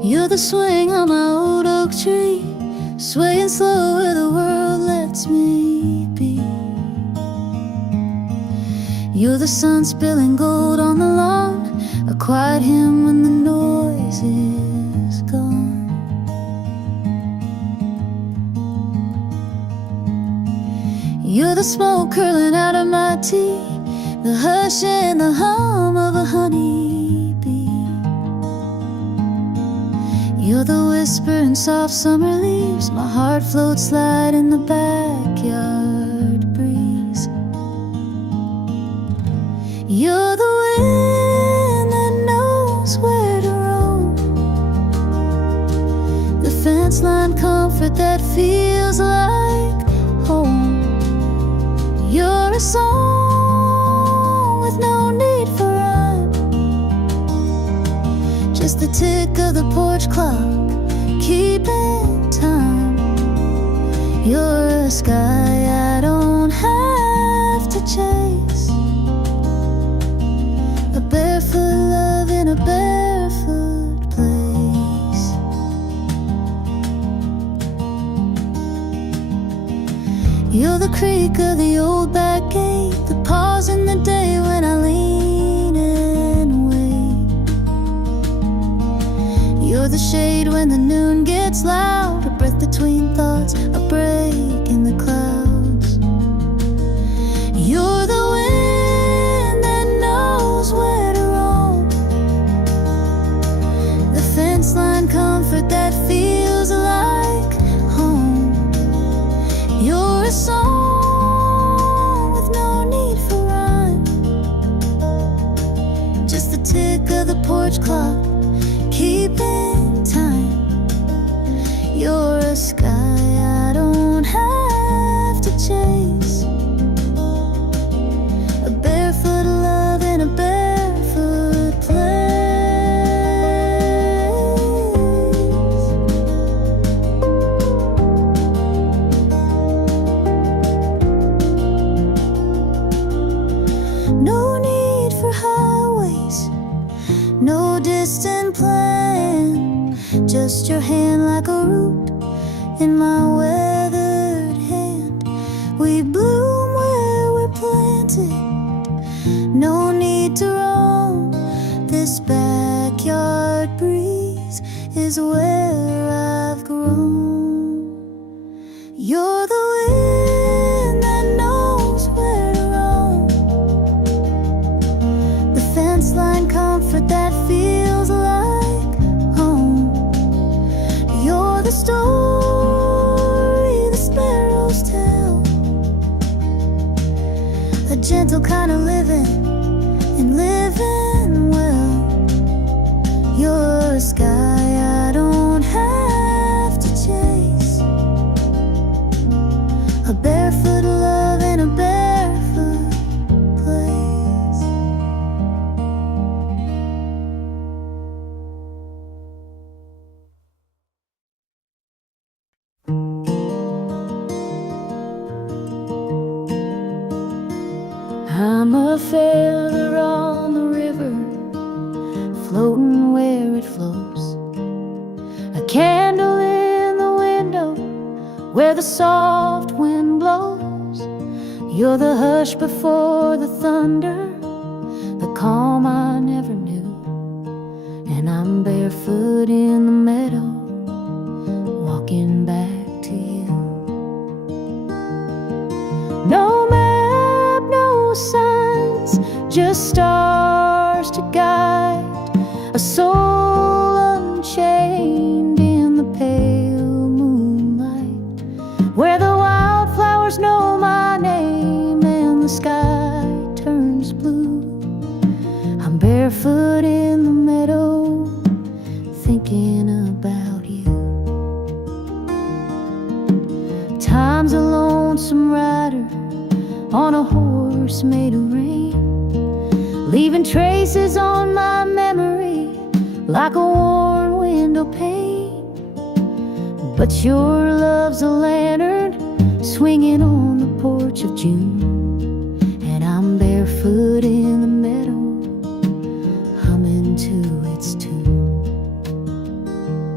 You're the swing on my old oak tree, swaying slow where the world lets me be. You're the sun spilling gold on the lawn, a quiet hymn when the noise is gone. You're the smoke curling out of my tea, the hush and the hum of a honeybee. You're the whisper in soft summer leaves, my heart floats light in the backyard breeze. You're the wind that knows where to roam, the fence line comfort that feels like home. You're a song with no need for rhyme, just the tick of the porch clock, keeping time. You're a sky I don't have to chase, a barefoot love in a barefoot place. You're the creak of the old back gate, the pause in the day when I lean and wait. You're the shade when the noon gets loud, a breath between thoughts, a break in the clouds. You're the wind that knows where to roam, the fence line comfort that feels like home. You're a song with no need for rhyme, just the tick of the porch clock, keeping time. You're a sky I don't have to chase, a barefoot love in a barefoot place. No need for highways, no distant plan, just your hand like a root in my weathered hand. We bloom where we're planted, no need to roam. This backyard breeze is where I've grown. You're the wind that knows where to roam, the fence line comfort that feels like home. You're the story the sparrows tell, a gentle kind of living and living well. You're a sky I don't have to chase, a barefoot love in a barefoot place. I'm a feather on the river, floating where it flows, a candle in the window where the soft wind blows. You're the hush before the thunder, the calm I never knew. And I'm barefoot in the meadow, walking back to you. No map, no signs, just stars to guide a soul unchained in the pale moonlight, where the wildflowers know my name and the sky turns blue. I'm barefoot in the meadow, thinking about you. Time's a lonesome rider on a horse made of rain, leaving traces on my memory like a worn window pane. But your love's a lantern swinging on the porch of June, and I'm barefoot in the meadow, humming to its tune.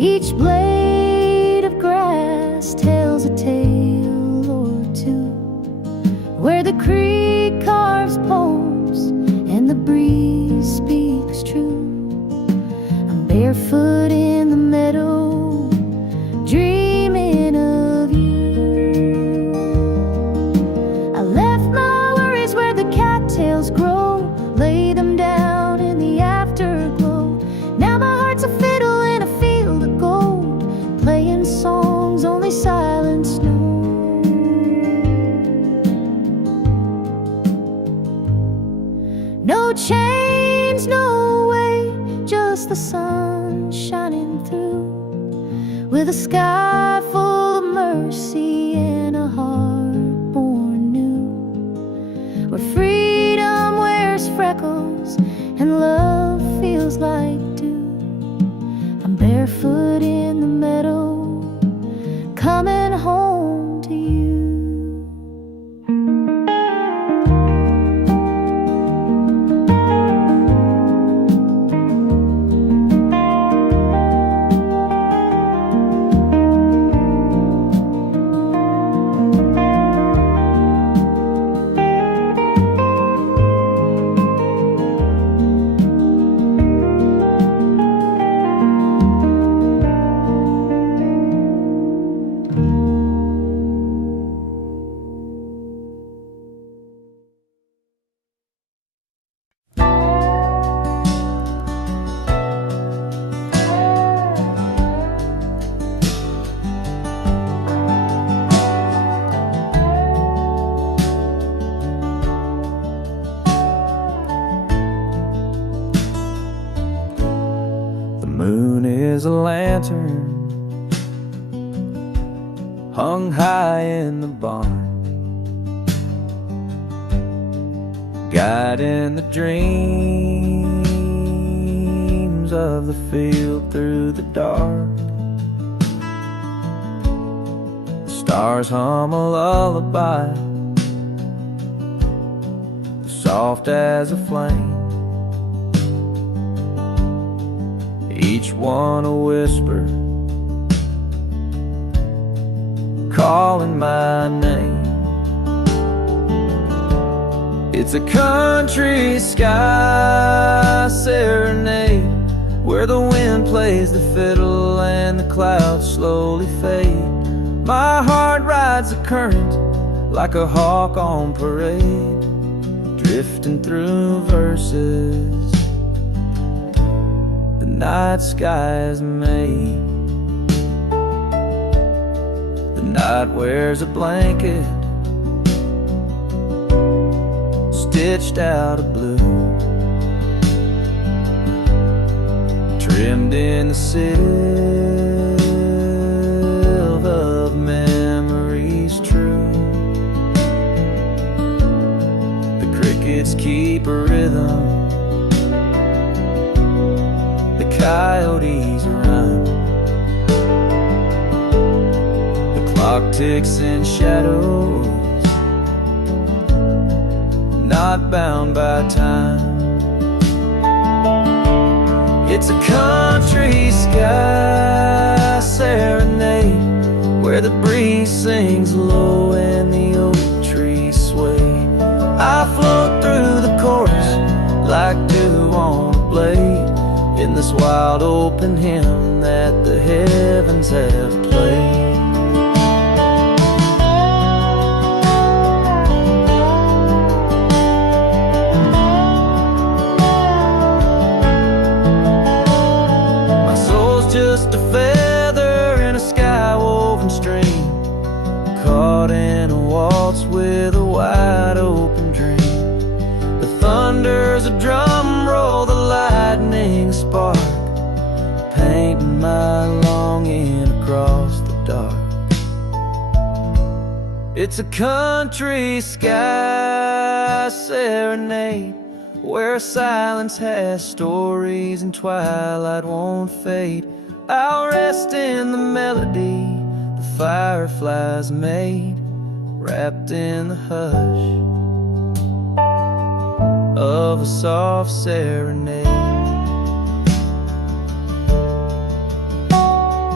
Each blade of grass tells a tale or two, where the creek carves poems and the breeze speaks true. I'm barefoot in the meadow, dreaming of you. I left my worries where the cattails grow, lay them down in the afterglow. Now my heart's a fiddle in a field of gold, playing songs only silence knows. No chains, no way, just the sun shining through, with a sky full of mercy and a heart born new, where freedom wears freckles and love feels like dew. I'm barefoot in the meadow, coming home to you. Is a lantern hung high in the barn, guiding the dreams of the field through the dark. The stars hum a lullaby, soft as a flame, each one a whisper, calling my name. It's a country sky serenade, where the wind plays the fiddle and the clouds slowly fade. My heart rides the current like a hawk on parade, drifting through verses the night skies made. The night wears a blanket stitched out of blue, trimmed in the silk of memories true. The crickets keep a rhythm, the coyotes run, the clock ticks in shadows, not bound by time. It's a country sky serenade, where the breeze sings low and the oak trees sway. I float through the chorus like dew on a blade, in this wild open hymn that the heavens have played. My soul's just a feather in a sky-woven stream, caught in a waltz with a wide open dream. The thunder's a drum roll, the lightning a spark, painting my longing across the dark. It's a country sky serenade, where silence has stories and twilight won't fade. I'll rest in the melody the fireflies made, wrapped in the hush of a soft serenade.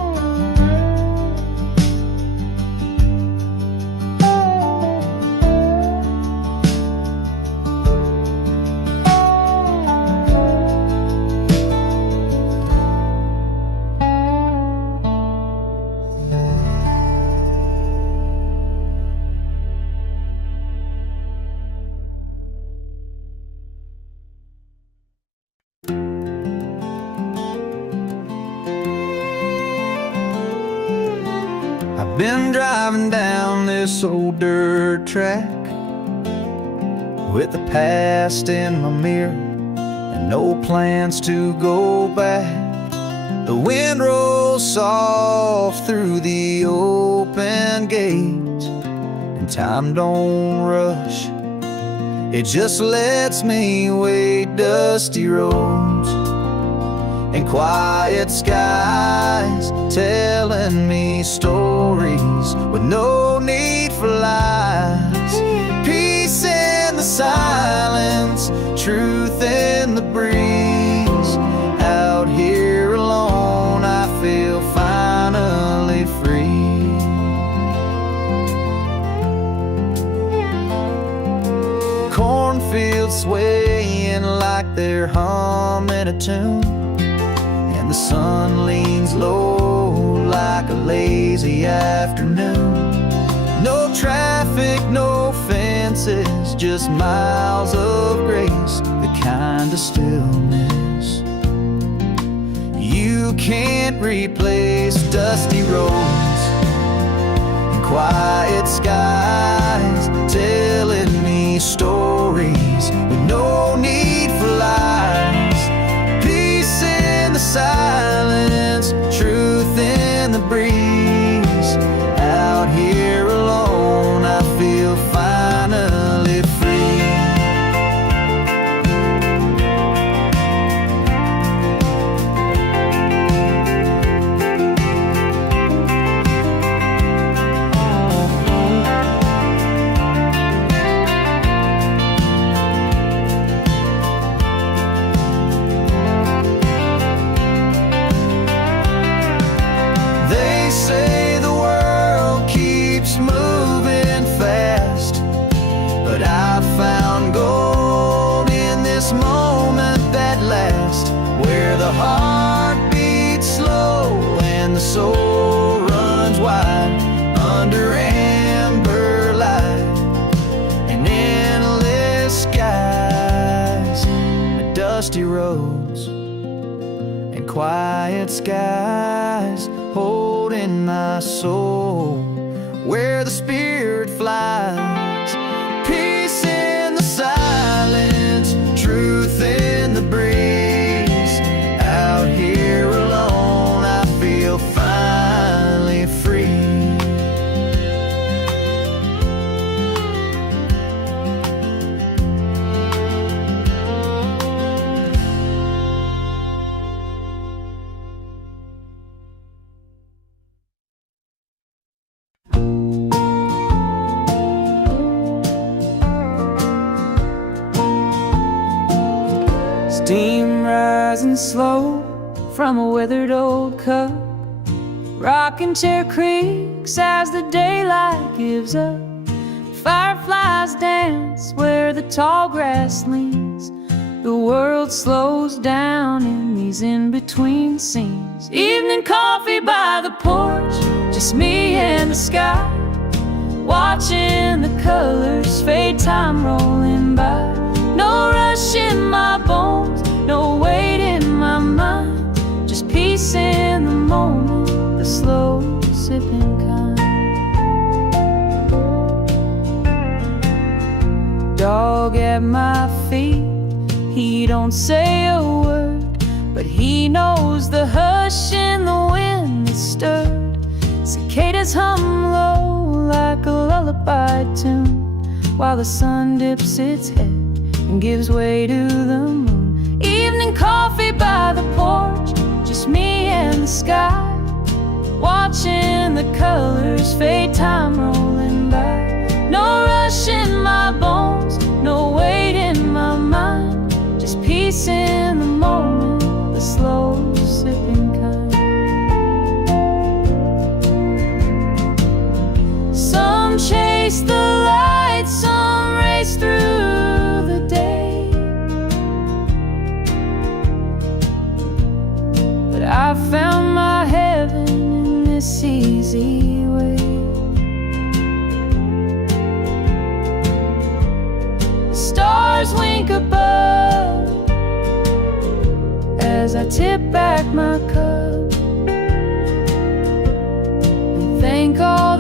Been driving down this old dirt track with the past in my mirror and no plans to go back. The wind rolls soft through the open gate, and time don't rush, it just lets me wade dusty roads and quiet skies, telling me stories with no need for lies. Peace in the silence, truth in the breeze. Out here alone, I feel finally free. Cornfields swaying like they're humming a tune, and the sun leans low like a lazy afternoon. No traffic, no fences, just miles of grace, the kind of stillness you can't replace. Dusty roads and quiet skies, telling me stories with no need for lies. Peace in the silence, truth in the breeze. Out here alone, I feel finally free. They say the world keeps moving fast, but I found gold in this moment that lasts, where the heart beats slow and the soul runs wide under amber light and endless skies. Dusty roads and quiet skies, holding my soul where the spirit flies. Peace in the silence, truth in the breeze. Out here alone, I feel finally free. Steam rising slow from a withered old cup. Rocking chair creaks as the daylight gives up. Fireflies dance where the tall grass leans. The world slows down in these in-between scenes. Evening coffee by the porch, just me and the sky, watching the colors fade, time rolling by. No rush in my bones, no weight in my mind, just peace in the moment, the slow sipping kind. Dog at my feet, he don't say a word, but he knows the hush in the wind that's stirred. Cicadas hum low like a lullaby tune, while the sun dips its head and gives way to the moon. Evening coffee by the porch, just me and the sky, watching the colors fade, time rolling by. No rush in my bones, no weight in my mind, just peace in the moment, the slow sipping kind. Some chase the light, some race through the day, but I found my heaven in this easy way. The stars wink above as I tip back my cup and thank all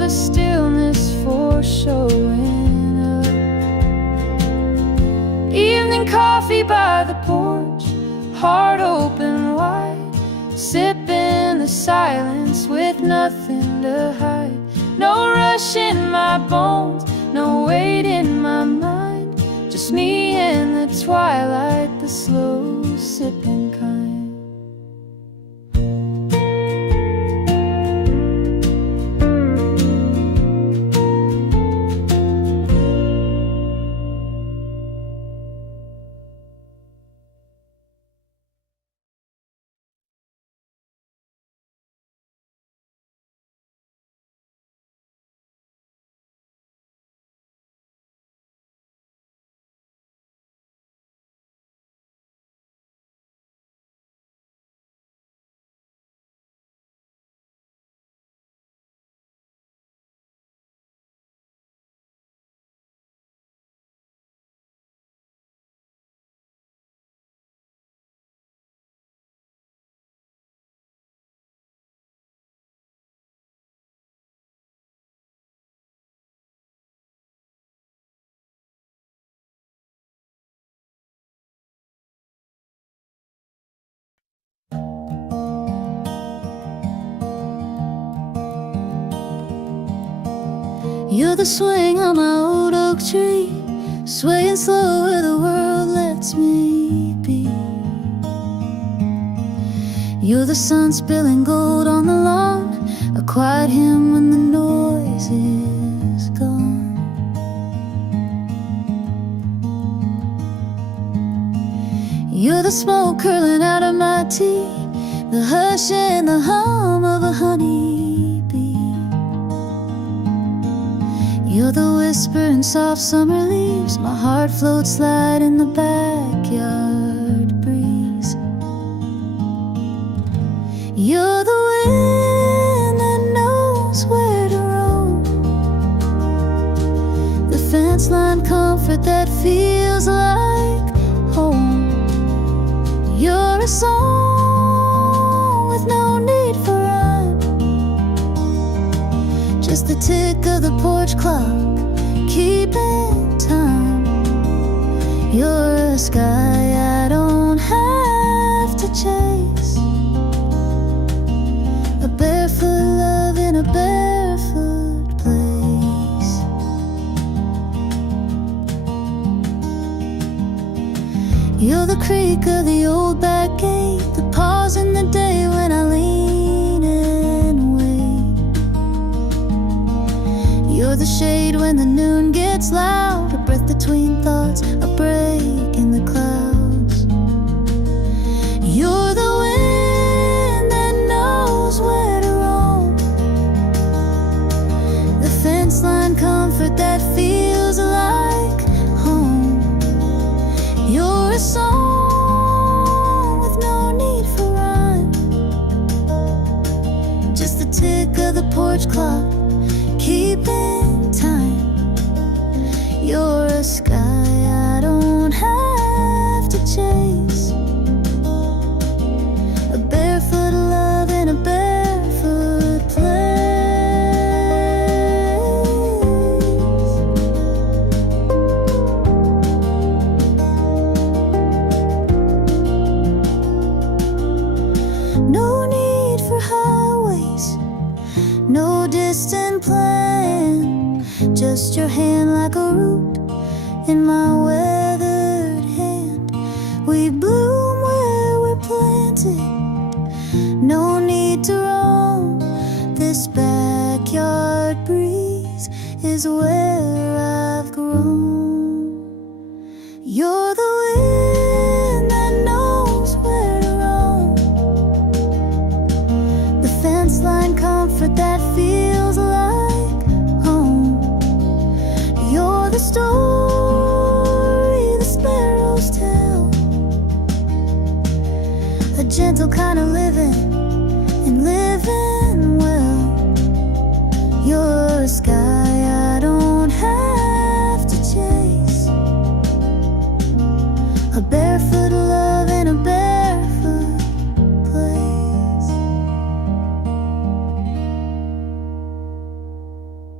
the stillness for showing up. Evening coffee by the porch, heart open wide, sipping the silence with nothing to hide. No rush in my bones, no weight in my mind, just me in the twilight, the slow sipping kind. You're the swing on my old oak tree, swaying slow where the world lets me be. You're the sun spilling gold on the lawn, a quiet hymn when the noise is gone. You're the smoke curling out of my tea, the hush and the hum of a honeybee. You're the whisper in soft summer leaves, my heart floats light in the backyard breeze. You're the wind that knows where to roam, the fence line comfort that feels like home. You're a song with no need for rhyme, just the tick of the porch clock keeping time. You're a sky I don't have to chase, a barefoot love in a barefoot place. You're the creak of the old back gate, the pause in the day when I lean and wait. You're the shade when the noon gets loud, a breath between thoughts, a break in the clouds. You're the wind that knows where to roam, the fence line comfort that feels like home. You're a song with no need for rhyme, just the tick of the porch clock keeping time. You're a sky I don't have to chase, a barefoot love in a barefoot place. No need for highways, no distant plan, just your hand like a root in my weathered hand. We bloom where we're planted, no need to roam, this backyard breeze is where I've grown. You're the wind that knows where to roam, the fence line comfort that feels like home. You're the story the sparrows tell, a gentle kind of living and living well. You're a sky I don't have to chase, a barefoot love in a barefoot place.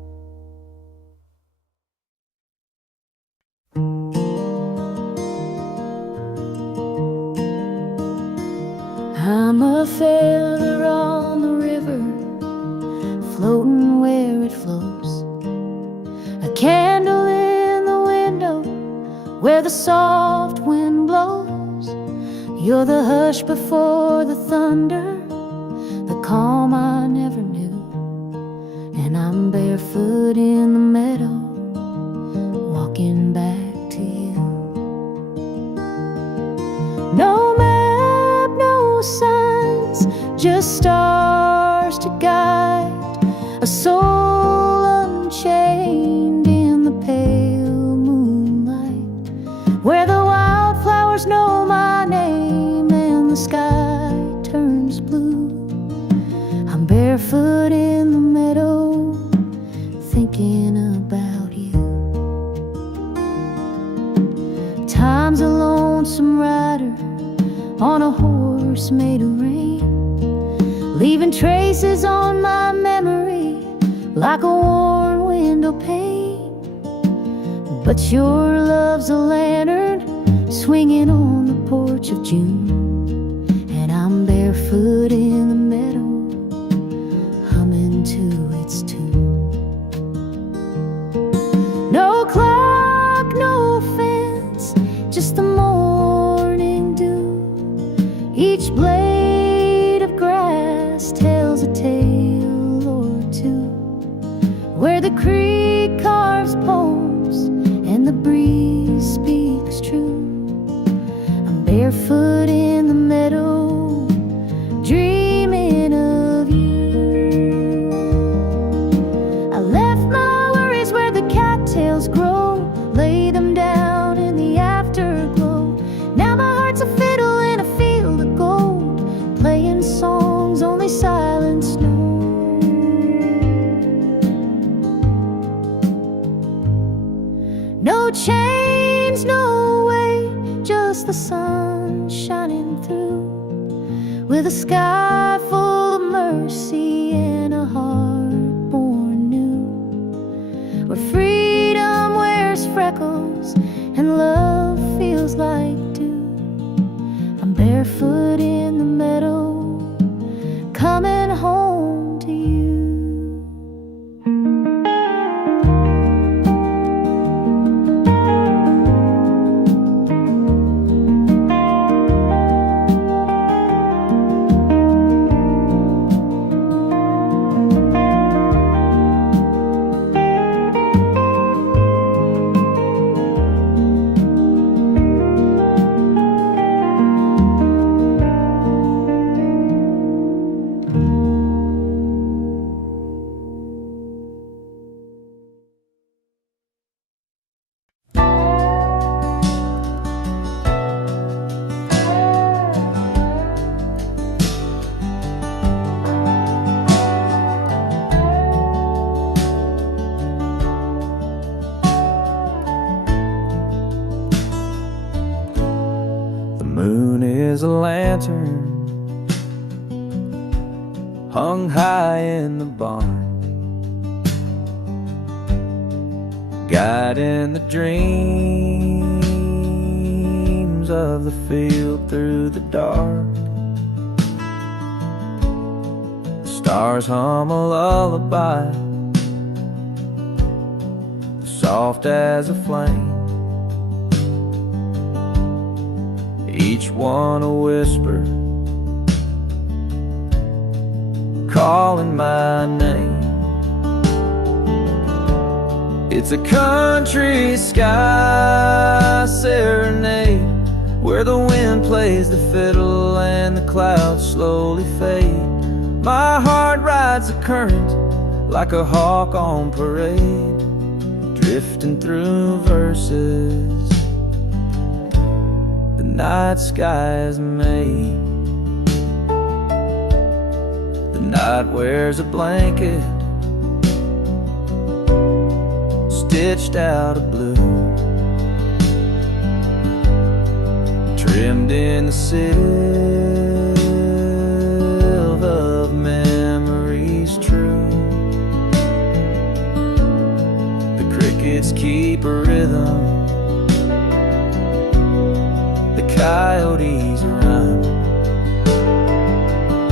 a feather on the river, floating where it flows. A candle in the window where the soft wind blows. You're the hush before the thunder, the calm I never knew. And I'm barefoot in the meadow, walking back to you. No map, no signs, just stars to guide a soul unchained in the pale moonlight, where the wildflowers know my name and the sky turns blue. I'm barefoot in the meadow, thinking about you. Time's a lonesome rider on a horse made of rain, leaving traces on my memory like a worn window pane. But your love's a lantern swinging on the porch of June, and I'm barefoot in the meadow, humming to its tune. No clock, no fence, just the morning dew. Each blade of grass tells a tale or two, where the creek carves poems and the breeze speaks true. I'm barefoot in the meadow, dreaming of you. I left my worries where the cattails grow, lay them down in the afterglow. Now my heart's a fiddle in a field of gold, playing songs only silence knows. No chains, no weight, just the sun shining through, with a sky full of mercy and a heart born new, where freedom wears freckles and love feels like dew. I'm barefoot in the meadow, coming home to you. Is a lantern hung high in the barn, guiding the dreams of the field through the dark. The stars hum a lullaby, soft as a flame, each one a whisper, calling my name. It's a country sky serenade, where the wind plays the fiddle and the clouds slowly fade. My heart rides the current like a hawk on parade, drifting through verses night sky is made. The night wears a blanket stitched out of blue, trimmed in the silk of memories true. The crickets keep a rhythm, coyotes run,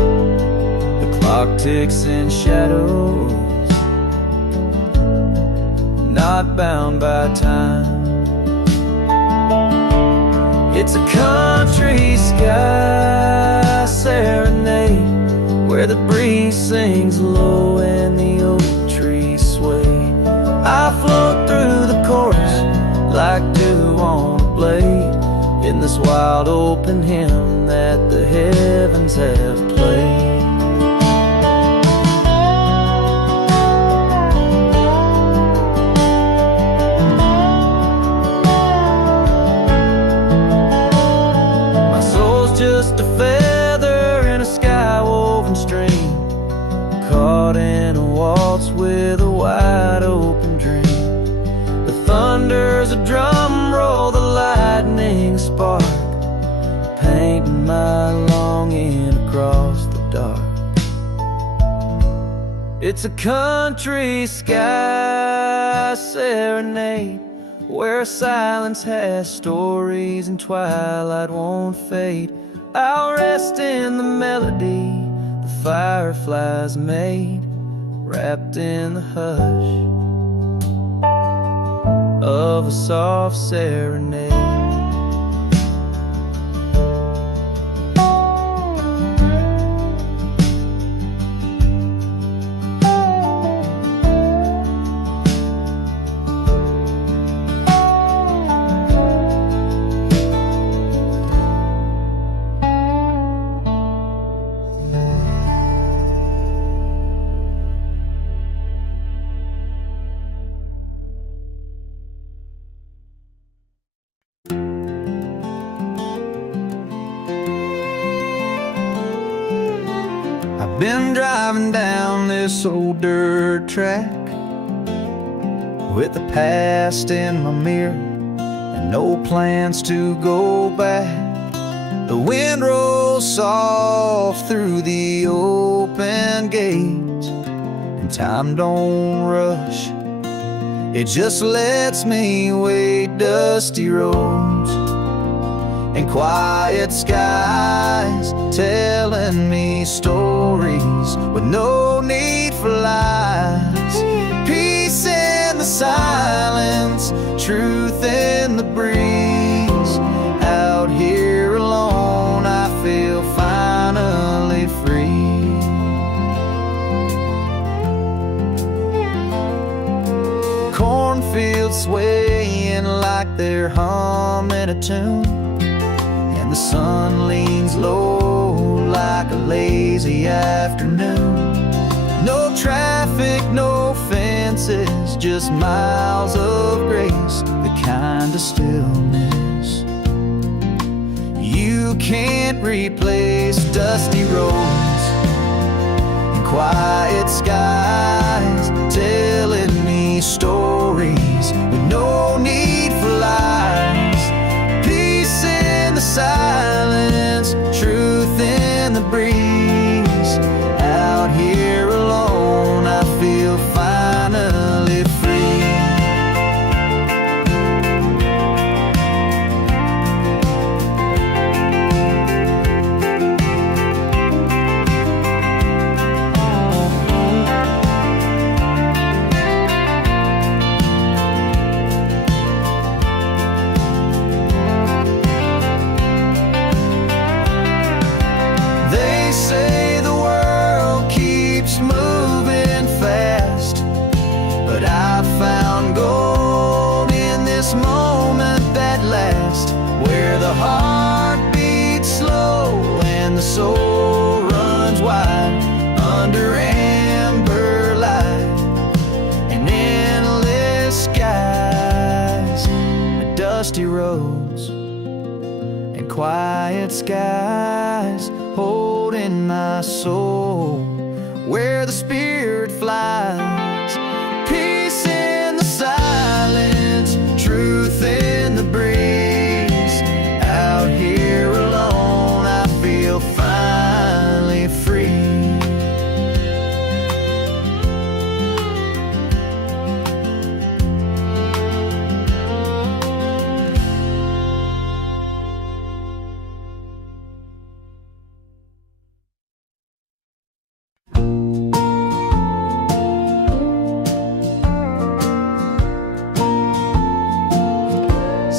politics and shadows, not bound by time. It's a country sky serenade, where the breeze sings low and the oak trees sway. I float through the chorus like dew on a blade, in this wild open hymn that the heavens have played. Just a feather in a sky-woven stream, caught in a waltz with a wide open dream. The thunder's a drum roll, the lightning spark, painting my longing across the dark. It's a country sky serenade, where silence has stories and twilight won't fade. I'll rest in the melody the fireflies made, wrapped in the hush of a soft serenade. Been driving down this old dirt track with the past in my mirror and no plans to go back. The wind rolls soft through the open gates, and time don't rush, it just lets me wade dusty roads and quiet skies, telling me stories with no need for lies. Peace in the silence, truth in the breeze. Out here alone, I feel finally free. Cornfields swaying like they're humming a tune, the sun leans low like a lazy afternoon. No traffic, no fences, just miles of grace, the kind of stillness you can't replace. Dusty roads and quiet skies, telling me stories with no need for lies. Peace in the silence, truth in the breeze. Out here alone, I feel finally free. Say the world keeps moving fast, but I found gold in this moment that lasts, where the heart beats slow and the soul runs wide under amber light and endless skies, dusty roads and quiet skies, holding my soul where the spirit flies. Peace in the silence, truth in the breeze. Out here alone, I feel finally free.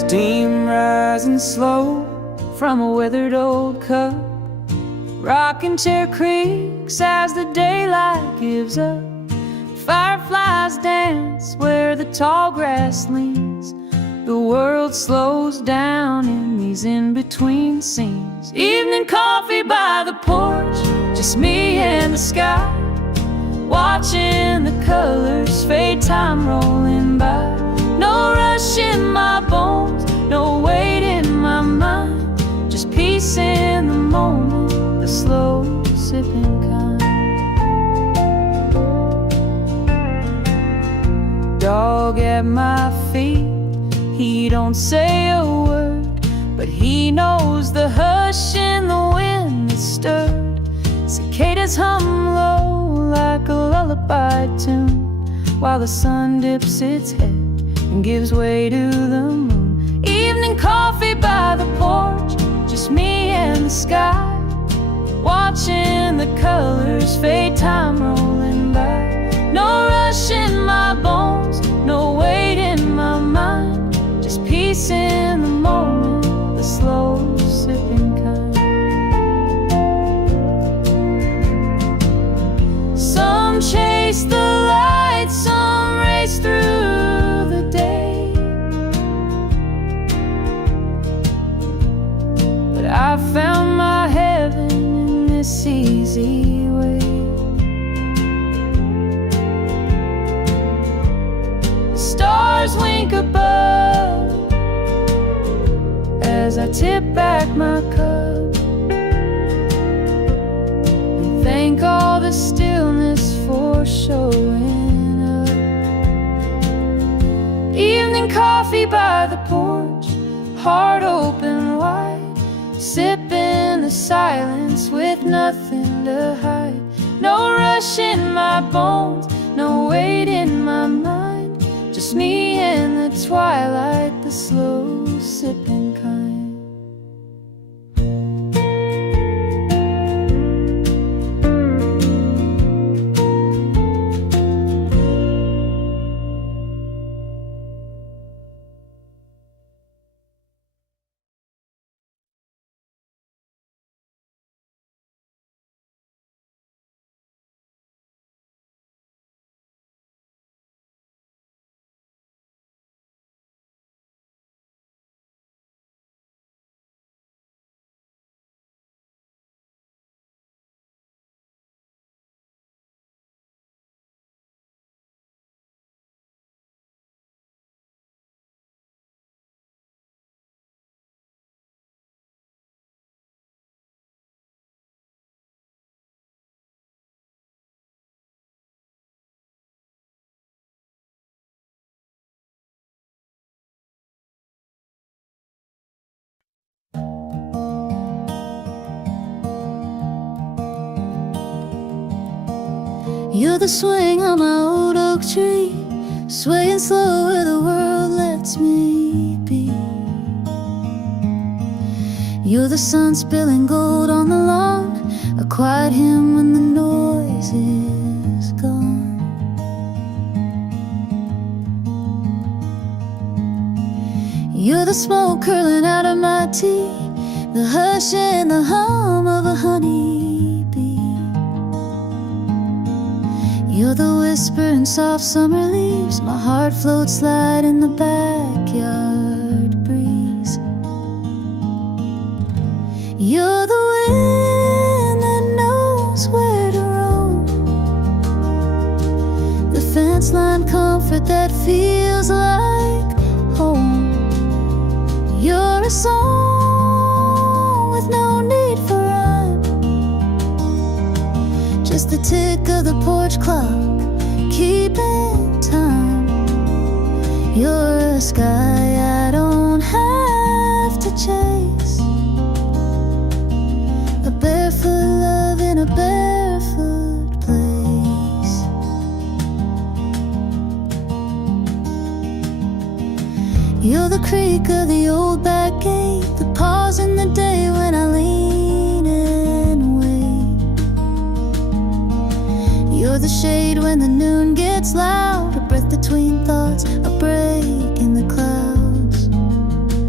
steam rising slow from a weathered old cup. Rocking chair creaks as the daylight gives up. Fireflies dance where the tall grass leans. The world slows down in these in-between scenes. Evening coffee by the porch, just me and the sky, watching the colors fade, time rolling by. No rush in my bones, no weight in my mind, just peace in the moment, the slow sipping kind. Dog at my feet, he don't say a word, but he knows the hush in the wind that stirred. Cicadas hum low like a lullaby tune, while the sun dips its head and gives way to the moon. Evening coffee by the porch, just me and the sky, watching the colors fade, time rolling by. No rush in my bones, no weight in my mind, just peace in the moment, the slow sipping kind. Some chase the light, some race through the day, but I found my heaven in this easy way. The stars wink above as I tip back my cup and thank all the stillness for showing up. Evening coffee by the porch, heart open wide, sipping the silence with nothing to hide. No rush in my bones, no weight in my mind, just me in the twilight, the slow sipping kind. You're the swing on my old oak tree, swaying slow where the world lets me be. You're the sun spilling gold on the lawn, a quiet hymn when the noise is gone. You're the smoke curling out of my tea, the hush and the hum of a honeybee. You're the whisper in soft summer leaves, my heart floats light in the backyard breeze. You're the wind that knows where to roam, the fence line comfort that feels like home. You're a song with no need for rhyme, just the tick of the porch clock keeping time. You're a sky I don't have to chase, a barefoot love in a barefoot place. You're the creak of the old back gate, the pause in the day when I lean and wait. You're the shade when the noon gets loud, a breath between thoughts, a break in the clouds.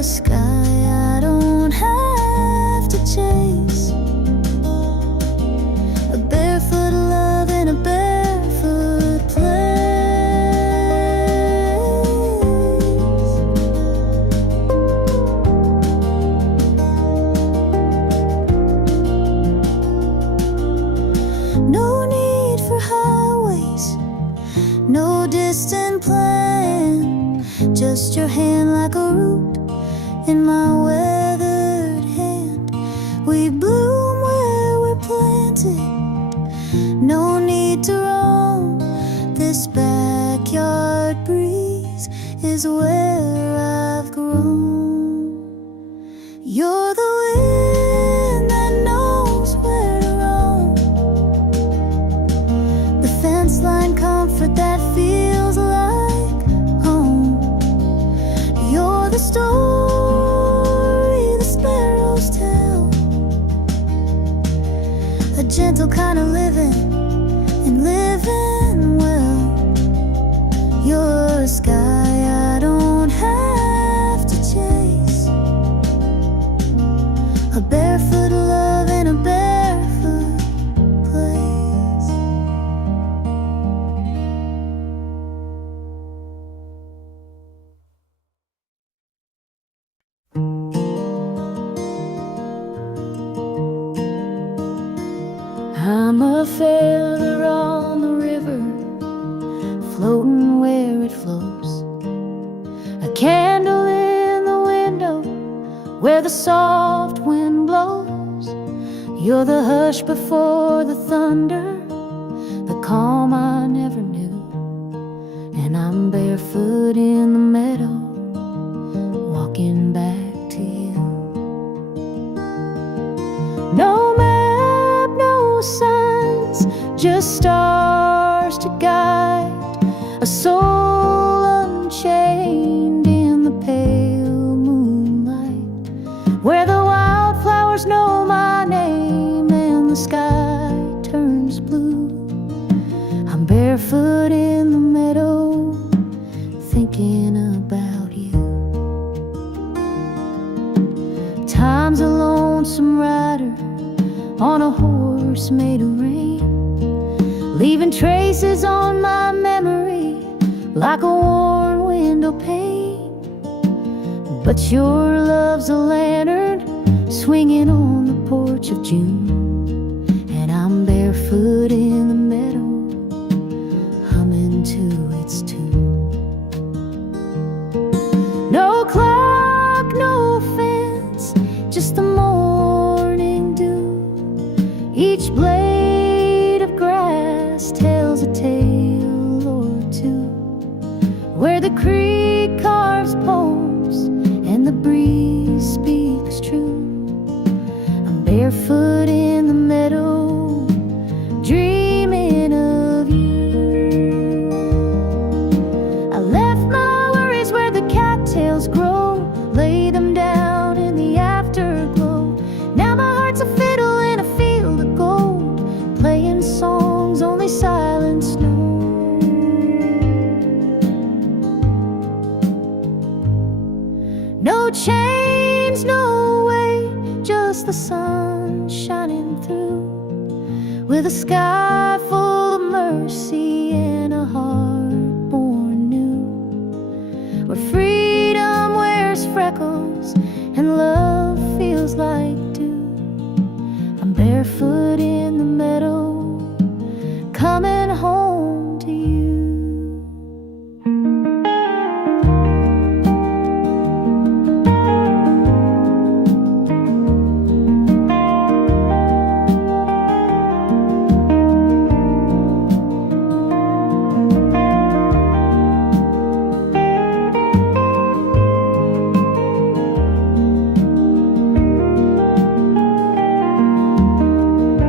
a sky I don't have to chase, a barefoot love in a barefoot place. No need for highways, no distant plan, just your hand like a root in my weathered hand. We bloom where we're planted, no need to roam. This backyard breeze is where I've grown. You're the wind that knows where to roam, the fence line comfort that feels like home. You're the story the sparrows tell, a gentle kind of living and living well. You're a sky I don't have to chase, a barefoot love in a barefoot place. I'm a feather on the river, floating where it flows, a candle in the window where the soft wind blows. You're the hush before the thunder, the calm I never knew. And I'm barefoot in the meadow, walking back to you. No map, no signs, just stars to guide a soul unchained in the pale moonlight, where the wildflowers know my name and the sky turns blue. I'm barefoot in the meadow, thinking about you. Time's a lonesome rider on a horse made of rain, leaving traces on my memory like a worn window pane. But your love's a lantern swinging on the porch of June, and I'm barefoot in the meadow, humming to its tune. No clock, no fence, just the morning dew. Each blade of grass tells a tale or two, where the creek carves poems and the breeze speaks true. I'm barefoot in the meadow, dreaming of you. I left my worries where the cattails grow, lay them down in the afterglow. Now my heart's a fiddle in a field of gold, playing songs only silence knows. No chains, no way, just the sun shining through, with a sky full of mercy and a heart born new, where freedom wears freckles and love feels like dew. I'm barefoot in the meadow, coming home to you.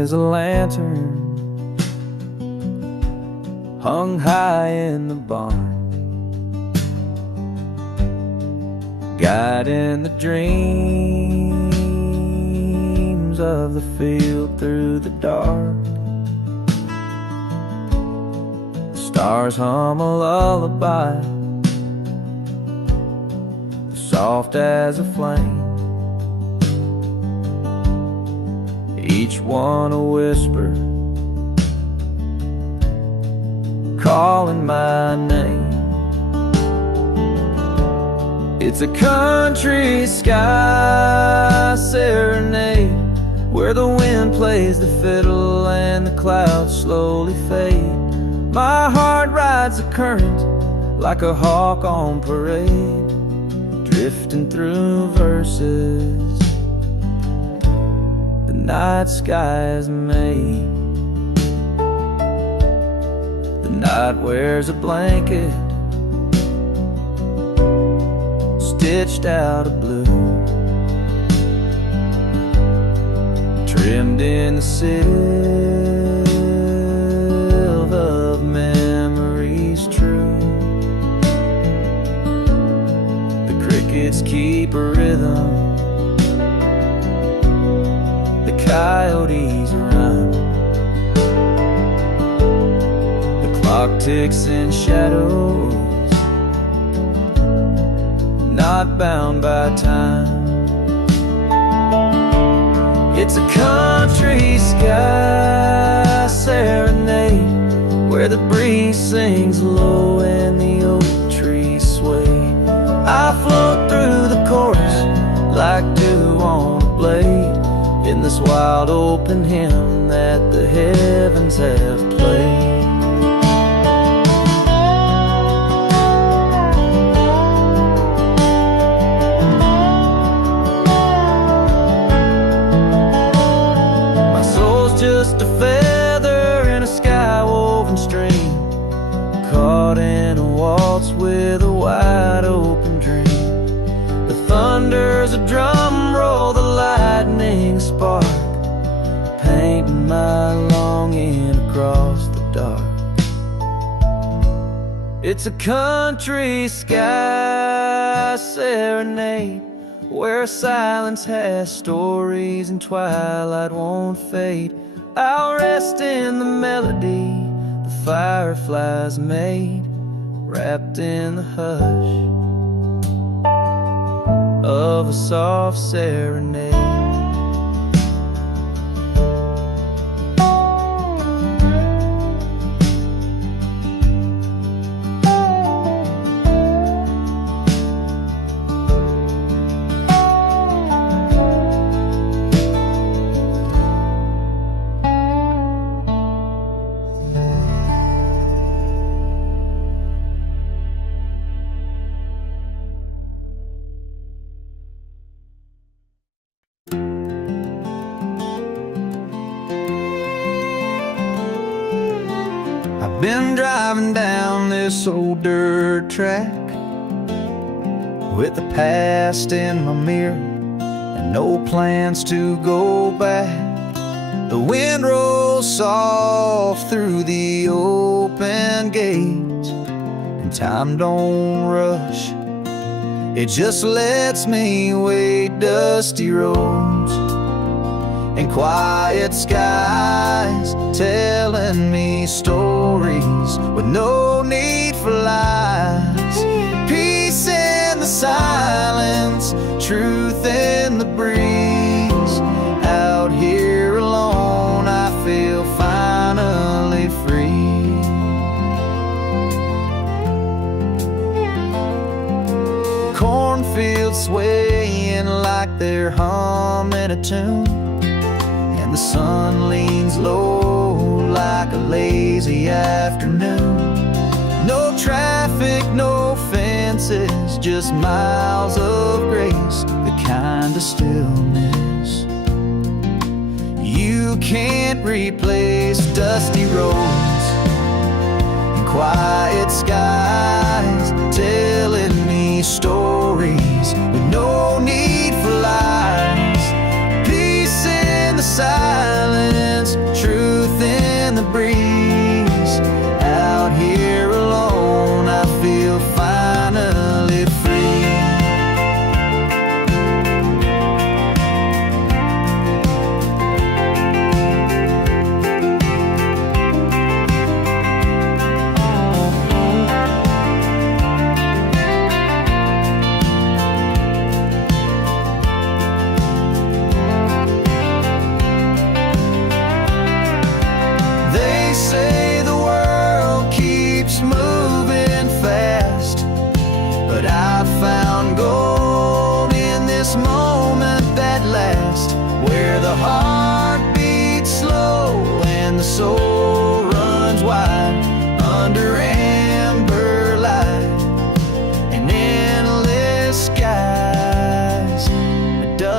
is a lantern hung high in the barn, guiding the dreams of the field through the dark. The stars hum a lullaby, soft as a flame, each one a whisper calling my name. It's a country sky serenade, where the wind plays the fiddle and the clouds slowly fade. My heart rides the current like a hawk on parade, drifting through verses the night sky has made. The night wears a blanket stitched out of blue, trimmed in the silver of memories true. The crickets keep a rhythm, the coyotes run, the clock ticks in shadows, not bound by time. It's a country sky serenade, where the breeze sings low and the oak trees sway. I float through the chorus like dew on a blade, in this wild open hymn that the heavens have played. Just a feather in a sky-woven stream, caught in a waltz with a wide open dream. The thunder's a drum roll, the lightning spark, painting my longing across the dark. It's a country sky serenade, where silence has stories and twilight won't fade. I'll rest in the melody the fireflies made, wrapped in the hush of a soft serenade. Been driving down this old dirt track with the past in my mirror and no plans to go back. The wind rolls soft through the open gate, and time don't rush, it just lets me wade dusty roads and quiet skies, telling me stories with no need for lies. Peace in the silence, truth in the breeze. Out here alone, I feel finally free. Cornfields swaying like they're humming a tune, the sun leans low like a lazy afternoon. No traffic, no fences, just miles of grace, the kind of stillness you can't replace. Dusty roads and quiet skies, telling me stories with no need for lies. Peace in the silence,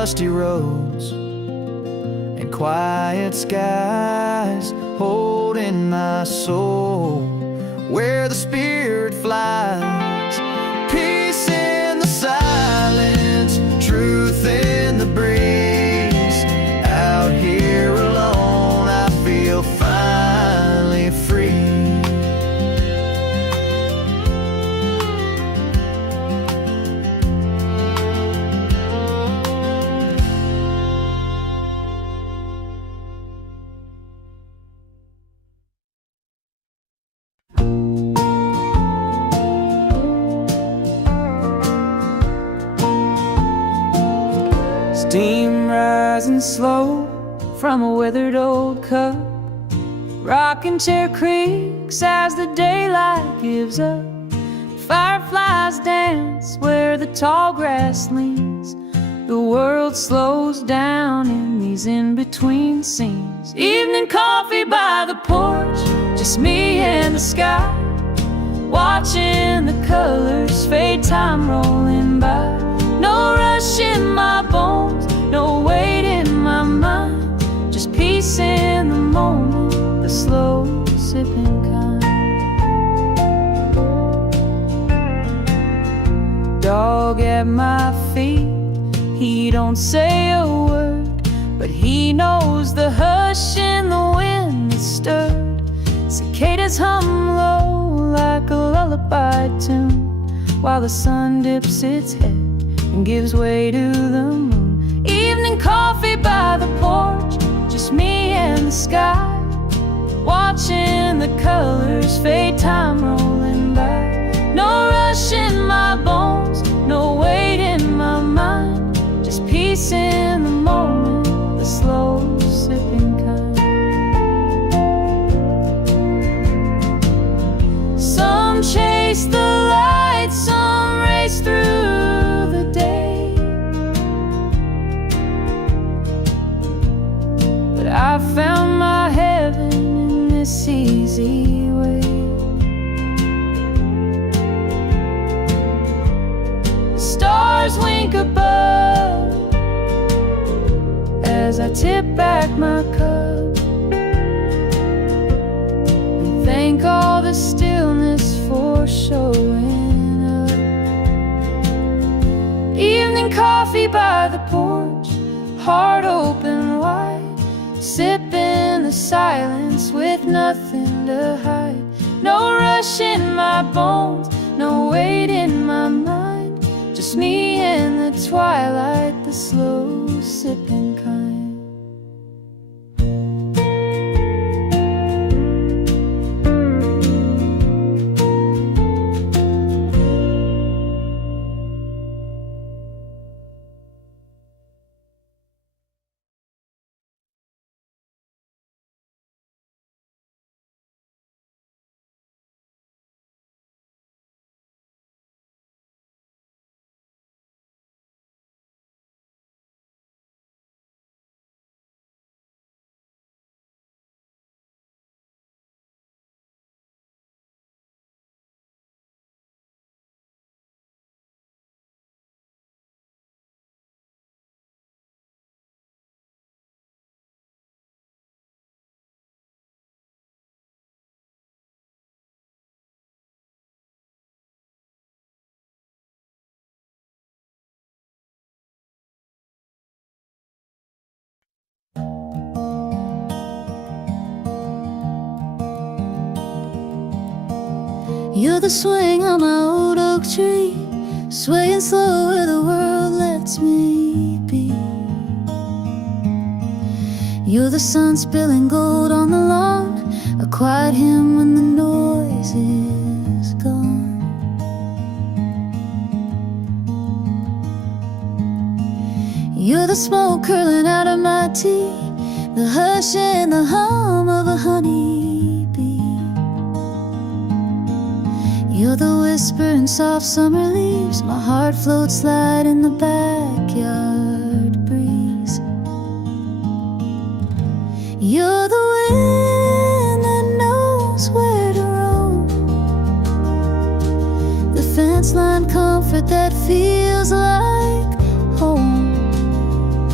dusty roads and quiet skies, holding my soul where the spirit flies. Peace in the silence, truth in the breeze. Out here alone, I feel finally free. Steam rising slow from a withered old cup, rocking chair creaks as the daylight gives up. Fireflies dance where the tall grass leans. The world slows down in these in-between scenes. Evening coffee by the porch, just me and the sky, watching the colors fade, time rolling by. No rush in my bones, no weight in my mind, just peace in the moment, the slow sipping kind. Dog at my feet, he don't say a word, but he knows the hush in the wind that stirred. Cicadas hum low like a lullaby tune, while the sun dips its head and gives way to the moon. Evening coffee by the porch, just me and the sky, watching the colors fade, time rolling by. No rush in my bones, no weight in my mind, just peace in the moment, the slow sipping kind. Some chase the light, some race through the day, but I found my heaven in this easy way. The stars wink above as I tip back my cup and thank all the stillness for showing up. Evening coffee by the porch, heart open wide, sipping the silence with nothing to hide. No rush in my bones, no weight in my mind, just me in the twilight, the slow sipping kind. You're the swing on my old oak tree, swaying slow where the world lets me be. You're the sun spilling gold on the lawn, a quiet hymn when the noise is gone. You're the smoke curling out of my tea, the hush and the hum of a honeybee. You're the whisper in soft summer leaves, my heart floats light in the backyard breeze. You're the wind that knows where to roam, the fence line comfort that feels like home.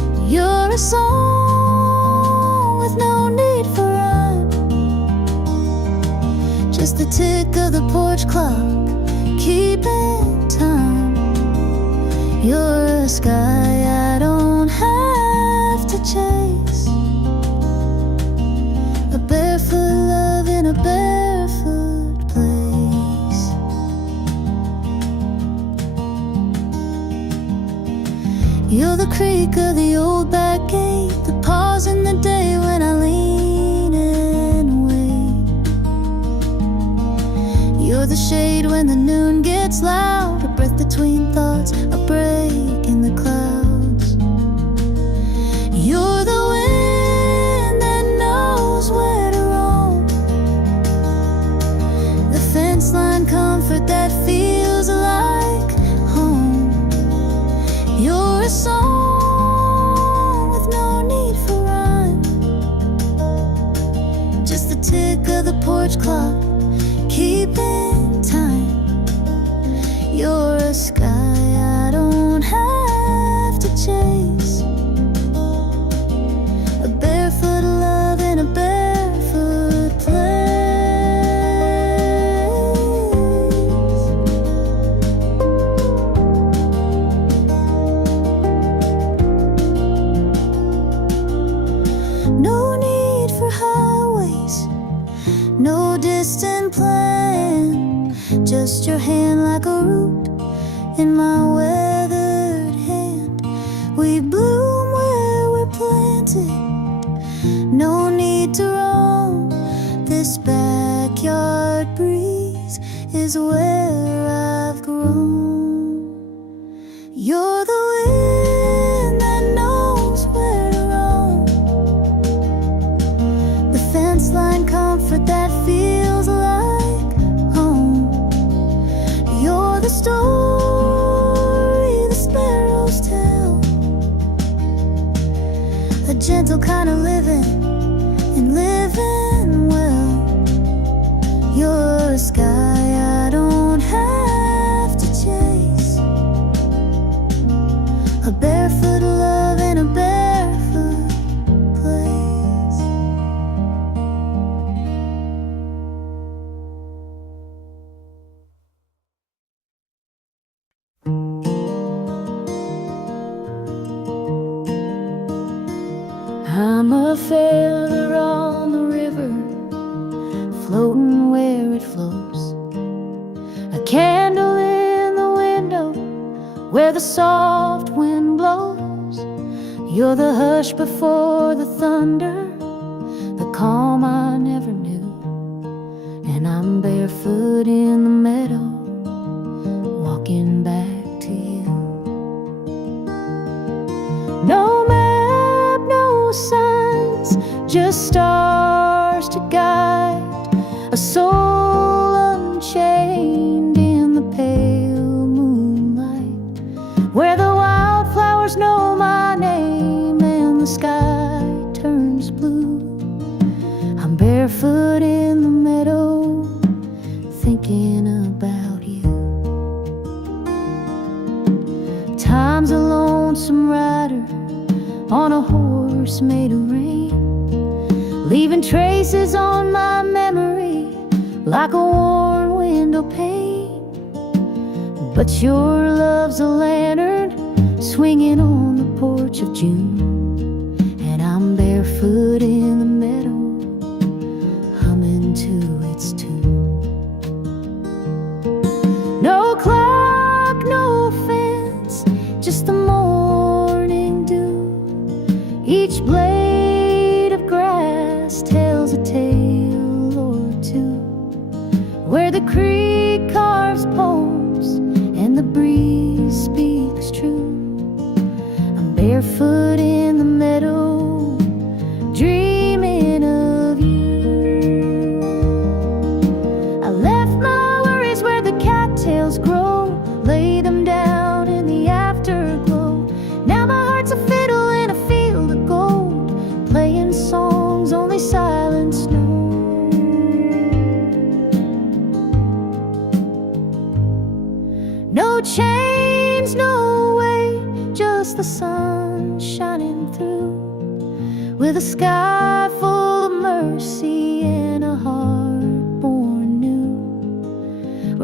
porch clock, keeping time. You're a sky I don't have to chase, a barefoot love in a barefoot place. You're the creak of the old back gate, the pause in the day when I lean and wait. You're the shade when the noon gets loud, a breath between thoughts, a break in the clouds. You're the wind that knows where to roam, the fence line comfort that feels like home. You're a song with no need for rhyme, just the tick of the porch clock, keeping time. You're a sky I don't have to chase, a barefoot love in a barefoot place. No need for highways, no distant plan, just your hand like a root in my weathered hand. We bloom where we're planted, no need to roam. This backyard breeze is where I've grown. You're the wind that knows where to roam, the fence line comfort that feels like home. You're the story the sparrows tell, a gentle kind of living and living well. You're a sky I don't have to chase, a barefoot love in a barefoot place. I'm a feather on the river, floating where it flows, a candle in the window where the soft wind blows. You're the hush before the thunder, the calm I never knew. And I'm barefoot in the meadow, walking back to you. No map, no signs, just stars to guide a soul unchained in the pale moonlight, where the wildflowers know my name and the sky turns blue. I'm barefoot in the meadow, thinking about you. Time's a lonesome rider on a horse made of rain, leaving traces on my memory like a worn window pane. But your love's a lantern swinging on the porch of June, and I'm barefoot in the meadow, humming to its tune. No clock, no fence, just the morning dew. Each blade of grass tells a tale or two, where the creek carves poems and the breeze speaks true. I'm barefoot in the meadow, dreaming of you. I left my worries where the cattails grow, lay them down in the afterglow. Now my heart's a fiddle in a field of gold, playing songs only silence knows. No chains, no way, just the sun shining through, with a sky full of mercy and a heart born new.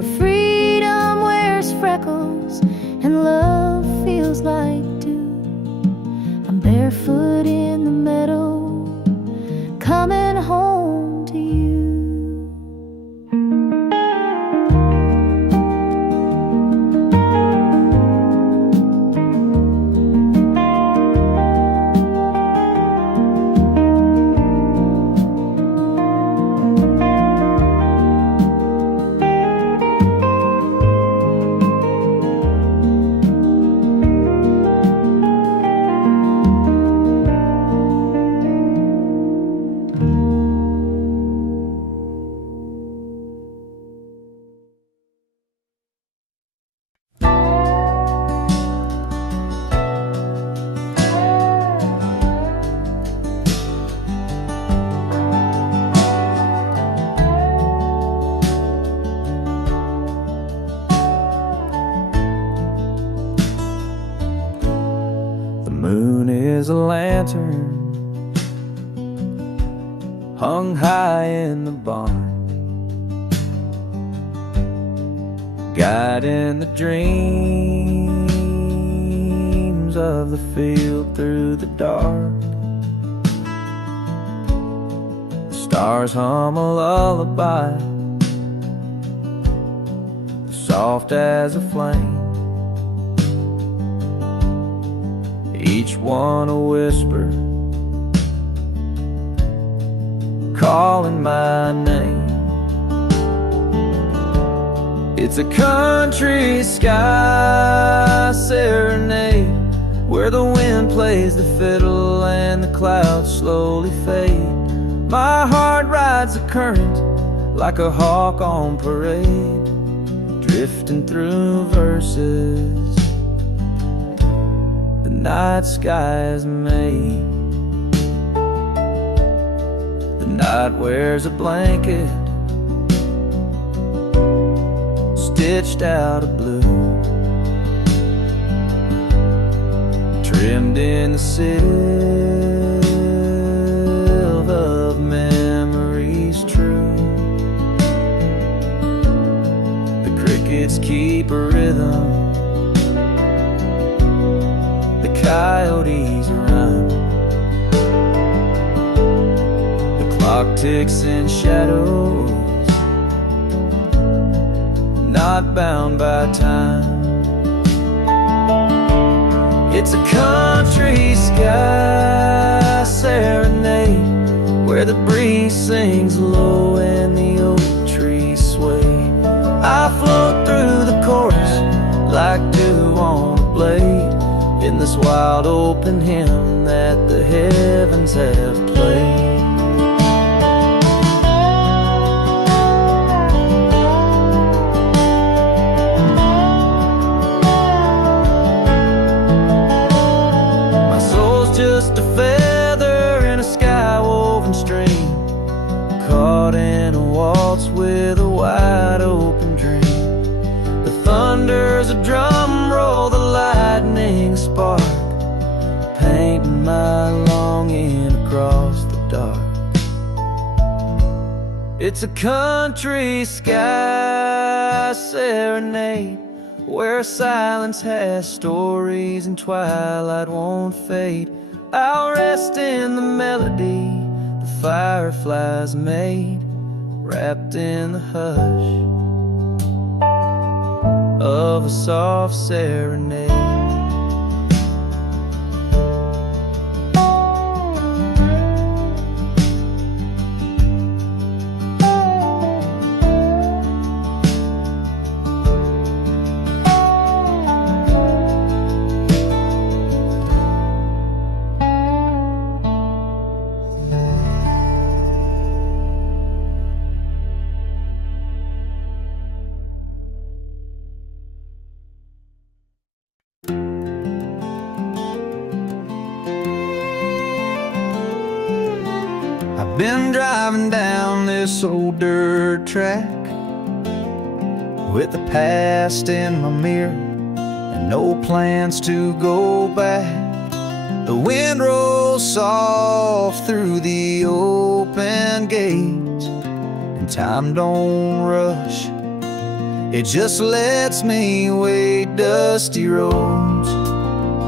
like dew. I'm barefoot in the meadow, coming home to you. Is a lantern hung high in the barn, guiding the dreams of the field through the dark. The stars hum a lullaby, soft as a flame, each one a whisper, calling my name. It's a country sky serenade, where the wind plays the fiddle and the clouds slowly fade. My heart rides the current like a hawk on parade, drifting through verses the night sky is made. The night wears a blanket stitched out of blue, trimmed in the silver of memories true. The crickets keep a rhythm, the coyotes run, the clock ticks in shadows, not bound by time. It's a country sky serenade, where the breeze sings low and the oak trees sway. I float through the chorus like dew on a blade, in this wild open hymn that the heavens have played. Just a feather in a sky-woven stream, caught in a waltz with a wide open dream. The thunder's a drum roll, the lightning spark, painting my longing across the dark. It's a country sky serenade, where silence has stories and twilight won't fade. I'll rest in the melody the fireflies made, wrapped in the hush of a soft serenade. Been driving down this old dirt track with the past in my mirror and no plans to go back. The wind rolls soft through the open gates, and time don't rush, it just lets me wade dusty roads.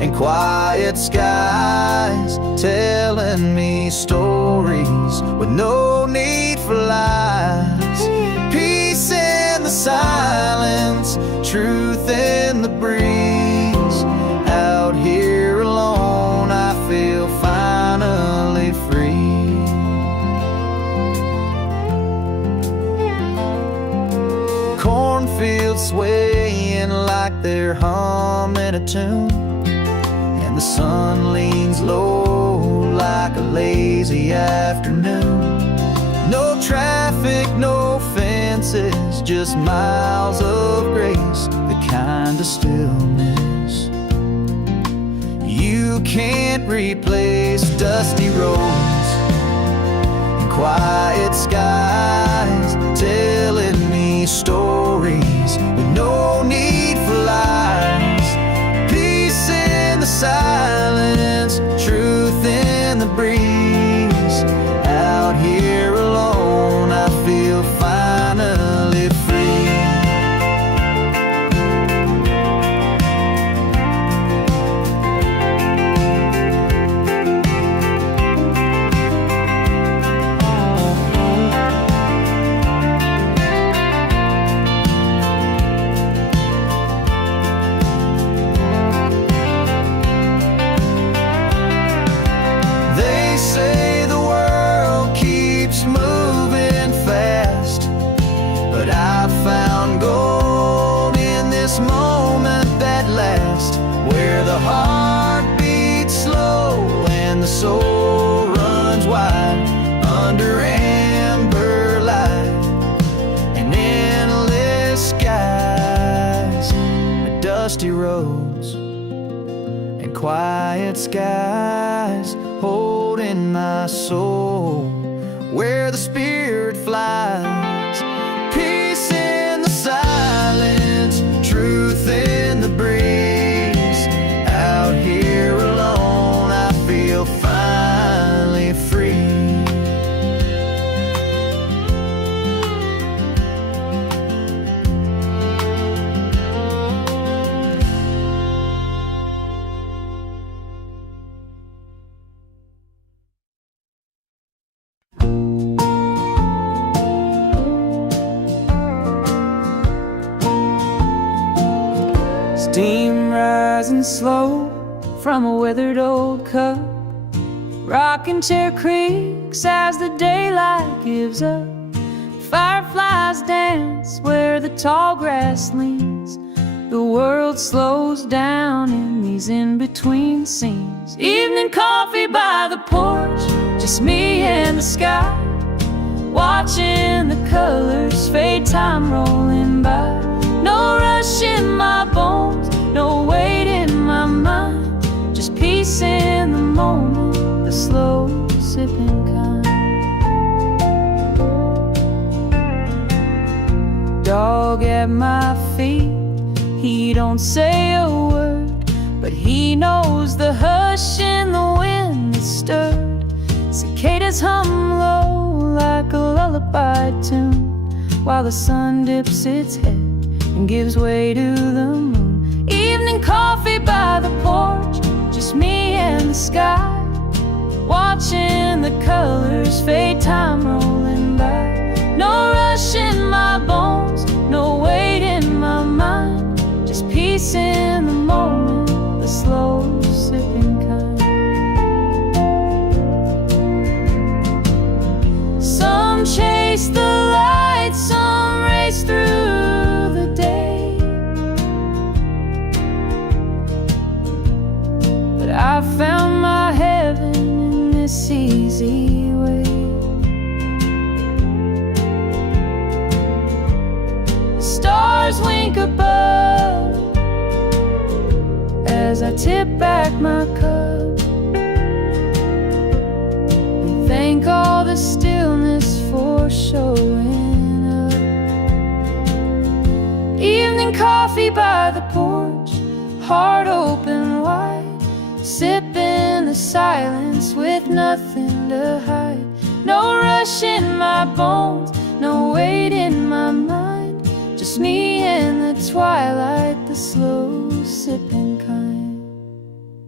and quiet skies, telling me stories with no need for lies. Peace in the silence, truth in the breeze. Out here alone, I feel finally free. Cornfields swaying like they're humming a tune, and the sun leans low like a lazy afternoon. No traffic, no fences, just miles of grace, the kind of stillness you can't replace. Dusty roads and quiet skies, telling me stories with no need for lies. Peace in the silence, truth in the breeze. Out here alone, I feel finally free. They say the world keeps moving fast, but I found gold in this moment that lasts, where the heart beats slow and the soul runs wide under amber light and endless skies. Dusty roads and quiet skies, holding my soul where the spirit flies. Peace in the silence, truth in the breeze. Out here alone, I feel finally free. Steam rising slow from a withered old cup, rocking chair creaks as the daylight gives up. Fireflies dance where the tall grass leans. The world slows down in these in-between scenes. Evening coffee by the porch, just me and the sky, watching the colors fade, time rolling by. No rush in my bones, no weight in my mind, just peace in the moment, the slow sipping kind. Dog at my feet, he don't say a word, but he knows the hush in the wind that's stirred. Cicadas hum low like a lullaby tune, while the sun dips its head and gives way to the moon. Evening coffee by the porch, just me and the sky, watching the colors fade, time rolling by. No rush in my bones, no weight in my mind, just peace in the moment, the slow sipping kind. Some chase the light, some race through the day, but I found my heaven in this easy way. The stars wink above as I tip back my cup and thank all the stillness for showing up. Evening coffee by the porch, heart open wide, sipping the silence with nothing to hide. No rush in my bones, no weight in my mind, just me and the twilight, the slow sipping kind.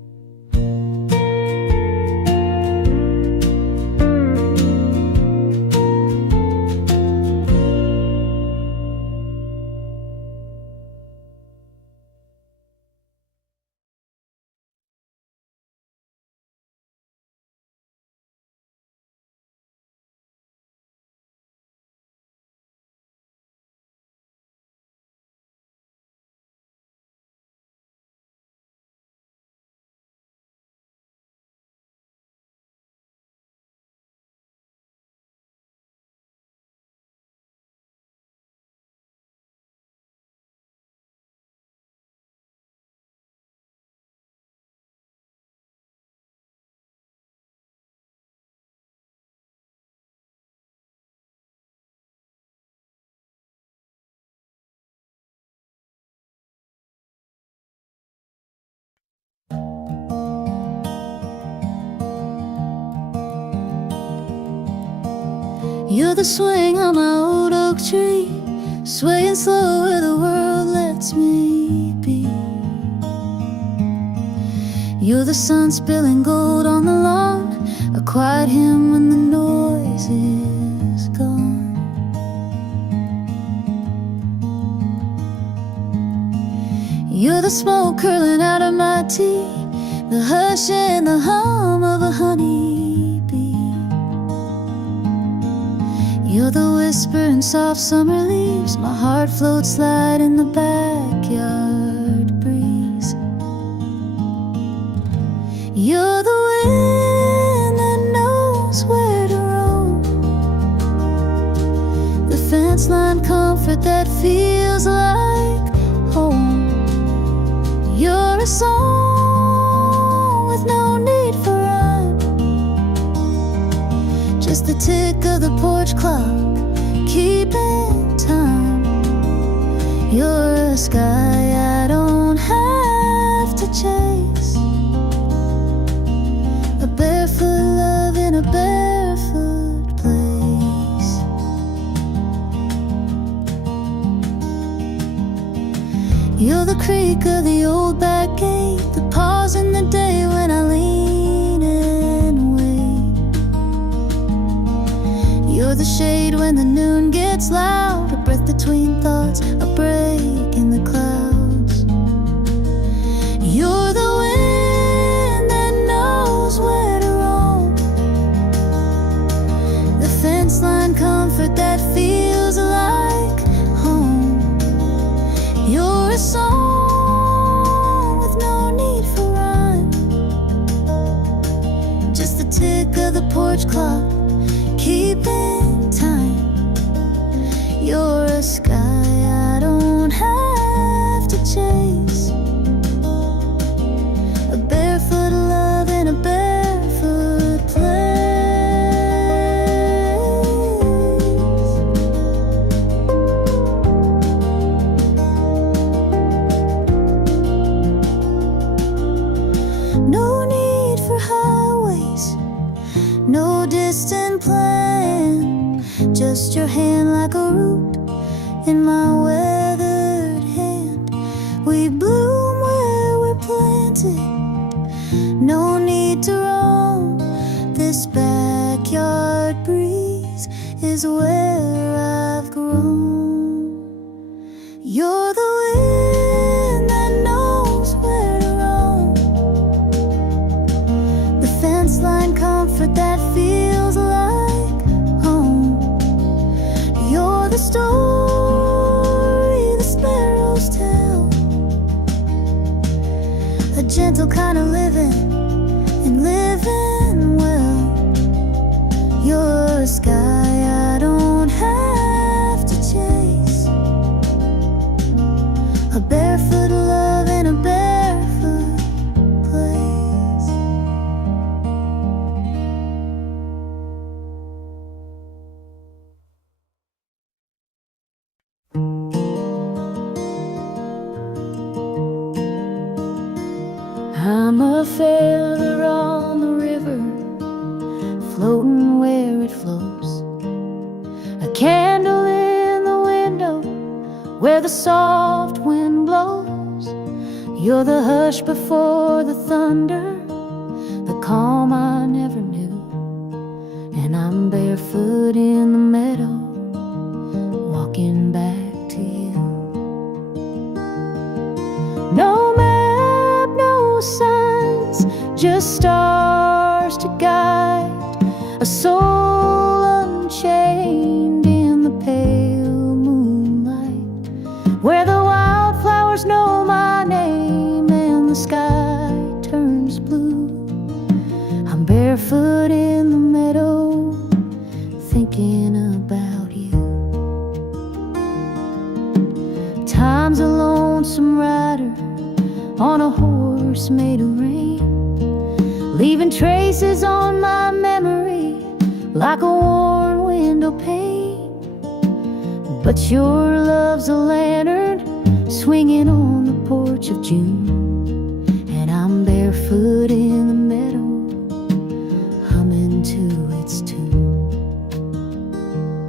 You're the swing on my old oak tree, swaying slow where the world lets me be. You're the sun spilling gold on the lawn, a quiet hymn when the noise is gone. You're the smoke curling out of my tea, the hush and the hum of a honeybee. You're the whisper in soft summer leaves, my heart floats light in the backyard breeze. You're the wind that knows where to roam, the fence line comfort that feels like home. You're a song with no need for rhyme, just the tick of the porch clock keeping time. You're a sky I don't have to chase, a barefoot love in a barefoot place. You're the creak of the old back gate, the pause in the day when I lean and wait. You're the shade when the noon gets loud, a breath between thoughts, a break in the clouds. You're the wind that knows where to roam, the fence line comfort that feels like home. You're a song with no need for rhyme, just the tick of the porch clock keeping time. You're a sky I don't have to chase, a barefoot love in a barefoot place. No need for highways, no distant plan, just your hand like a root in my weathered hand. We bloom where we're planted, no need to roam, this backyard breeze is where I've grown. You're the wind that knows where to roam, the fence line comfort that feels like home. You're the story the sparrows tell, a gentle kind of living and living well. You're a sky I don't have to chase, a barefoot love in a barefoot place. I'm a feather on the river, floating where it flows, a candle in the window where the soft wind blows. You're the hush before the thunder, the calm I never knew, and I'm barefoot in the meadow, walking back to you. No map, no signs, just stars to guide a soul unchained in the pale moonlight, where the wildflowers know my name and the sky turns blue. I'm barefoot in the meadow, thinking about you. Time's a lonesome rider on a horse made of rain, leaving traces on my memory like a worn window pane. But your love's a lantern swinging on the porch of June, and I'm barefoot in the meadow, humming to its tune.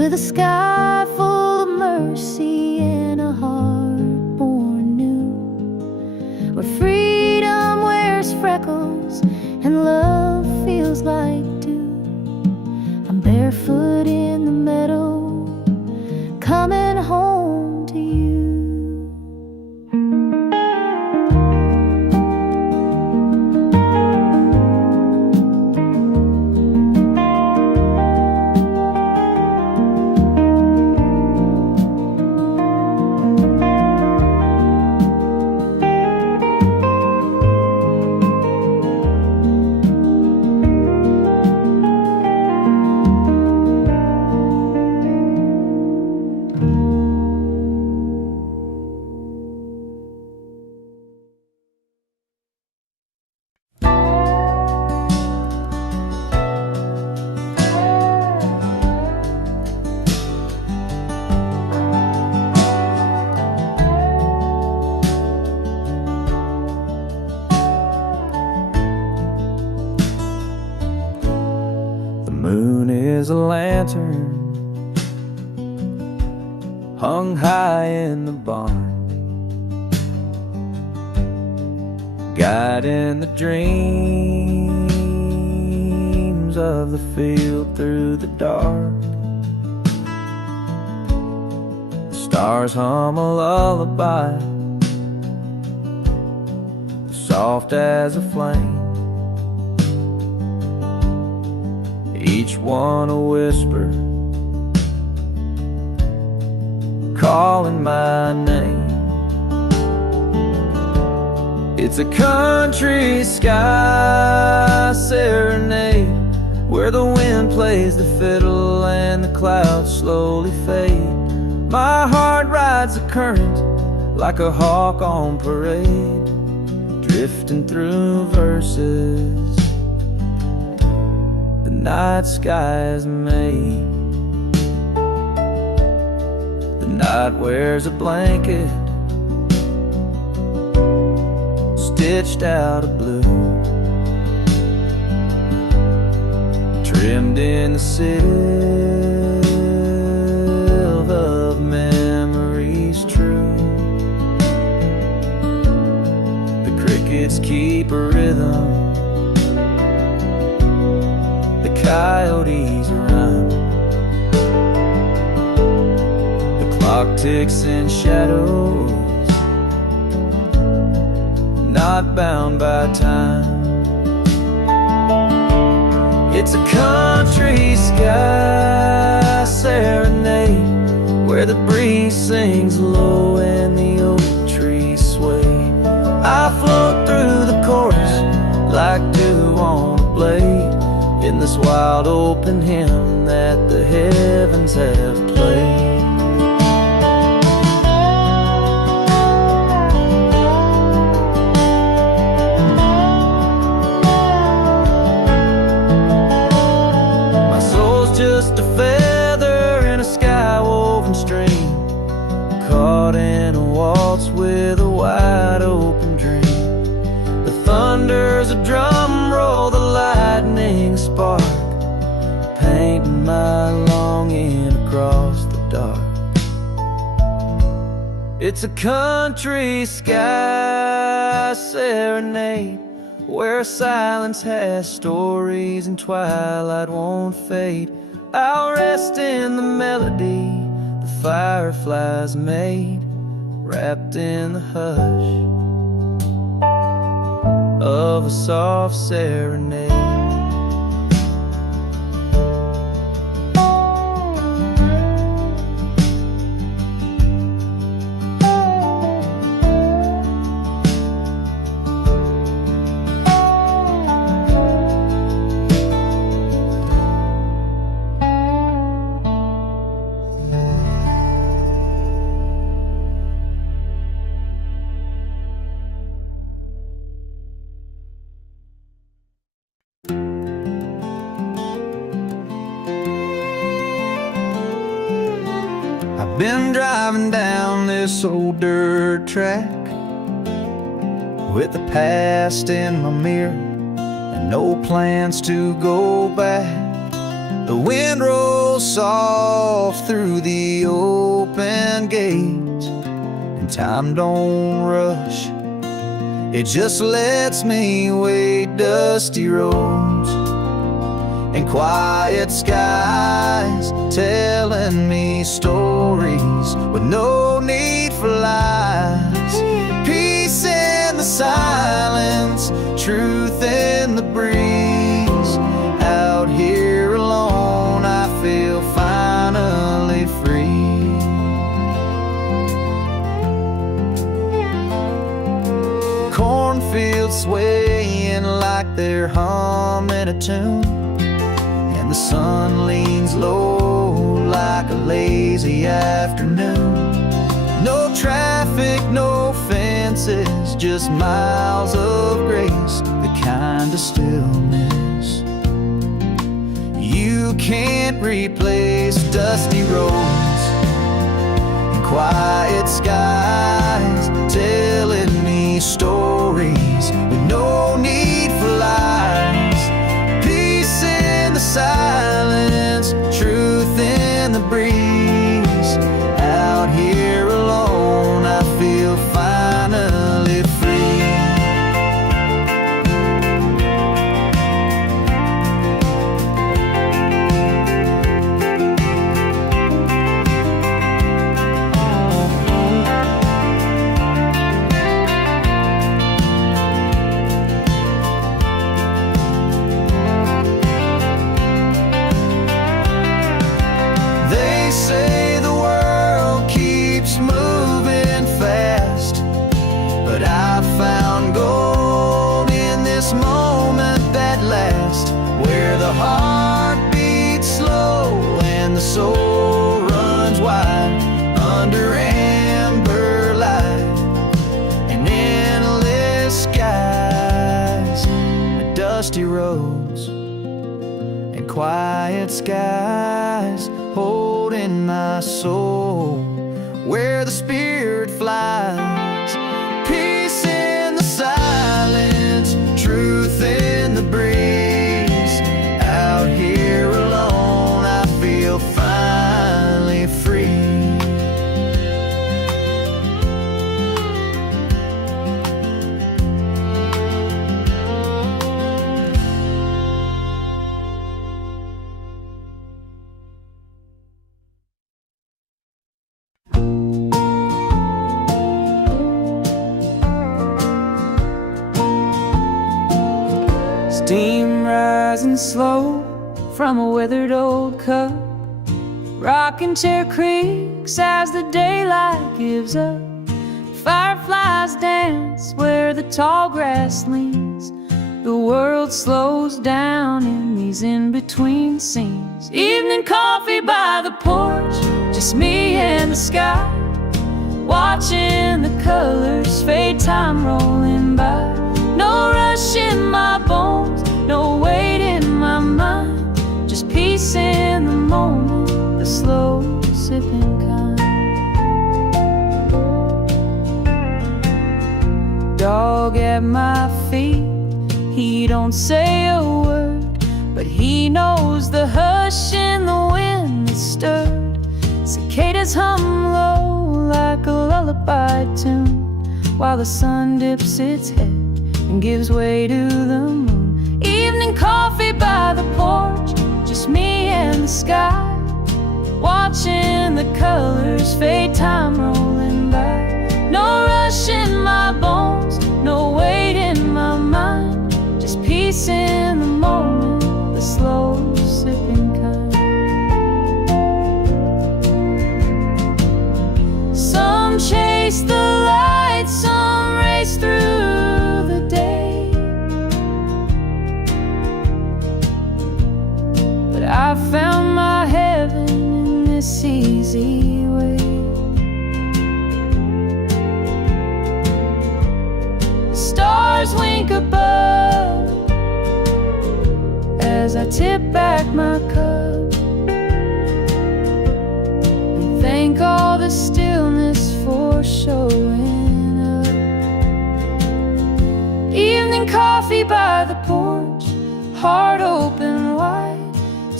with a sky full of mercy and a heart born new, where freedom wears freckles and love feels like dew. I'm barefoot in the meadow, coming home to you. Is a lantern hung high in the barn, guiding the dreams of the field through the dark. The stars hum a lullaby, soft as a flame, each one a whisper, calling my name. It's a country sky serenade, where the wind plays the fiddle and the clouds slowly fade. My heart rides the current like a hawk on parade, drifting through verses night skies made. The night wears a blanket stitched out of blue, trimmed in the silver of memories true. The crickets keep a rhythm, coyotes run, the clock ticks in shadows, not bound by time. It's a country sky serenade, where the breeze sings low and the oak trees sway. I float through the chorus like dew on a blade, in this wild open hymn that the heavens have played. My soul's just a feather in a sky-woven stream, caught in a waltz with a wide open dream. The thunder's a drum roll, the lightning spark, painting my longing across the dark. It's a country sky serenade, where silence has stories and twilight won't fade. I'll rest in the melody the fireflies made, wrapped in the hush of a soft serenade. Been driving down this old dirt track with the past in my mirror and no plans to go back. The wind rolls soft through the open gate, and time don't rush, it just lets me wait. Dusty roads and quiet skies telling me stories with no need for lies. Peace in the silence, truth in the breeze. Out here alone, I feel finally free. Cornfields swaying like they're humming a tune, and the sun leans low like a lazy afternoon. No traffic, no fences, just miles of grace, the kind of stillness you can't replace. Dusty roads and quiet skies telling me stories with no need for lies. Peace in the silence, truth in the breeze. Out here alone, I feel finally free. They say the world keeps moving fast, but I found gold in this moment that lasts, where the heart beats slow and the soul runs wide under amber light and endless skies. Dusty roads and quiet skies holding my soul where the spirit flies. Peace in the silence, truth in the breeze. Out here alone, I feel finally free. Steam rising slow from a withered old cup, rocking chair creaks as the daylight gives up. Fireflies dance where the tall grass leans. The world slows down in these in-between scenes. Evening coffee by the porch, just me and the sky, watching the colors fade, time rolling by. No rush in my bones, no weight in my mind, just peace in the moment, the slow sipping kind. Dog at my feet, he don't say a word, but he knows the hush in the wind that stirred. Cicadas hum low like a lullaby tune, while the sun dips its head and gives way to the moon. Evening coffee by the porch, just me and the sky, watching the colors fade, time rolling by. No rush in my bones, no weight in my mind, just peace in the moment, the slow sipping kind. Some chase the light, some race through the day, but I found my heaven in this easy way. The stars wink above as I tip back my cup and thank all the stillness for showing up. Evening coffee by the porch, heart open wide,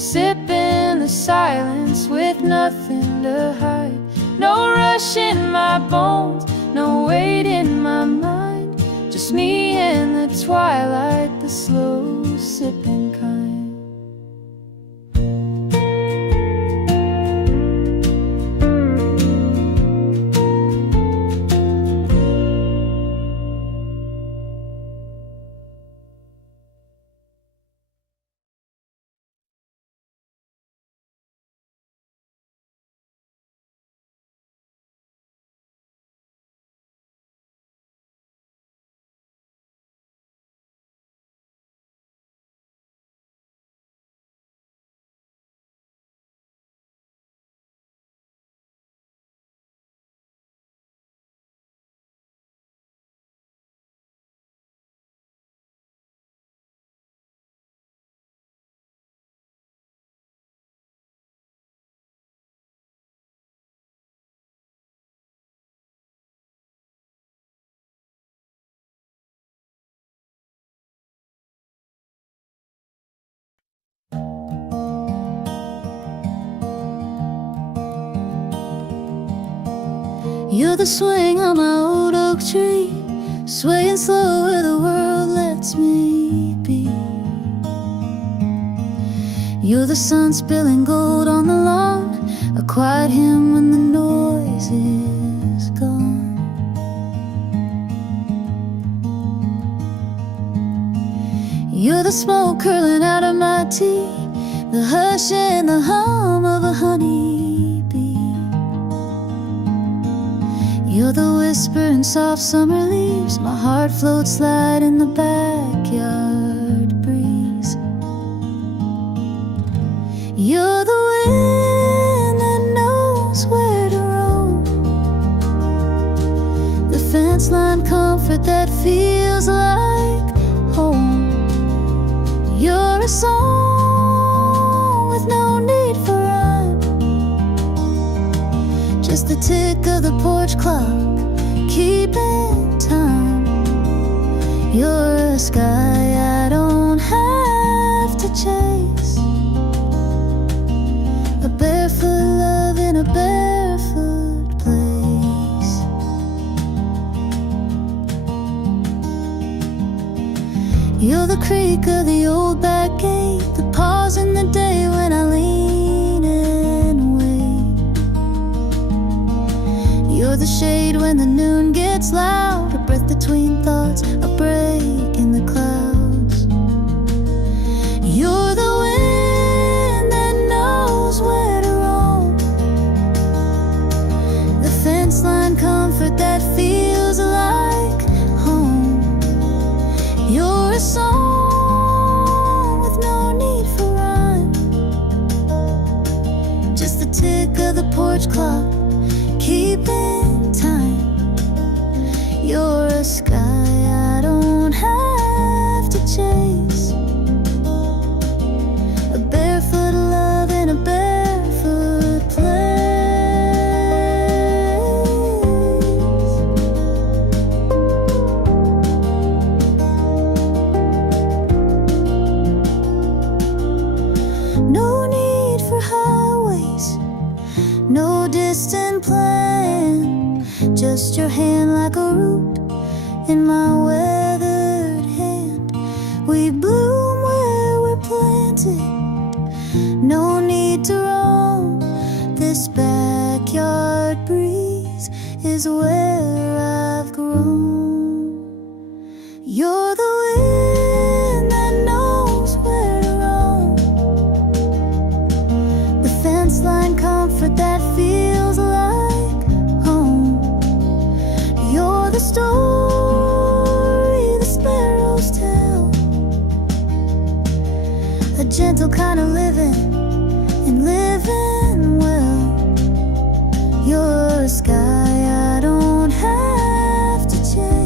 sipping the silence with nothing to hide. No rush in my bones, no weight in my mind, just me and the twilight, the slow sipping kind. You're the swing on my old oak tree, swaying slow where the world lets me be. You're the sun spilling gold on the lawn, a quiet hymn when the noise is gone. You're the smoke curling out of my tea, the hush and the hum of a honeybee. You're the whisper in soft summer leaves, my heart floats light in the backyard breeze. You're the wind that knows where to roam, the fence line comfort that feels like home. You're a song with no need for rhyme, just the tick of the porch clock, keeping time. You're a sky I don't have to chase, a barefoot love in a barefoot place. You're the creak of the old back gate, the pause in the day when I lean and wait. You're the shade when the noon gets loud, a breath between thoughts, a break in the clouds. You're the wind that knows where to roam, the fence line comfort that feels like home. You're a song with no need for rhyme, just the tick of the porch clock, keeping time. You're a sky I don't have to chase, a barefoot love in a barefoot place. No need for highways, no distant plan, just your hand like a root in my weathered hand. We bloom where we're planted, no need to roam, this backyard breeze is where I've grown. You're the wind that knows where to roam, the fence line comfort that feels like home. You're the story the sparrows tell, a gentle kind of living and living well. You're a sky I don't have to chase,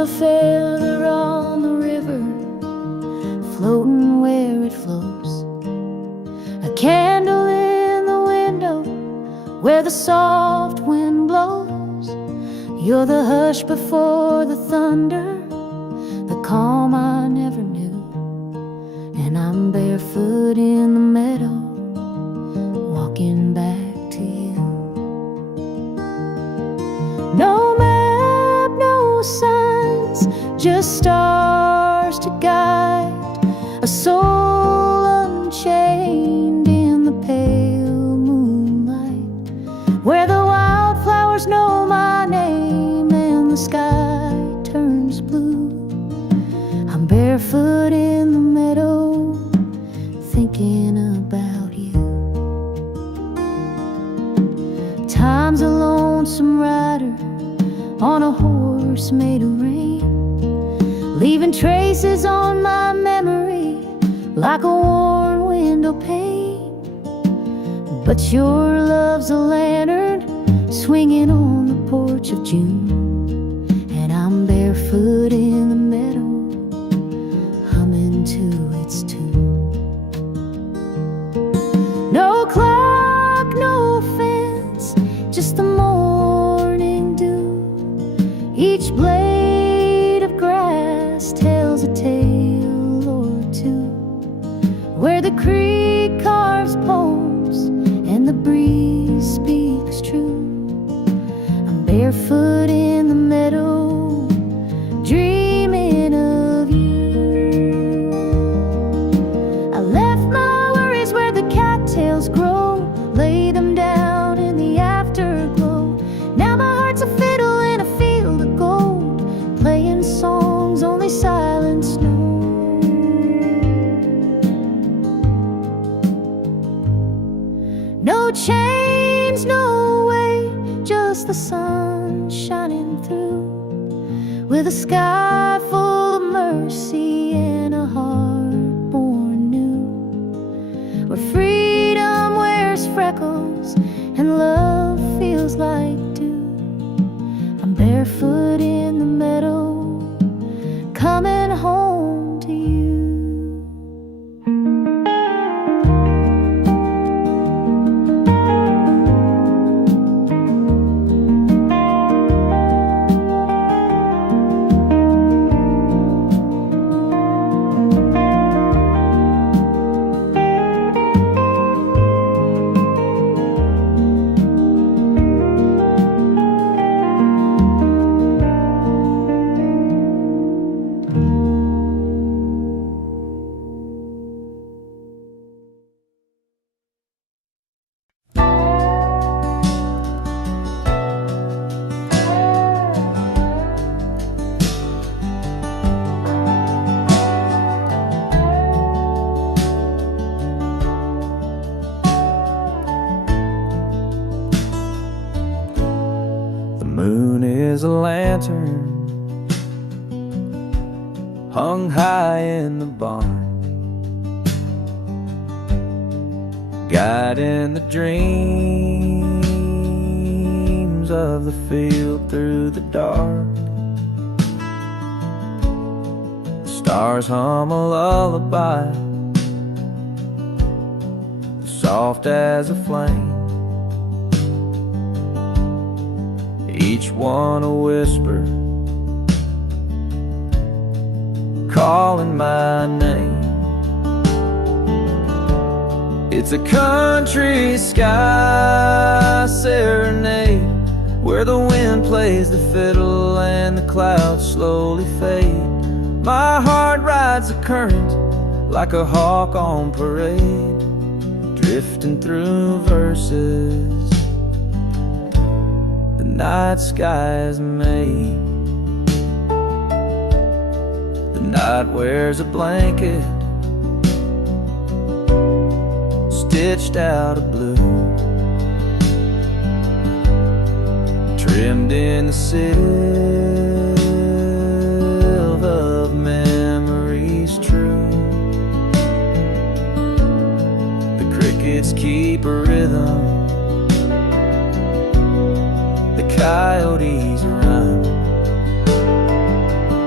a feather on the river, floating where it flows. A candle in the window where the soft wind blows. You're the hush before the thunder, the calm I never knew. And I'm barefoot in the meadow, walking back to you. No map, no signs, just stars to guide a soul unchained in the pale moonlight, where the wildflowers know my name and the sky turns blue. I'm barefoot in the meadow, thinking about you. Time's a lonesome rider on a horse made of rain, leaving traces on my memory like a worn window pane. But your love's a lantern swinging on the porch of June, and I'm barefoot in the meadow, humming to its tune. No clock, no fence, just the morning dew. Each blade of grass tells a tale or two, where the creek carves poems and the breeze speaks true. I'm barefoot in the meadow, dreaming of you. I left my worries where the cattails grow, lay them down in the afterglow. Now my heart's a fiddle in a field of gold, playing songs only silence knows. No chains, no way, just the sun shining through, with a sky full of mercy and a heart born new, where freedom wears freckles and love feels like dew. I'm barefoot in the meadow, coming home to you. Is a lantern hung high in the barn, guiding the dreams of the field through the dark. The stars hum a lullaby, soft as a flame, each one a whisper, calling my name. It's a country sky serenade, where the wind plays the fiddle and the clouds slowly fade. My heart rides the current like a hawk on parade, drifting through verses the night sky's made. The night wears a blanket stitched out of blue, trimmed in the silver of memories true. The crickets keep a rhythm, the coyotes run,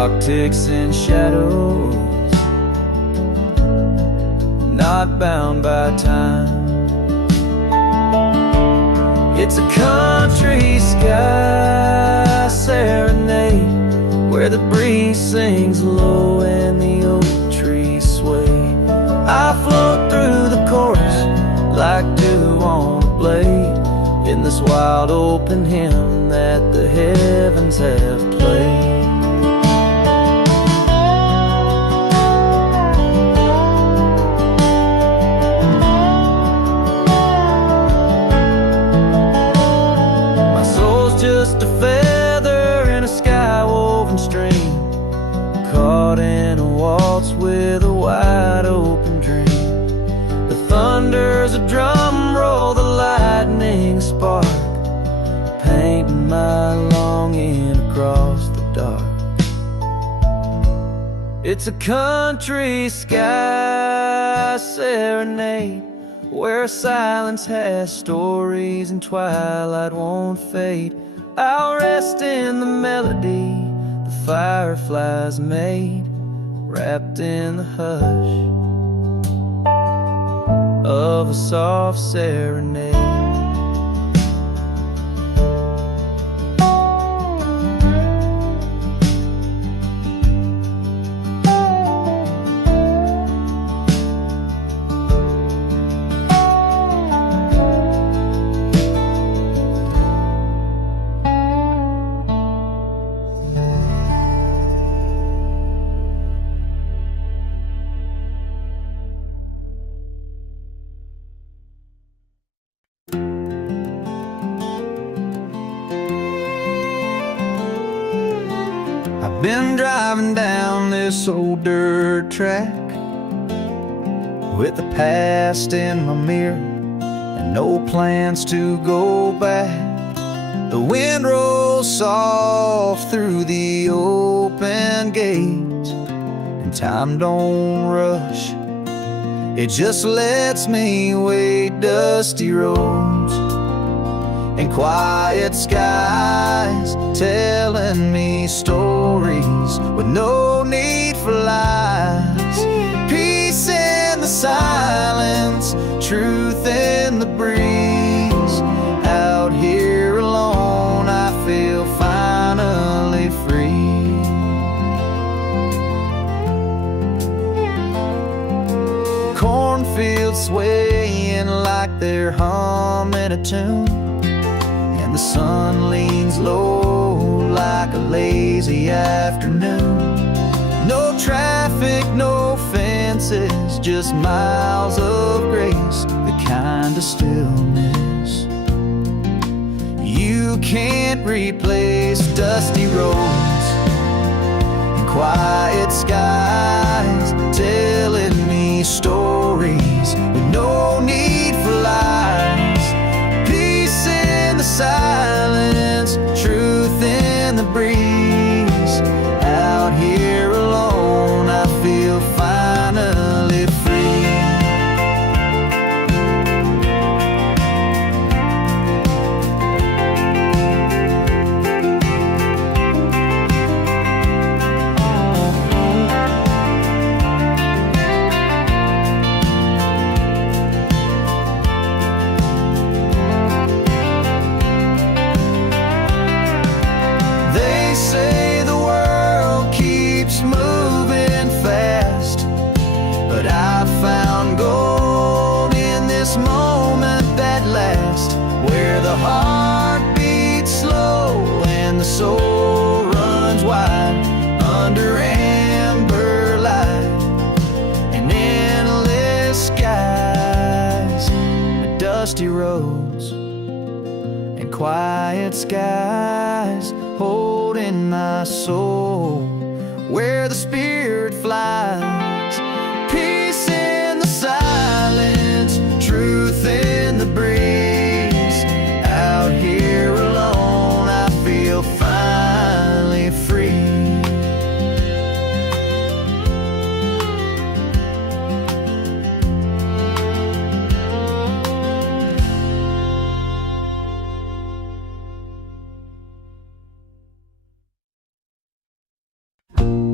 clock ticks in shadows, not bound by time. It's a country sky serenade, where the breeze sings low and the oak trees sway. I float through the chorus like dew on a blade, in this wild open hymn that the heavens have played. Just a feather in a sky-woven stream, caught in a waltz with a wide-open dream. The thunder's a drum roll, the lightning a spark, painting my longing across the dark. It's a country sky serenade, where silence has stories and twilight won't fade. I'll rest in the melody the fireflies made, wrapped in the hush of a soft serenade. Been driving down this old dirt track with the past in my mirror and no plans to go back. The wind rolls soft through the open gates, and time don't rush, it just lets me wade dusty roads and quiet skies, telling me stories with no need for lies. Peace in the silence, truth in the breeze. Out here alone, I feel finally free. Cornfields swaying like they're humming a tune, the sun leans low like a lazy afternoon. No traffic, no fences, just miles of grace, the kind of stillness you can't replace. Dusty roads and quiet skies, telling me stories with no need for lies. Silence, truth in the breeze. Out here alone, I feel finally free. The heart beats slow and the soul runs wide under amber light and endless skies, dusty roads and quiet skies, holding my soul where the spirit flies. Peace in the silence, truth in the breeze. Out here alone, I feel finally free.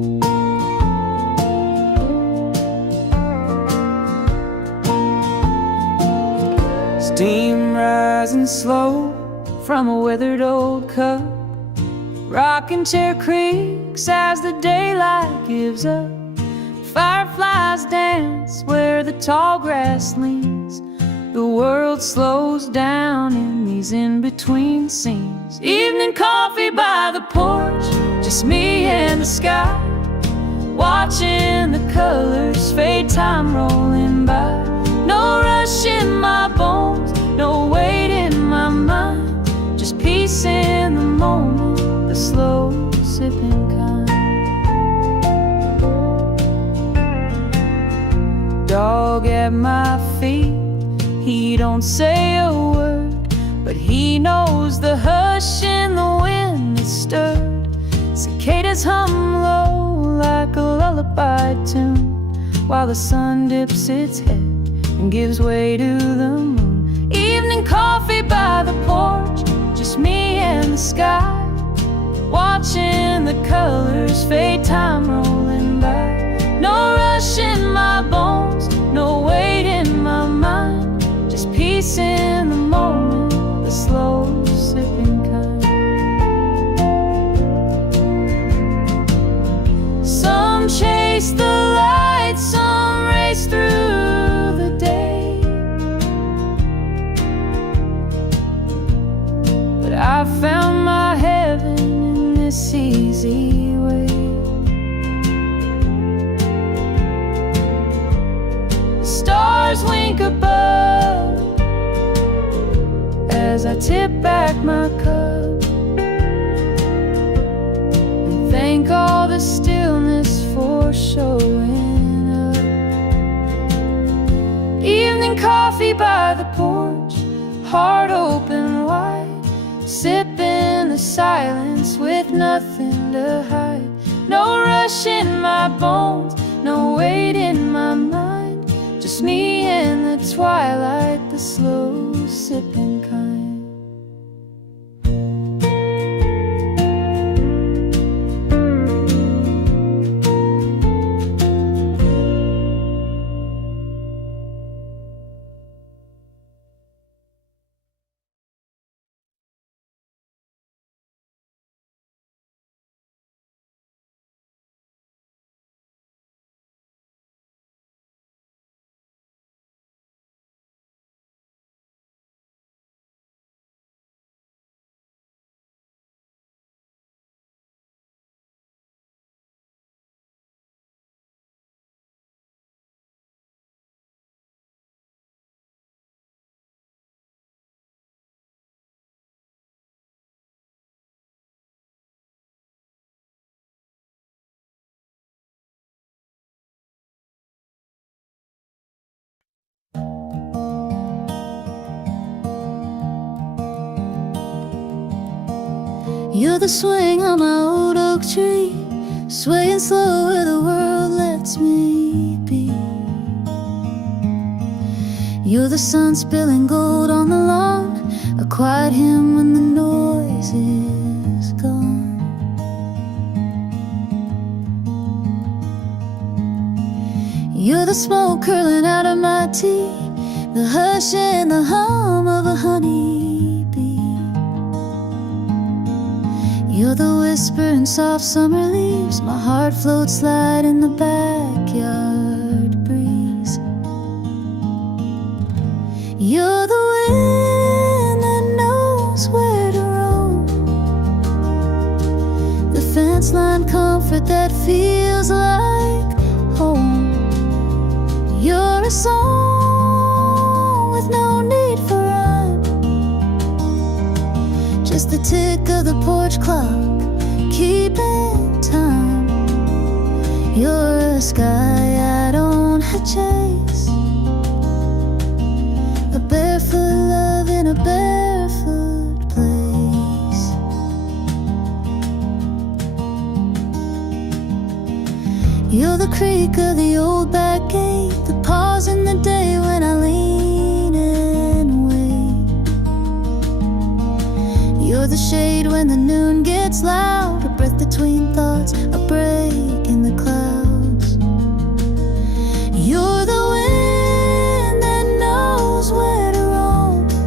Steam rising slow from a withered old cup. Rocking chair creaks as the daylight gives up. Fireflies dance where the tall grass leans. The world slows down in these in-between scenes. Evening coffee by the porch, just me and the sky, watching the colors fade, time rolling by. No rush in my bones, no weight in my mind, just peace in the moment, the slow sipping kind. Dog at my feet, he don't say a word, but he knows the hush in the wind is stirred. Cicadas hum low like a lullaby tune, while the sun dips its head and gives way to the moon. Evening coffee by the porch, just me and the sky, watching the colors fade, time rolling by. No rush in my bones, no weight in my mind, just peace in the moment, the slow sipping kind. Some chase the light, some race through the day, but I found my heaven in this easy way. Stars wink above as I tip back my cup and thank all the stillness for showing up. Evening coffee by the porch, heart open wide, sipping the silence with nothing to hide. No rush in my bones, no weight in my mind, just me in the twilight, the slow sipping kind. You're the swing on my old oak tree, swaying slow where the world lets me be. You're the sun spilling gold on the lawn, a quiet hymn when the noise is gone. You're the smoke curling out of my tea, the hush and the hum of a honeybee. You're the whisper in soft summer leaves, my heart floats light in the backyard breeze. You're the wind that knows where to roam, the fence line comfort that feels like home. You're a song with no need for rhyme, just the tick of the porch clock keeping time. You're a sky I don't chase, a barefoot love in a barefoot place. You're the creak of the old back gate, the pause in the day when I lean and wait. You're the shade when the noon gets loud, a breath between thoughts, a break in the clouds. You're the wind that knows where to roam,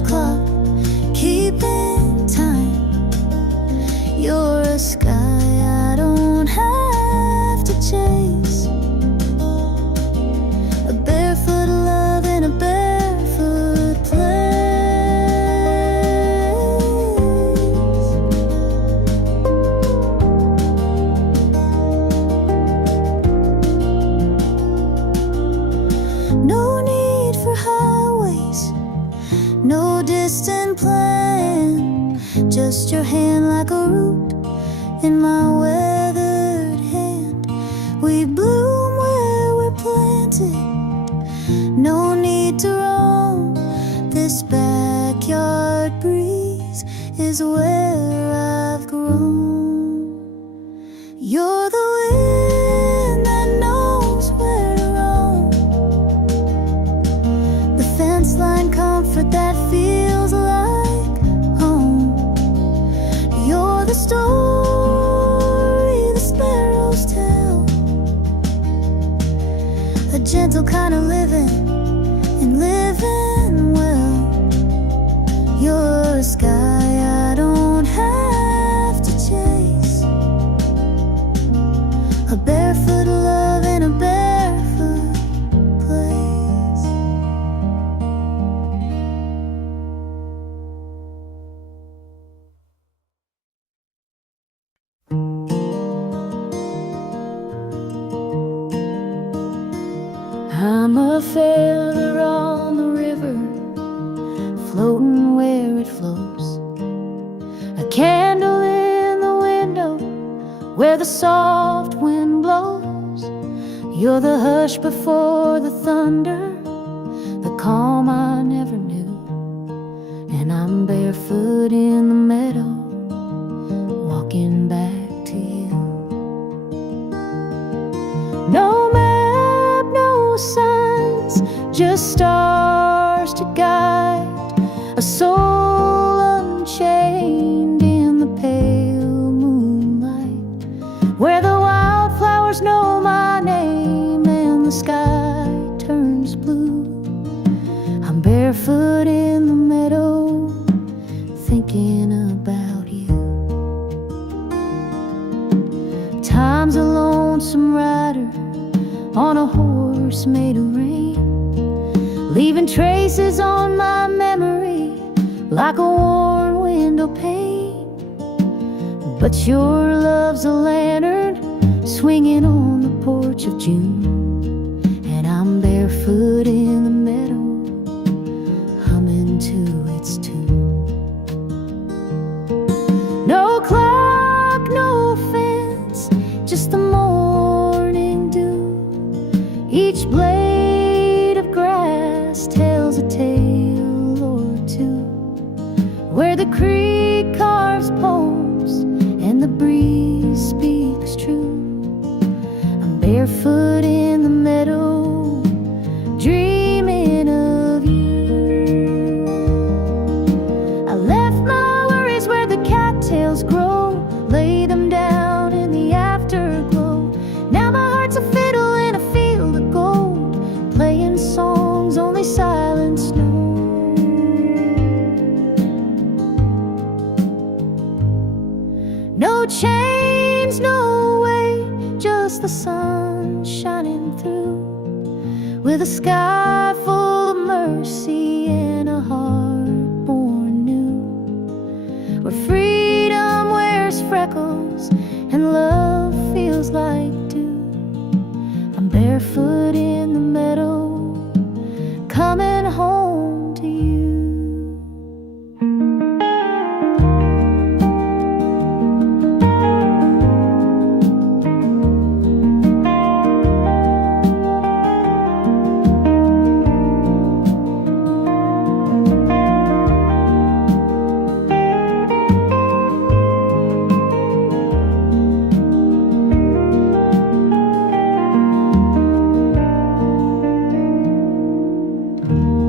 church clock, keeping time. You're a sky I don't have to chase, a barefoot love in a barefoot place. No need for highways, no distant plan, just your hand like a root in my weathered hand. We bloom where we're planted, no need to roam. This backyard breeze is where I've grown. You're the wind that knows where to roam, the fence line comfort that feels like home. You're the story the sparrows tell, a gentle kind of living and living well. You're a sky I don't have to chase, a barefoot love in a barefoot place. I'm a feather on the river, floating where it flows, a candle in the window where the soft wind blows. You're the hush before the thunder, the calm I never knew. And I'm barefoot in the meadow, walking back to you. No map, no signs, just stars to guide a soul unchained in the pale moonlight, where the wildflowers know my name and the sky turns blue. I'm barefoot in the meadow, thinking about you. Time's a lonesome rider on a horse made of rain, leaving traces on my memory like a worn window pane. But your love's a lantern swinging on the porch of June, and I'm barefoot in the meadow, humming to its tune. No clock, no fence, just the morning dew. Each blade of grass tells a tale or two, where the creek carves poems and the breeze speaks true. I'm barefoot in the meadow, dreaming of you. I left my worries where the cattails grow, lay them down in the afterglow. Now my heart's a fiddle in a field of gold, playing songs only silence knows. No chains, no way, just the sun shining through, with a sky full of mercy and a heart born new, where freedom wears freckles and love feels like dew. I'm barefoot in the meadow, coming home to you.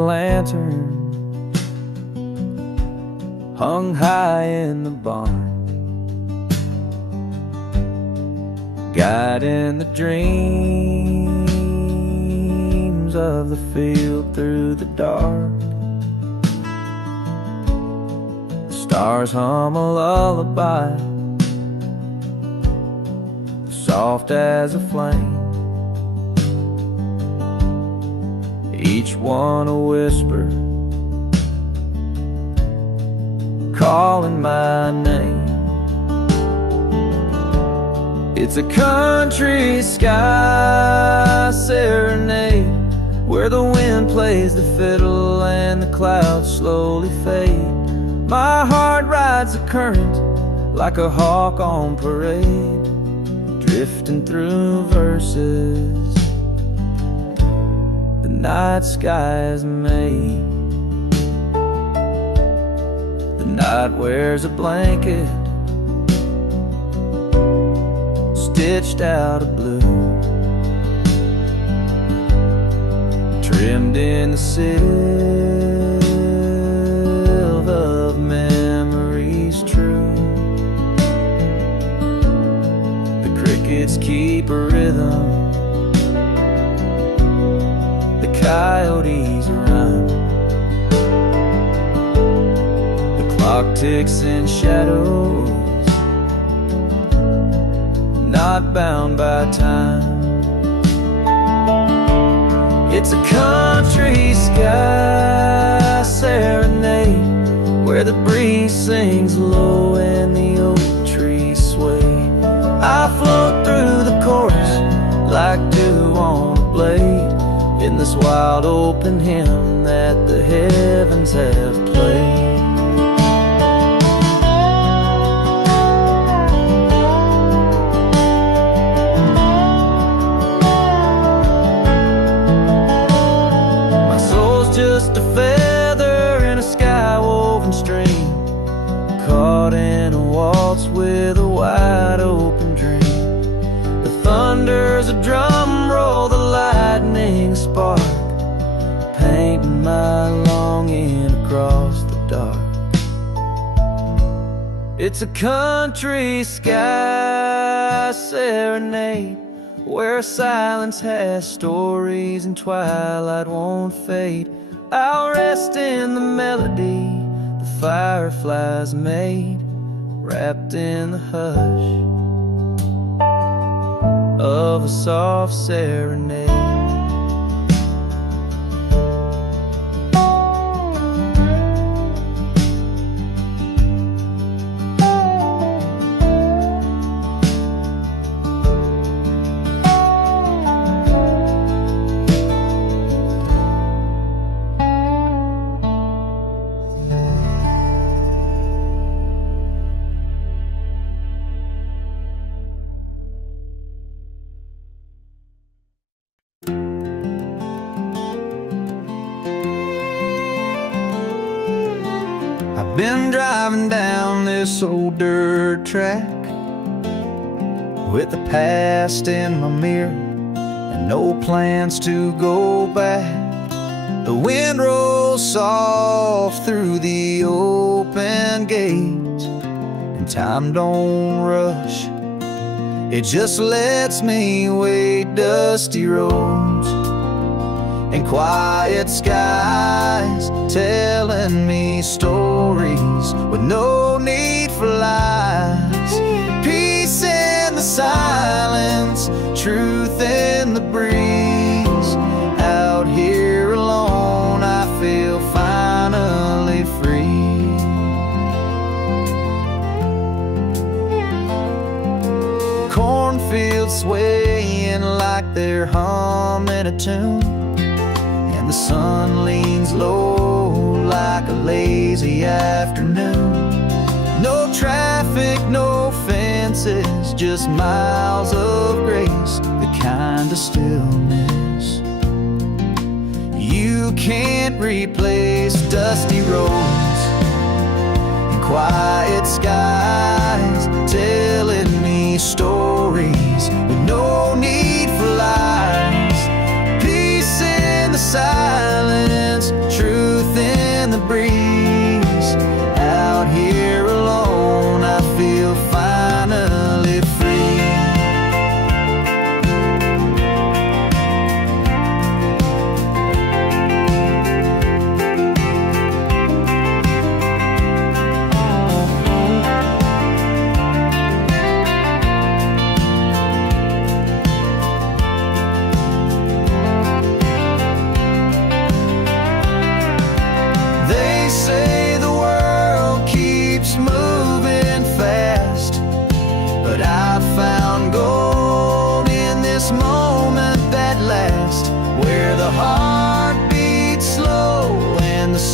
lantern hung high in the barn, guiding the dreams of the field through the dark. The stars hum a lullaby, soft as a flame, each one a whisper calling my name. It's a country sky serenade, where the wind plays the fiddle and the clouds slowly fade. My heart rides the current like a hawk on parade, drifting through verses the night sky has made. The night wears a blanket stitched out of blue, trimmed in the silver of memories true. The crickets keep a rhythm, the coyotes run, the clock ticks in shadows, not bound by time. It's a country sky serenade, where the breeze sings low and the oak trees sway. I float through the chorus like dew on a blade, in this wild open hymn that the heavens have played. Just a feather in a sky-woven stream, caught in a waltz with a wide-open dream. The thunder's a drum roll, the lightning spark, painting my longing across the dark. It's a country sky serenade, where silence has stories and twilight won't fade. I'll rest in the melody the fireflies made, wrapped in the hush of a soft serenade. Been driving down this old dirt track with the past in my mirror and no plans to go back. The wind rolls soft through the open gates, and time don't rush, it just lets me wade dusty roads and quiet skies, telling me stories with no need for lies. Peace in the silence, truth in the breeze. Out here alone, I feel finally free. Cornfields swaying like they're humming a tune, the sun leans low like a lazy afternoon. No traffic, no fences, just miles of grace, the kind of stillness you can't replace. Dusty roads and quiet skies, telling me stories with no need for lies. Peace in the silence,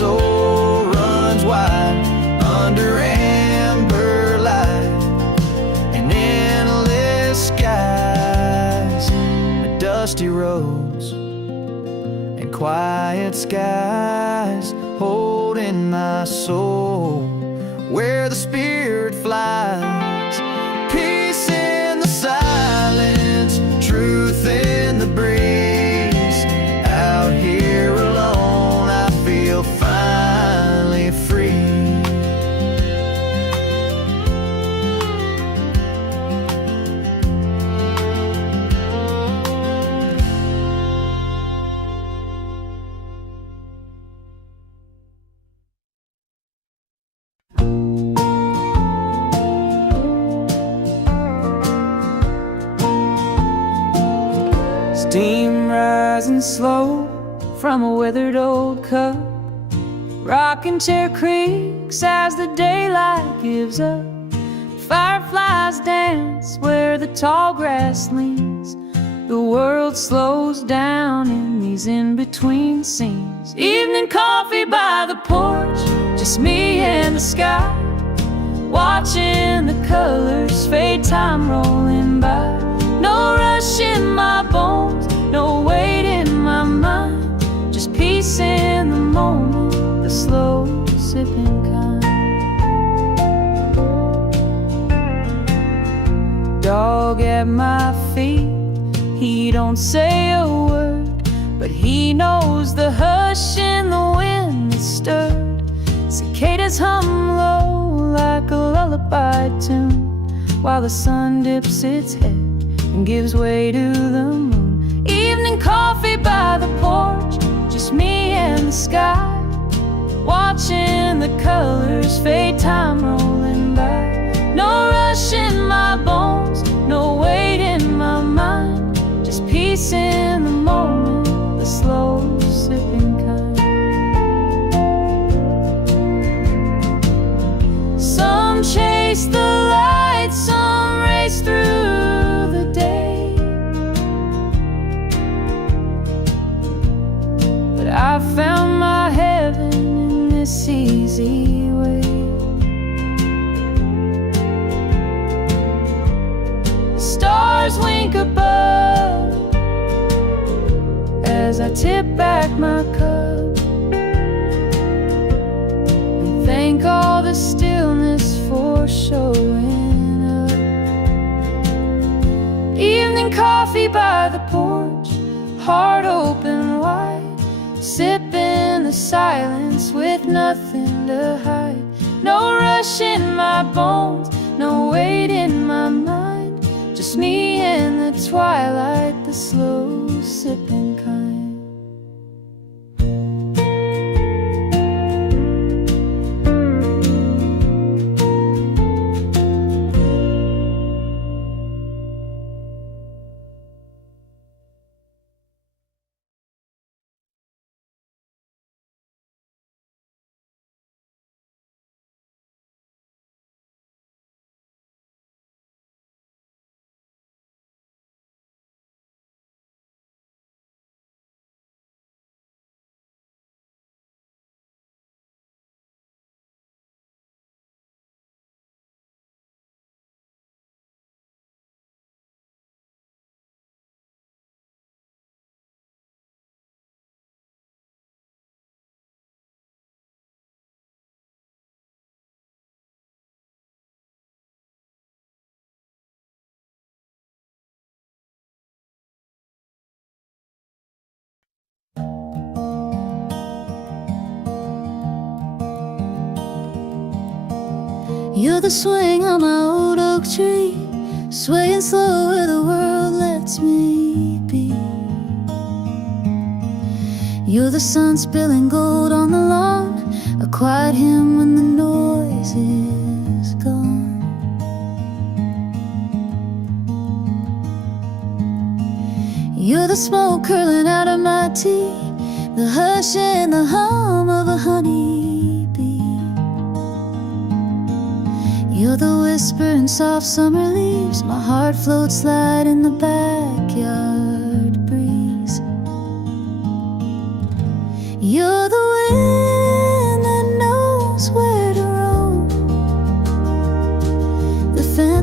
soul runs wide under amber light and endless skies, the dusty roads and quiet skies, holding my soul where the spirit flies. Peace in the silence, truth in the breeze. Out here alone, I feel finally free. Steam rising slow from a weathered old cup. Rocking chair creaks as the daylight gives up. Fireflies dance where the tall grass leans. The world slows down in these in-between scenes. Evening coffee by the porch, just me and the sky, watching the colors fade, time rolling by. No rush in my bones, no weight in my mind, just peace in the moment, the slow sipping kind. Dog at my feet, he don't say a word, but he knows the hush in the wind that stirred. Cicadas hum low like a lullaby tune, while the sun dips its head and gives way to the moon. Evening coffee by the porch, just me and the sky, watching the colors fade, time rolling by. No rush in my bones, no weight in my mind, just peace in the moment, the slow sipping kind. Some chase the light, some race through the day, but I found my heaven in this easy way. The stars wink above as I tip back my cup and thank all the stillness for showing up. Evening coffee by the porch, heart open wide, sipping the silence with nothing to hide. No rush in my bones, no weight in my mind, just me in the twilight, the slow sipping kind. You're the swing on my old oak tree, swaying slow where the world lets me be. You're the sun spilling gold on the lawn, a quiet hymn when the noise is gone. You're the smoke curling out of my tea, the hush and the hum of a honeybee. You're the whisper in soft summer leaves, my heart floats light in the backyard breeze. You're the wind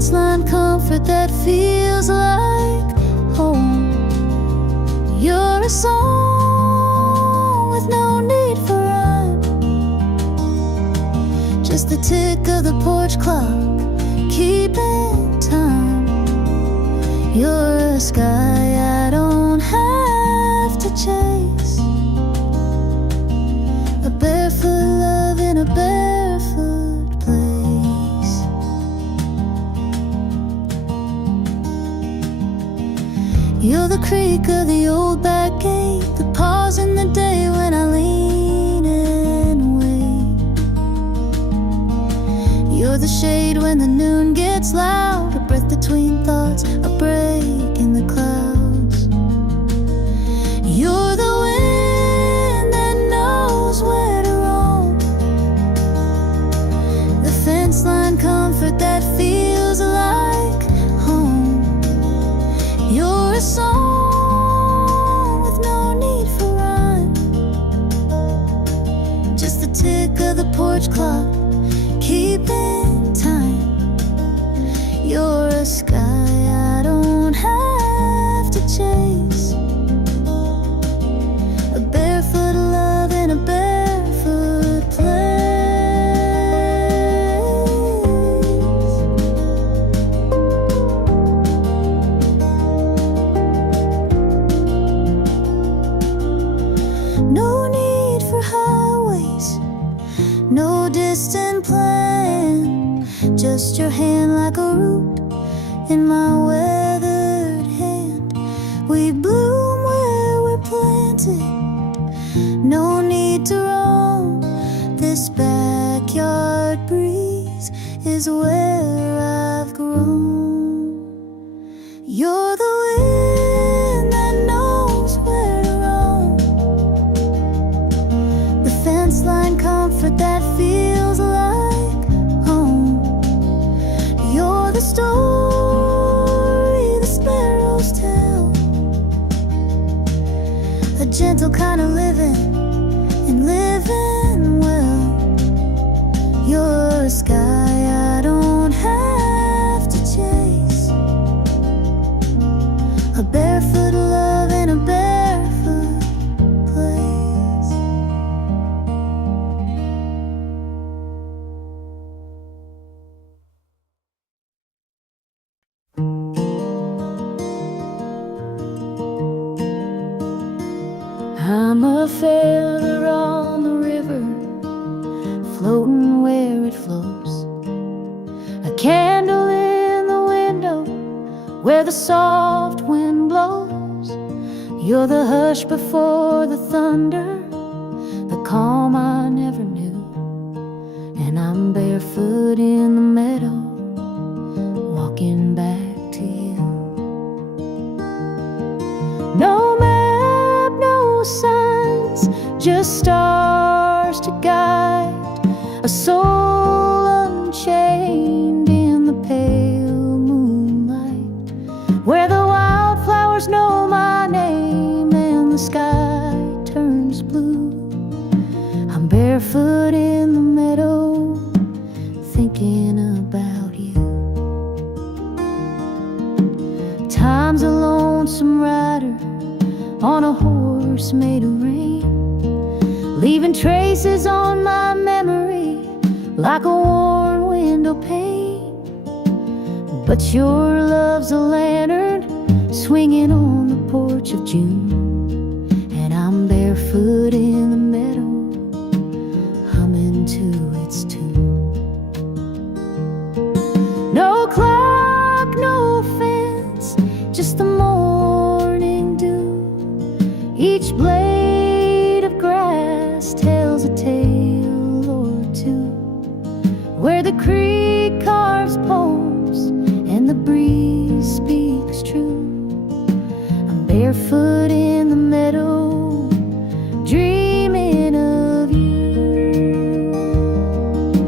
fence line comfort that feels like home. You're a song with no need for rhyme, just the tick of the porch clock keeping time. You're a sky I don't have to chase, a barefoot love in a barefoot place. You're the creak of the old back gate, the pause in the day when I lean and wait. You're the shade when the noon gets loud, a breath between thoughts, a break in the clouds. You're the wind that knows where to roam, the fence line comfort that feels like home. You're a song with no need for rhyme, just the tick of the porch clock keeping time. You're a sky I don't have to chase, a barefoot love in a barefoot place. No need for highways, no distant plan, just your hand like a root in my weathered hand. We bloom where we're planted, no need to roam. This backyard breeze is where I've grown. You're the wind that knows where to roam, the fence line comfort that feels like home. You're the story the sparrows tell, a gentle kind of living and living well. You're a sky I don't have to chase, a barefoot love in a barefoot place. I'm a feather on the river, floating where it flows, a candle in the window where the soft wind blows. You're the hush before the thunder, the calm I never knew. And I'm barefoot in the meadow, walking back to you. No map, no signs, just stars to guide a soul unchained in the pale moonlight, where the wildflowers know my name and the sky turns blue. I'm barefoot in the meadow, thinking about you. Time's a lonesome rider on a horse made of rain, leaving traces on my memory like a worn window pane. But your love's a lantern swinging on the porch of June, and I'm barefoot in the meadow, humming to its tune. No clock, no fence, just the morning dew. Each blade of grass tells a tale or two, where the creek carves poems and the breeze speaks true. I'm barefoot in the meadow, dreaming of you.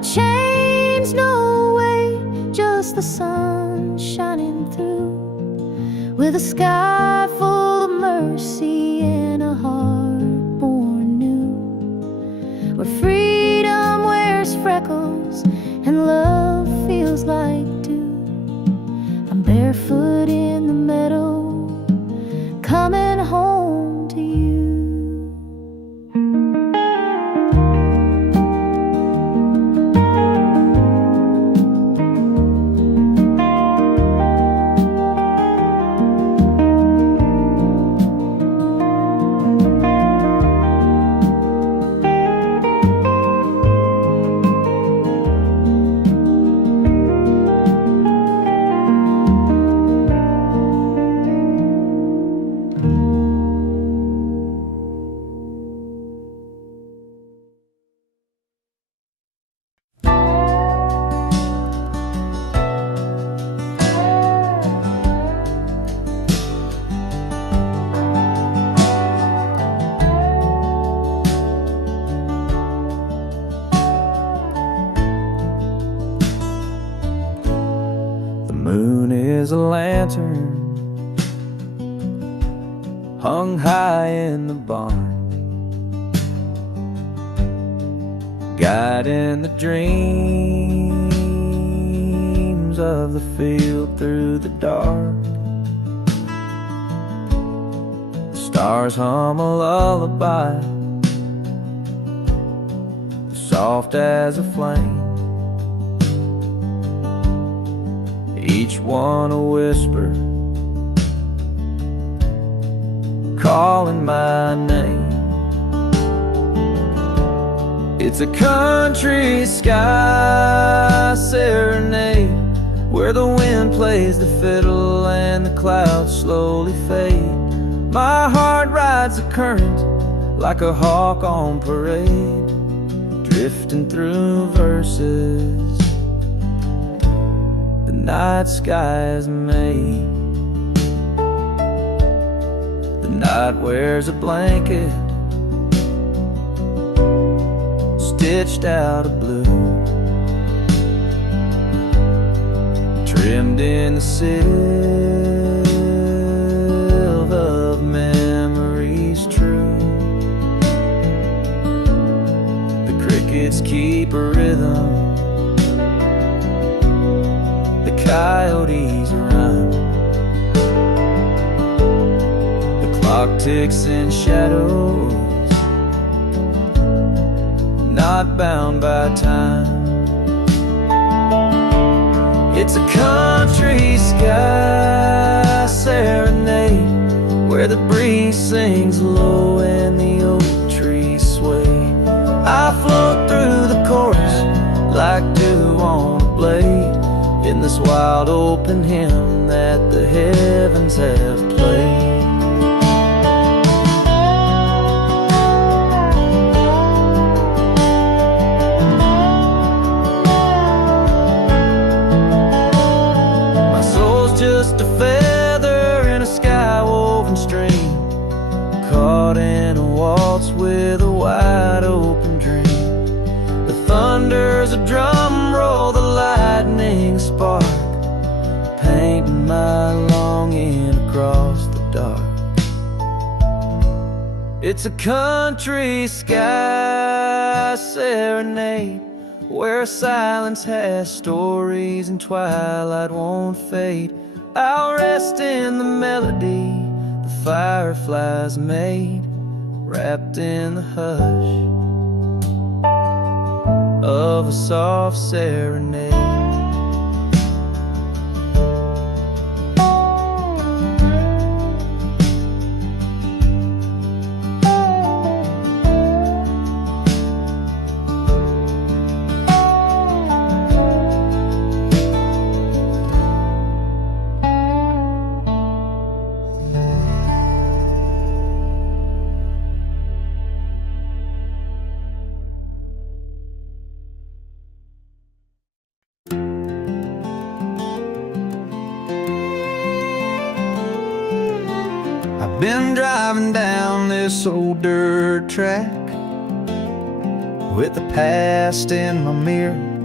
chains, no weight, just the sun shining through, with a sky full of mercy and a heart born new, where freedom wears freckles and love feels like dew. I'm barefoot in the meadow, coming home to you. A lantern hung high in the barn, guiding the dreams of the field through the dark. The stars hum a lullaby, soft as a flame, each one a whisper, calling my name. It's a country sky serenade, where the wind plays the fiddle and the clouds slowly fade. My heart rides the current like a hawk on parade, drifting through verses the night sky is made. The night wears a blanket stitched out of blue, trimmed in the silver of memories true. The crickets keep a rhythm, the coyotes run, the clock ticks in shadows, not bound by time. It's a country sky serenade, where the breeze sings low and the oak trees sway. I float through the chorus like dew on a blade, in this wild open hymn that the heavens have played. My soul's just a feather in a sky-woven stream, caught in a waltz with a wide open dream. The thunder's a drum roll, the lightning spark, painting my longing across the dark. It's a country sky serenade, where silence has stories and twilight won't fade. I'll rest in the melody the fireflies made, wrapped in the hush of a soft serenade. Been driving down this old dirt track with the past in my mirror,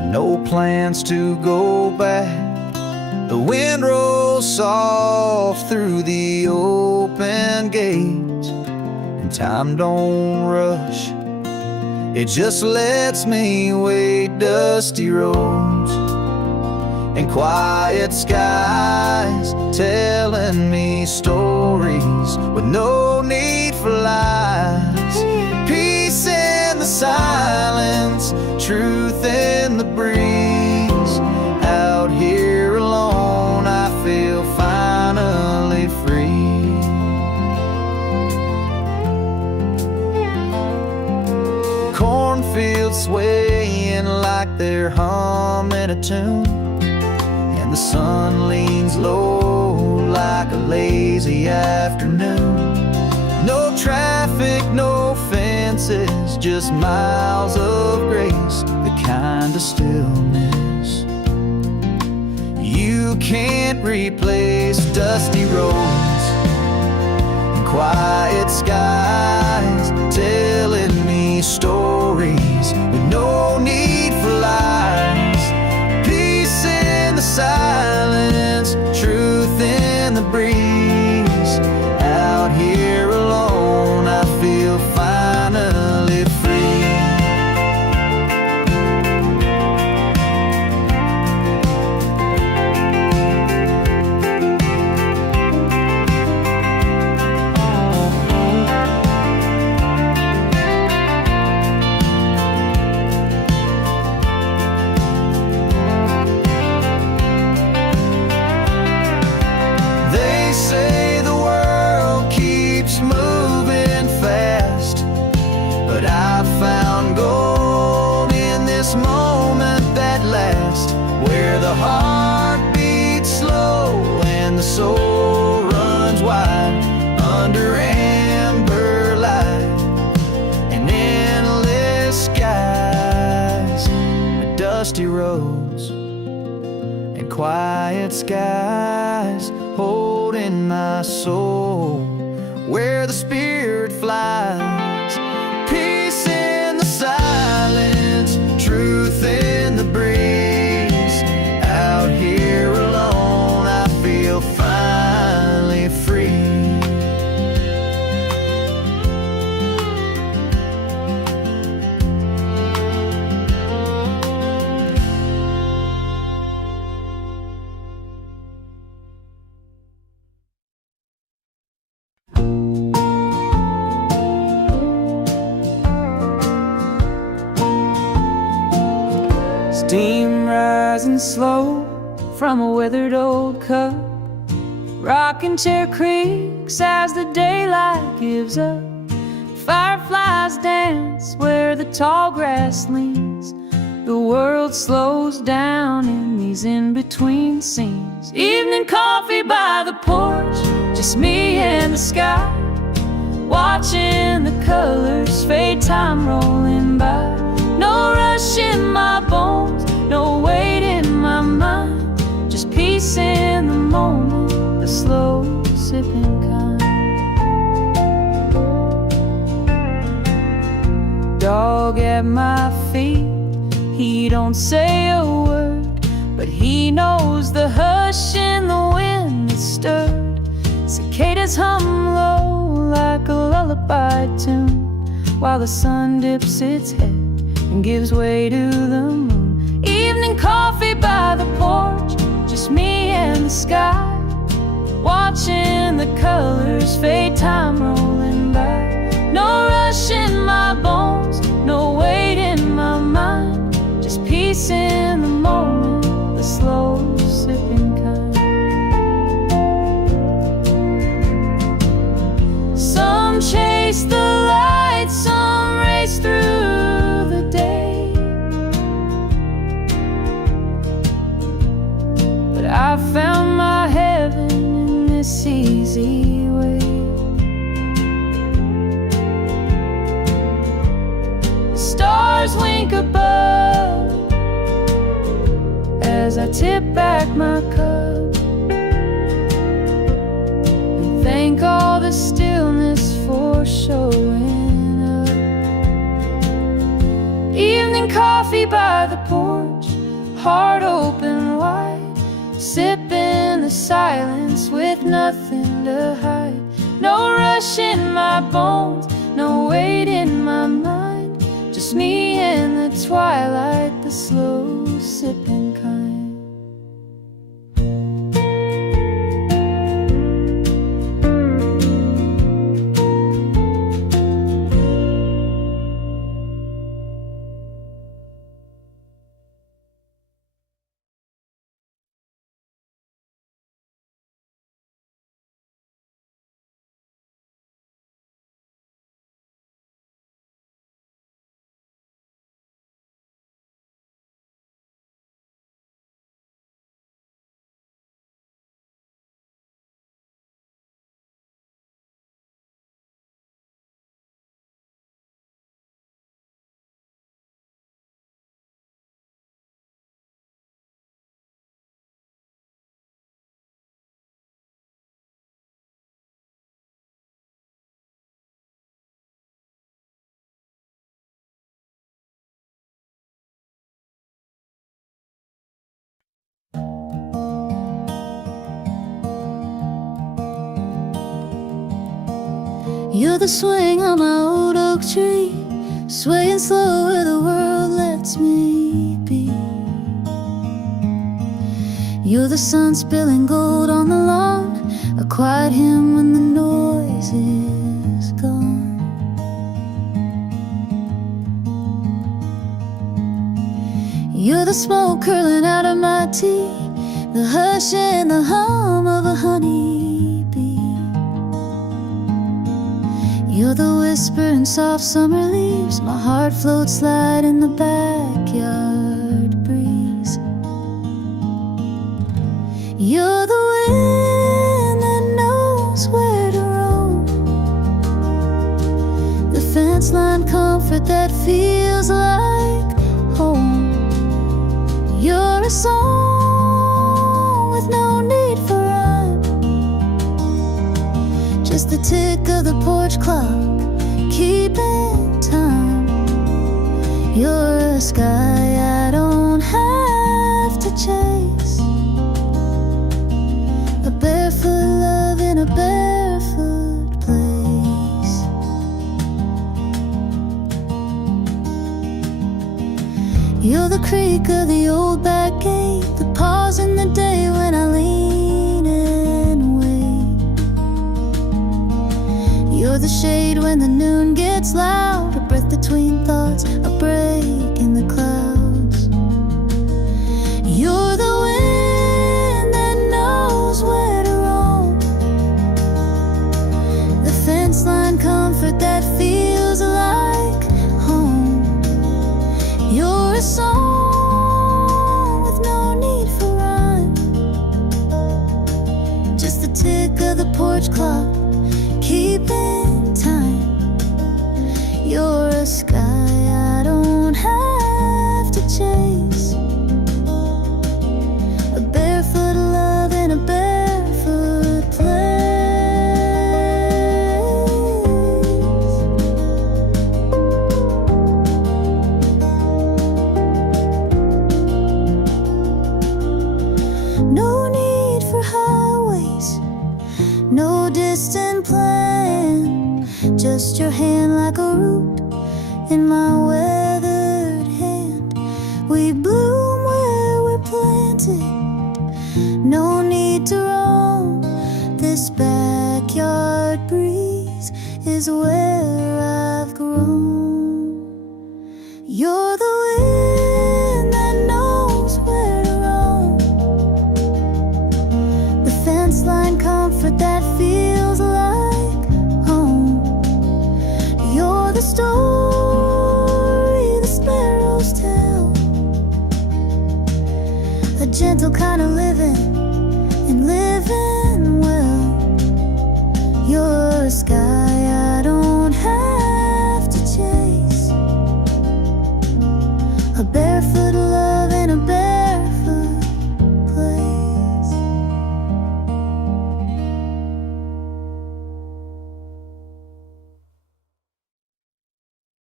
and no plans to go back. The wind rolls soft through the open gate, and time don't rush, it just lets me wait. Dusty roads and quiet skies, telling me stories with no need for lies. Peace in the silence, truth in the breeze. Out here alone, I feel finally free. Cornfields swaying like they're humming a tune, and the sun leans low like a lazy afternoon. No traffic, no fences, just miles of grace, the kind of stillness you can't replace. Dusty roads and quiet skies, telling me stories with no need for lies. Peace in the silence, truth in the breeze. Out here alone, I feel finally free. They say the world keeps moving fast, but I found gold in this moment that lasts, where the heart beats slow and the soul runs wide under amber light and endless skies. Dusty roads and quiet skies, holding my soul where the spirit flies. Peace in the silence, truth in the breeze. Out here alone, I feel finally free. Steam rising slow from a withered old cup. Rocking chair creaks as the daylight gives up. Fireflies dance where the tall grass leans. The world slows down in these in-between scenes. Evening coffee by the porch, just me and the sky, watching the colors fade, time rolling by. No rush in my bones, no weight in my mind, just peace in the moment, the slow sipping kind. Dog at my feet, he don't say a word, but he knows the hush in the wind that stirred. Cicadas hum low like a lullaby tune, while the sun dips its head and gives way to the moon. Evening coffee by the porch, just me and the sky, watching the colors fade, time rolling by. No rush in my bones, no weight in my mind, just peace in the moment, the slow sipping kind. Some chase the light, some race through the day, but I found my heaven in this easy way. The stars wink above as I tip back my cup and thank all the stillness for showing up. Evening coffee by the porch, heart open wide, sipping the silence with nothing to hide. No rush in my bones, no weight in my mind, just me in the twilight, the slow sipping kind. You're the swing on my old oak tree, swaying slow where the world lets me be. You're the sun spilling gold on the lawn, a quiet hymn when the noise is gone. You're the smoke curling out of my tea, the hush and the hum of a honeybee. You're the whisper in soft summer leaves, my heart floats light in the backyard breeze. You're the wind that knows where to roam, the fence line comfort that feels like home. You're a song with no need for rhyme, just the tick of the porch clock, keeping time. You're a sky I don't have to chase, a barefoot love in a barefoot place. You're the creak of the old back gate, the pause in the day when I lean and wait. You're the shade when the noon gets loud, a breath between thoughts, a break in the clouds. You're the wind that knows where to roam, the fence line comfort that feels like home. You're a song with no need for rhyme, just the tick of the porch clock, keeping time. You're a sky I don't have to chase, a barefoot love in a barefoot place. No need for highways, no distant plan, just your hand like a root in my weathered hand. We bloom where we're planted, no need to roam, this backyard breeze is where I've grown. You're the wind that knows where to roam, the fence line comfort that feels like home. You're the story the sparrows tell, a gentle kind of living and living well. You're a sky I don't have to chase, a barefoot love in a barefoot place.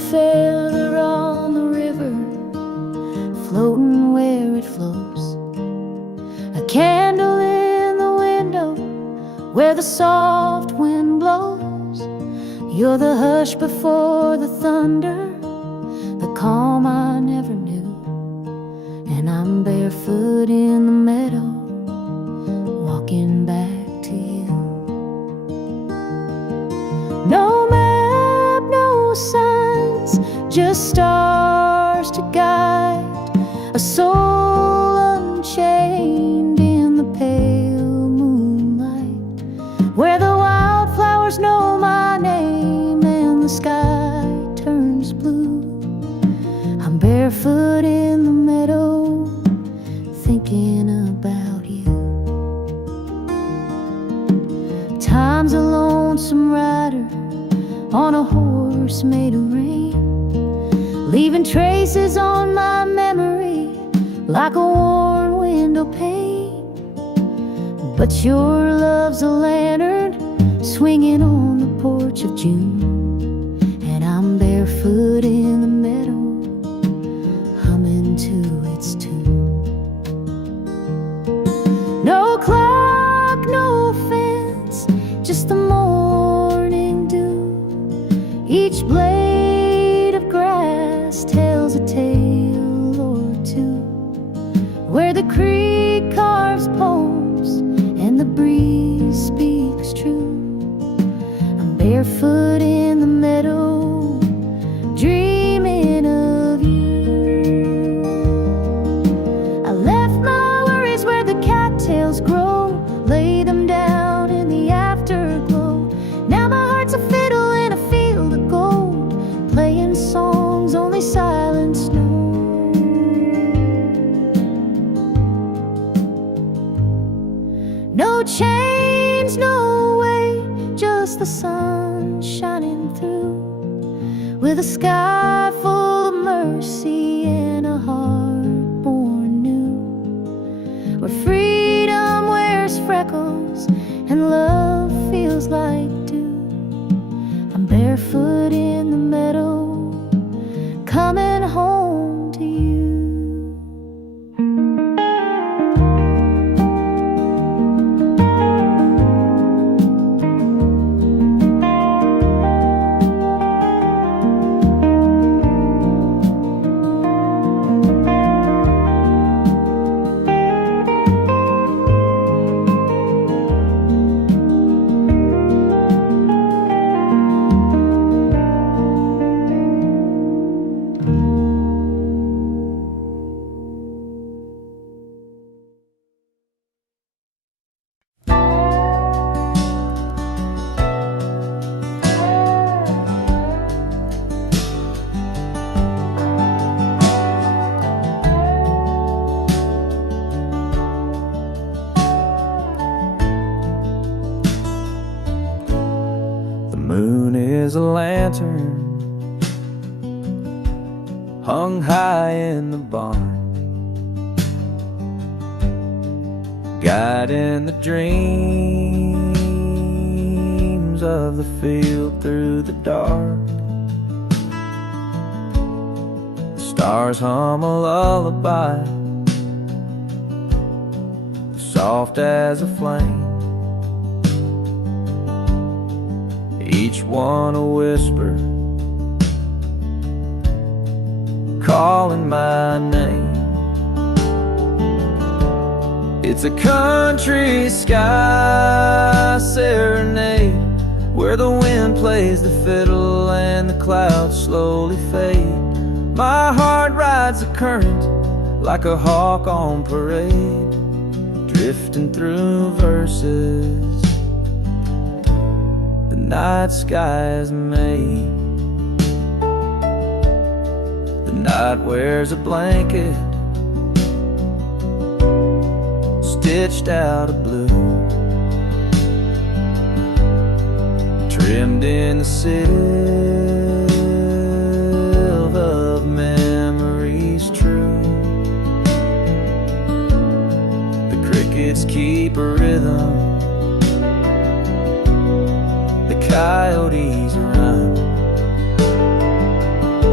feather on the river, floating where it flows. A candle in the window where the soft wind blows. You're the hush before the thunder, the calm I never knew. And I'm barefoot in the meadow, walking back to you. No map, no signs, just stars to guide a soul unchained in the pale moonlight, where the wildflowers know my name and the sky turns blue. I'm barefoot in the meadow, thinking about you. Time's a lonesome rider on a horse made of rain, leaving traces on my memory like a worn window pane. But your love's a lantern swinging on the porch of June, and I'm barefoot in the meadow, humming to its tune. No clock, no fence, just the morning dew. Each blade of grass tells a tale or two, where the creek carves poems and the breeze speaks true. I'm barefoot in the meadow, dreaming of you. I left my worries where the cattails grow, lay them down in the afterglow. Now my heart's a fiddle in a field of gold, playing songs only silence knows. No chains, no way, just the sun shining through, with a sky full of mercy and a heart born new, where freedom wears freckles and love feels like dew. I'm barefoot in the meadow, coming home to you. Is a lantern hung high in the barn, guiding the dreams of the field through the dark. The stars hum a lullaby, soft as a flame, each one a whisper, calling my name. It's a country sky serenade, where the wind plays the fiddle and the clouds slowly fade. My heart rides the current like a hawk on parade, drifting through verses the night sky's made. The night wears a blanket stitched out of blue, trimmed in the silver of memories true. The crickets keep a rhythm, the coyotes run,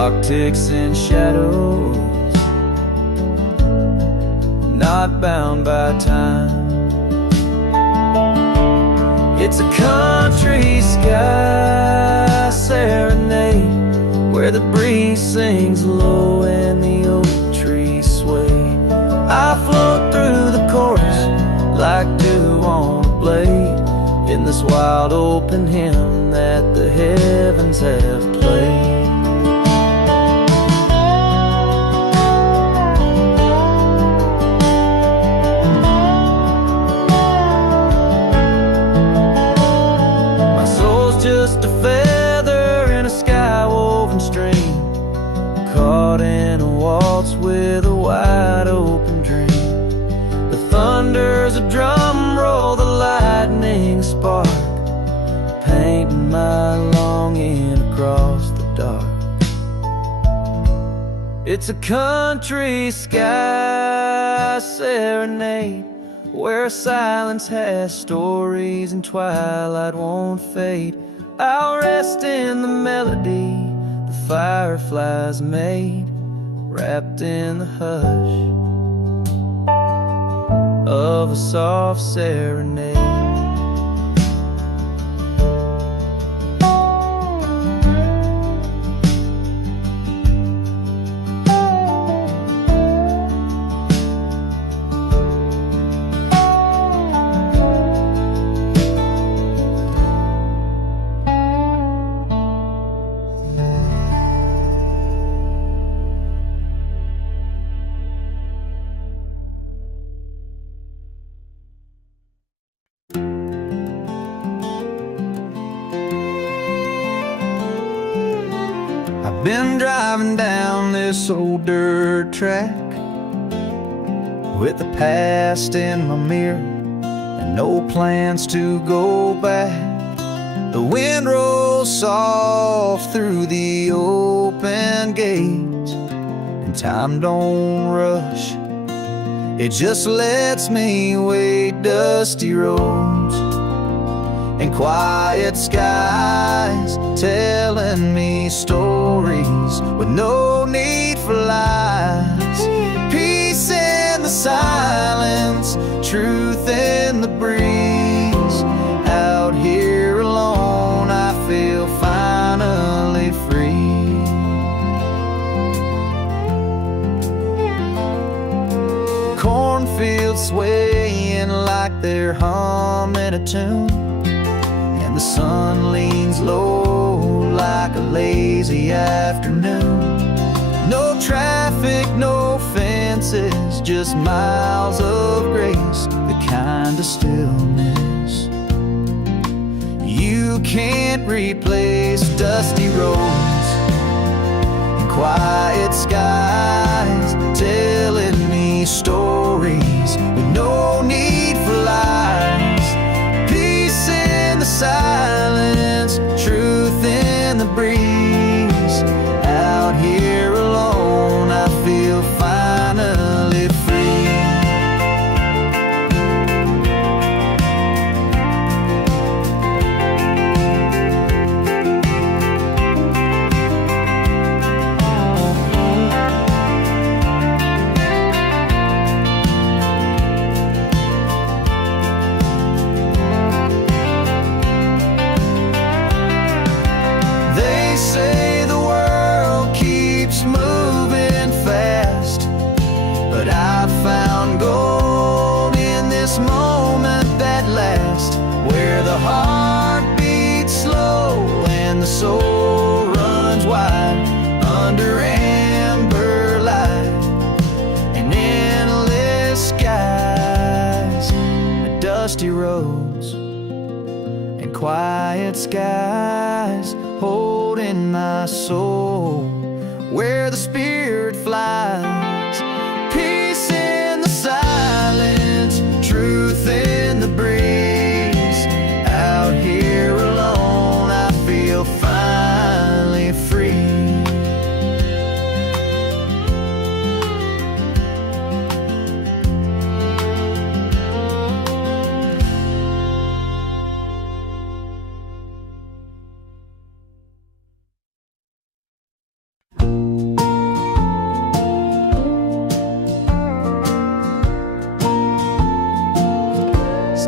clock ticks in shadows, not bound by time. It's a country sky serenade, where the breeze sings low and the oak trees sway. I float through the chorus like dew on a blade, in this wild open hymn that the heavens have played. Just a feather in a sky-woven stream, caught in a waltz with a wide-open dream. The thunder's a drum roll, the lightning spark, painting my longing across the dark. It's a country sky serenade, where silence has stories and twilight won't fade. I'll rest in the melody the fireflies made, wrapped in the hush of a soft serenade. Been driving down this old dirt track with the past in my mirror and no plans to go back. The wind rolls soft through the open gates, and time don't rush, it just lets me wade dusty roads and quiet skies, telling me stories with no need for lies. Peace in the silence, truth in the breeze. Out here alone, I feel finally free. Cornfields swaying like they're humming a tune, the sun leans low like a lazy afternoon. No traffic, no fences, just miles of grace, the kind of stillness you can't replace. Dusty roads and quiet skies, telling me stories with no need for lies. The silence, truth in the breeze. Out here alone, I feel finally free. Say the world keeps moving fast, but I found gold in this moment that lasts, where the heart beats slow and the soul runs wide under amber light and endless skies. Dusty roads and quiet skies, holding my soul where the spirit flies. Peace in the silence, truth in the breeze. Out here alone, I feel finally free.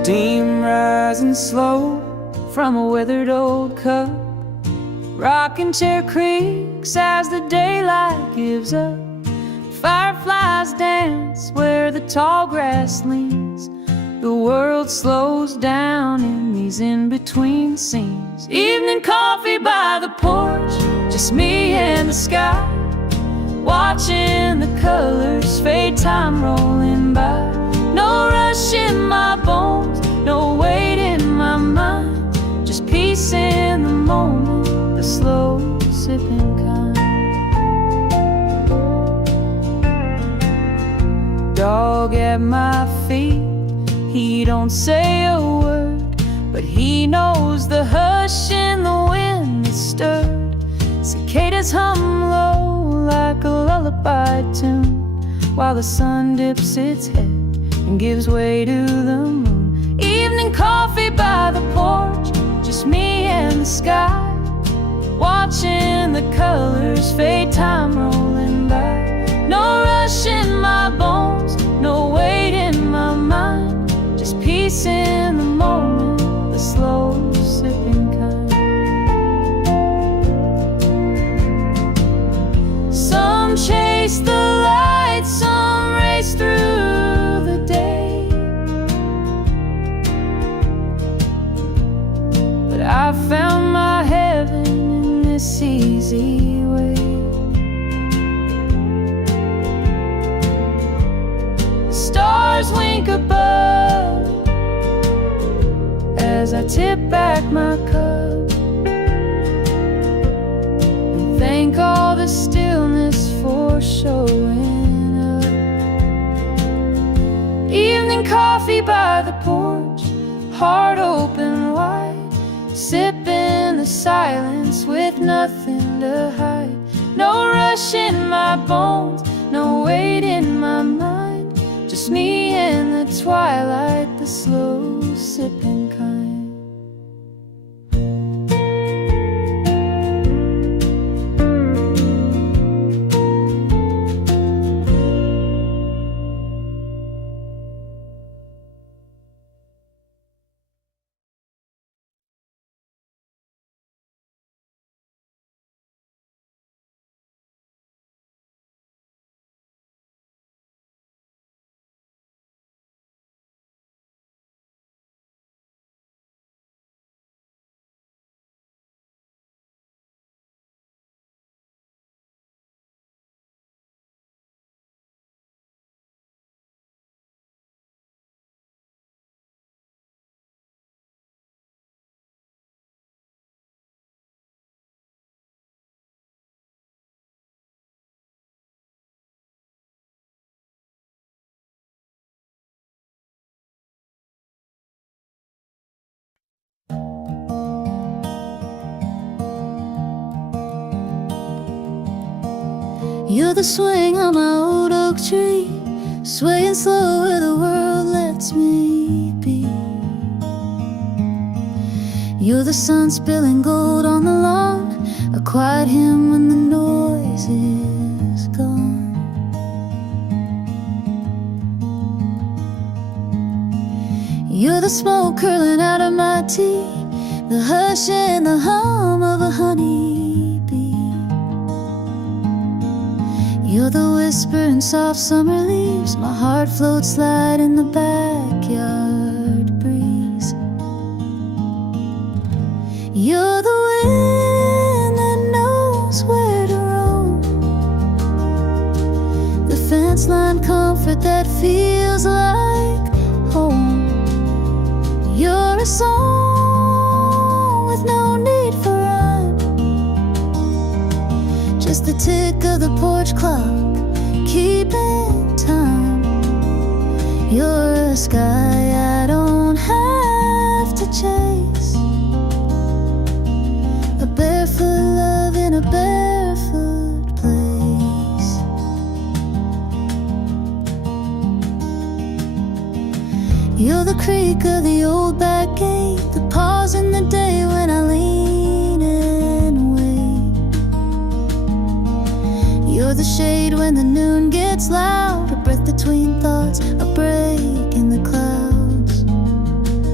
Steam rising slow from a weathered old cup. Rocking chair creaks as the daylight gives up. Fireflies dance where the tall grass leans. The world slows down in these in-between scenes. Evening coffee by the porch, just me and the sky, watching the colors fade, time rolling by. No rush in my bones, no weight in my mind, just peace in the moment, the slow sipping kind. Dog at my feet, he don't say a word, but he knows the hush in the wind that's stirred. Cicadas hum low like a lullaby tune, while the sun dips its head and gives way to the moon. Evening coffee by the porch, just me and the sky, watching the colors fade, time rolling by. No rush in my bones, no weight in my mind, just peace in the moment, the slow sipping kind. Some chase the light, some race through the day, but I found my heaven in this easy way. The stars wink above as I tip back my cup and thank all the stillness for showing up. Evening coffee by the porch, heart open wide, sipping the silence with nothing to hide. No rush in my bones, no weight in my mind, just me in the twilight, the slow sipping kind. You're the swing on my old oak tree, swaying slow where the world lets me be. You're the sun spilling gold on the lawn, a quiet hymn when the noise is gone. You're the smoke curling out of my tea, the hush and the hum of a honeybee. You're the whisper in soft summer leaves, my heart floats light in the backyard breeze. You're the wind that knows where to roam, the fence line comfort that feels like home. You're a song with no need for rhyme, just the tick of the porch clock keeping time. You're a sky I don't have to chase, a barefoot love in a barefoot place. You're the creak of the old back gate, the pause in the day when I lean and wait. You're the shade when the noon gets loud, a breath between thoughts, a break in the clouds.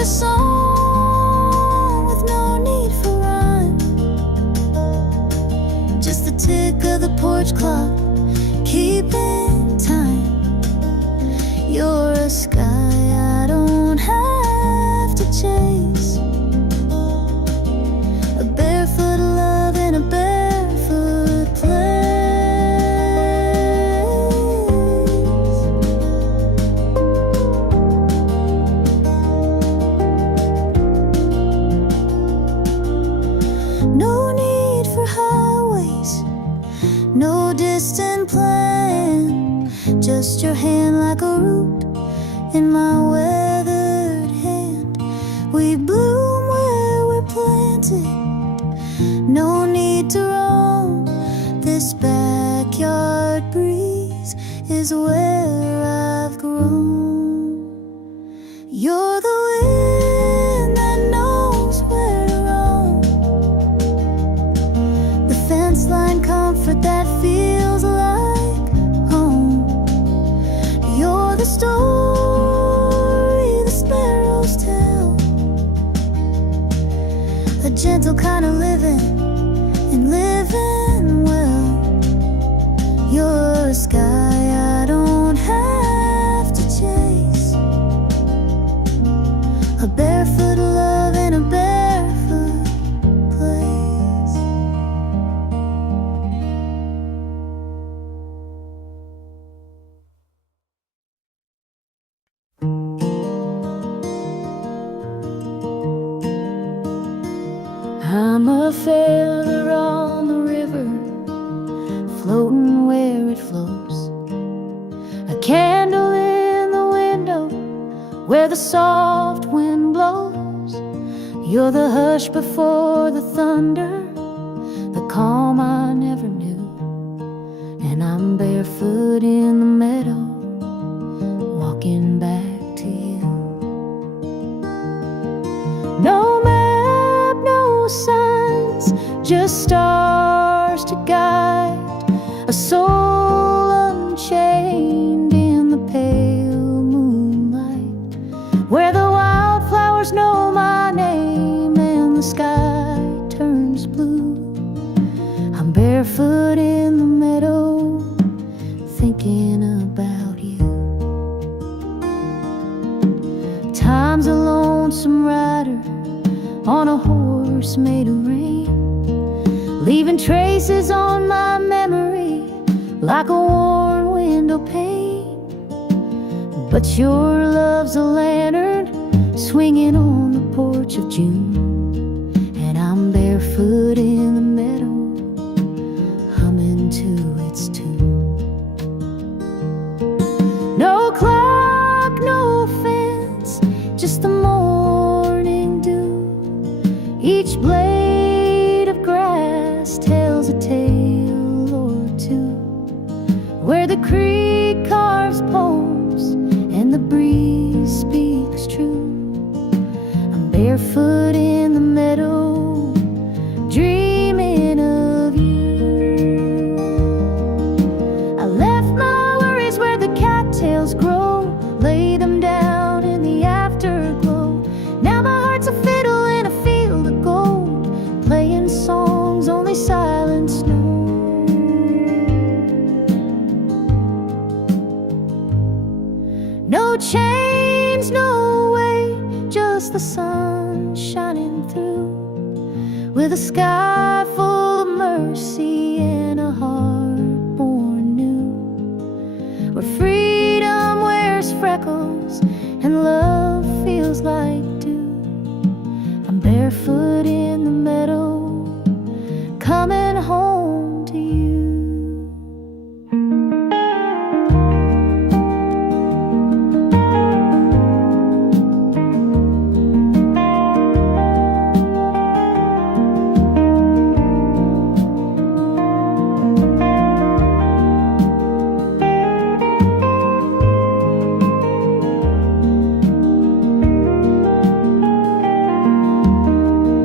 a song with no need for rhyme, just the tick of the porch clock keeping time. You're a sky I don't have to chase, a barefoot love in a barefoot place. No need for highways, no distant plan, just your hand like a root in my weathered hand. We bloom where we're planted, no need to roam. This backyard breeze is where I've grown. You're the wind that knows where to roam, the fence line comfort that feels like home. You're the story the sparrows tell, a gentle kind of living and living well. You're a sky I don't have to chase, a barefoot love in a barefoot place. I'm a feather on the river, floating where it flows, a candle in the window where the soft wind blows. You're the hush before the thunder, the calm I never knew. And I'm barefoot in the meadow, walking back to you. No map, no signs, just stars to guide a soul unchained in the pale moonlight, where the wildflowers know my name and the sky turns blue. I'm barefoot in the meadow, thinking about you. Time's a lonesome rider on a horse made of rain, leaving traces on my memory like a worn window pane. But your love's a lantern swinging on the porch of June, and I'm barefoot in the meadow, humming to its tune. No clock, no fence, just the morning dew. Each blade of grass tells a tale or two, where the creek carves poems and the breeze speaks true. I'm barefoot in the meadow, dreaming of you. I left my worries where the cattails grow, lay them down in the afterglow. Now my heart's a fiddle in a field of gold, playing songs only silence knows. No chains, no weight, just the sun shining through, with a sky full of mercy and a heart born new, where freedom wears freckles and love feels like dew. I'm barefoot in the meadow, coming home to you.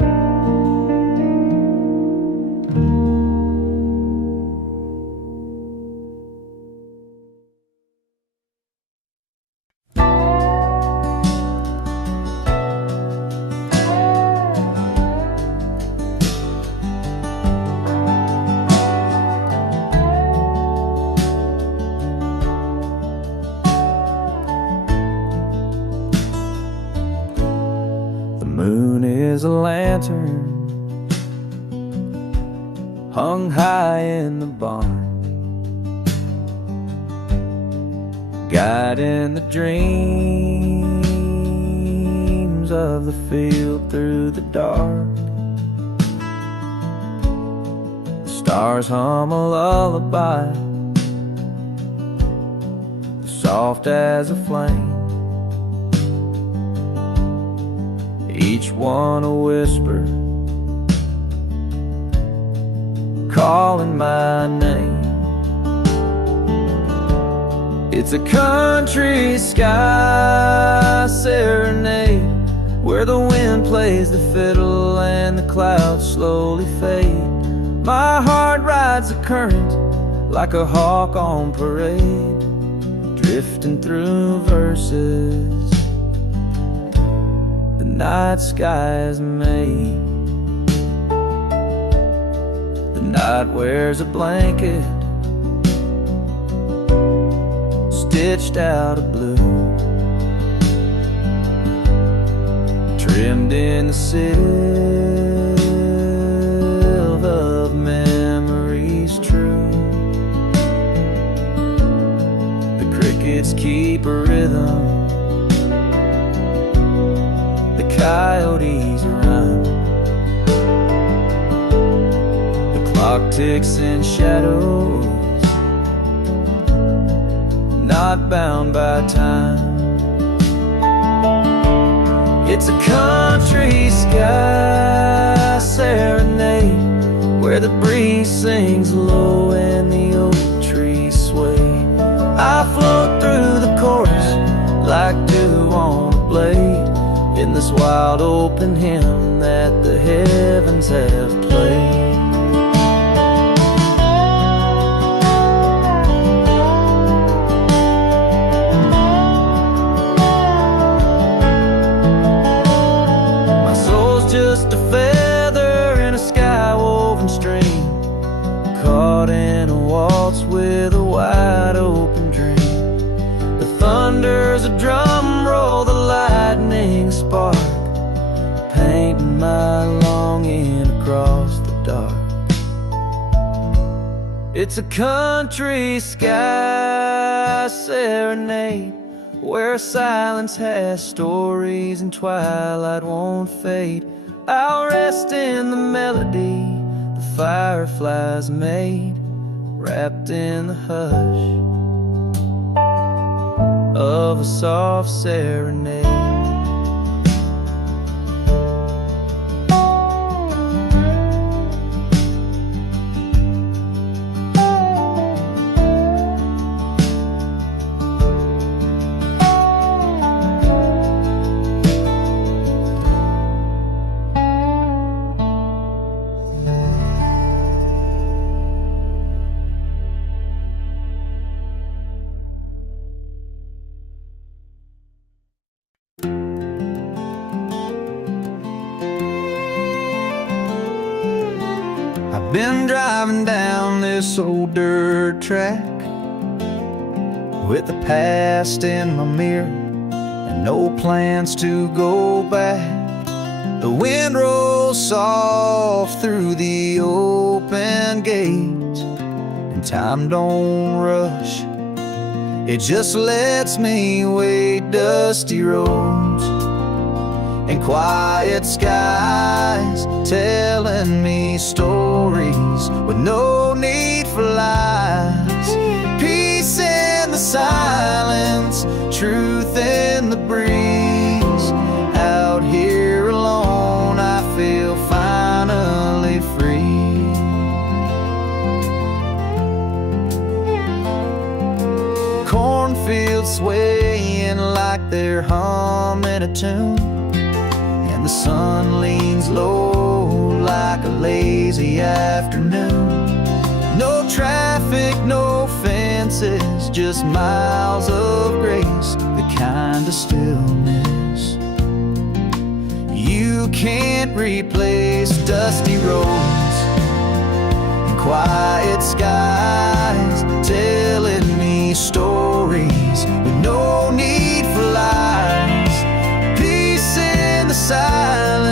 moon is a lantern hung high in the barn, guiding the dreams of the field through the dark. The stars hum a lullaby, soft as a flame, each one a whisper calling my name. It's a country sky serenade where the wind plays the fiddle and the clouds slowly fade. My heart rides the current like a hawk on parade, drifting through verses the night sky has made. The night wears a blanket stitched out of blue, trimmed in the silver of memories true. The crickets keep a rhythm, the coyotes run, the clock ticks in shadows, not bound by time. It's a country sky serenade where the breeze sings low and the oak trees sway. I float through the chorus like dew on a blade in this wild open hymn that the heavens have played. Just a feather in a sky-woven stream, caught in a waltz with a wide open dream. The thunder's a drum roll, the lightning spark, painting my longing across the dark. It's a country sky serenade where silence has stories and twilight won't fade. I'll rest in the melody the fireflies made, wrapped in the hush of a soft serenade. Been driving down this old dirt track with the past in my mirror and no plans to go back. The wind rolls soft through the open gate and time don't rush, it just lets me wait. Dusty roads and quiet skies telling me stories with no need for lies. Peace in the silence, truth in the breeze. Out here alone I feel finally free. Cornfields swaying like they're humming a tune, the sun leans low like a lazy afternoon. No traffic, no fences, just miles of grace, the kind of stillness you can't replace. Dusty roads and quiet skies telling me stories with no need for lies. Peace in the silence,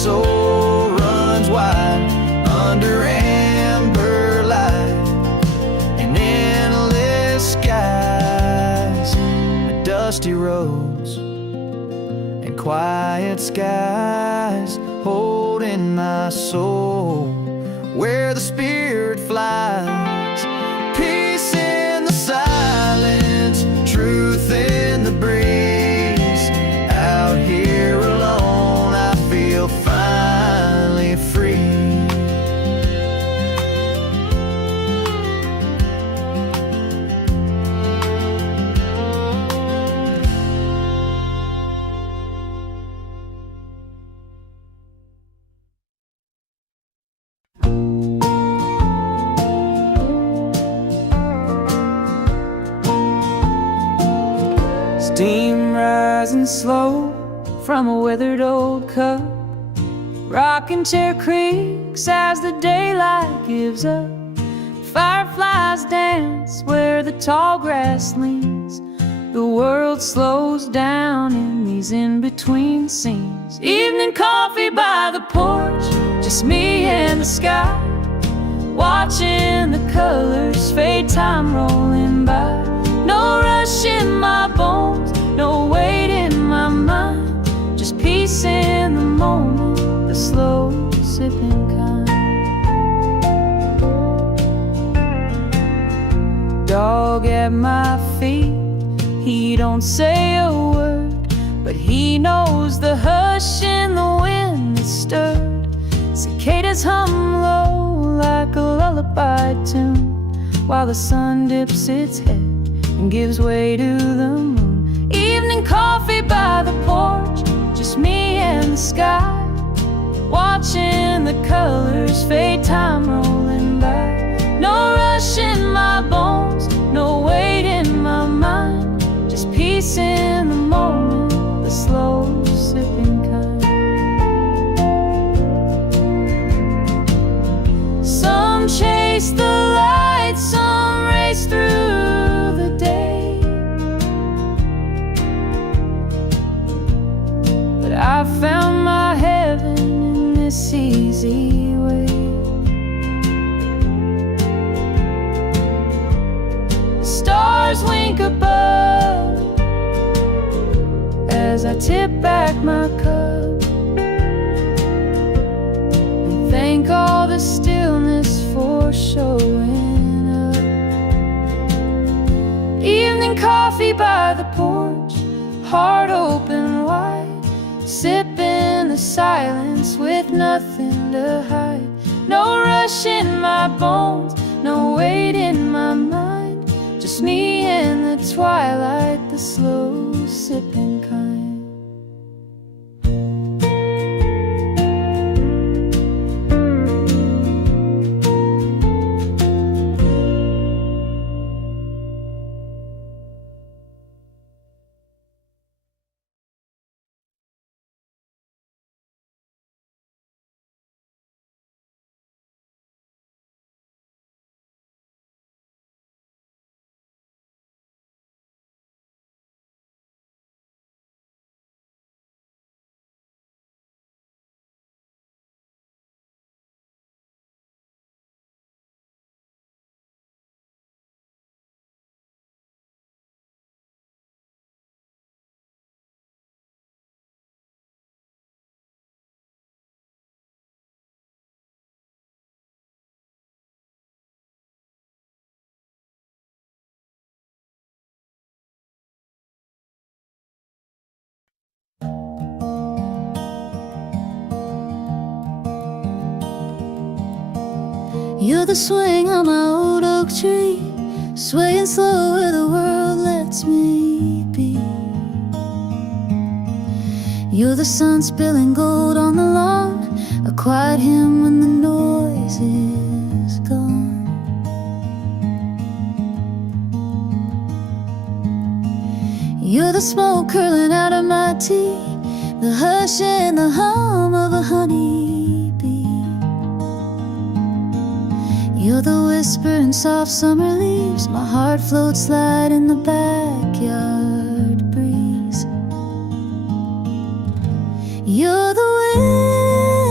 soul runs wide under amber light and endless skies, dusty roads and quiet skies, holding my soul where the spirit flies. Peace in the silence, truth in the breeze. Out here alone, I feel finally free. Steam rising slow from a weathered old cup, rocking chair creaks as the daylight gives up. Fireflies dance where the tall grass leans. The world slows down in these in-between scenes. Evening coffee by the porch, just me and the sky, watching the colors fade, time rolling by. No rush in my bones, no weight in my mind, just peace in the moment, the slow sipping kind. Dog at my feet, he don't say a word, but he knows the hush in the wind that stirred. Cicadas hum low like a lullaby tune, while the sun dips its head and gives way to the moon. Evening coffee by the porch, just me and the sky, watching the colors fade, time rolling by. No rush in my bones, no weight in my mind, just peace in the moment, the slow sipping kind. Some chase the light, some race through the day, but I found my heaven in this easy way. The stars wink above as I tip back my cup and thank all the stillness for showing up. Evening coffee by the porch, heart open wide, sipping the silence with nothing to hide. No rush in my bones, no weight in my mind, just me in the twilight, the slow sipping kind. You're the swing on my old oak tree, swaying slow where the world lets me be. You're the sun spilling gold on the lawn, a quiet hymn when the noise is gone. You're the smoke curling out of my tea, the hush and the hum of a honeybee. You're the whisper in soft summer leaves, my heart floats light in the backyard breeze. You're the wind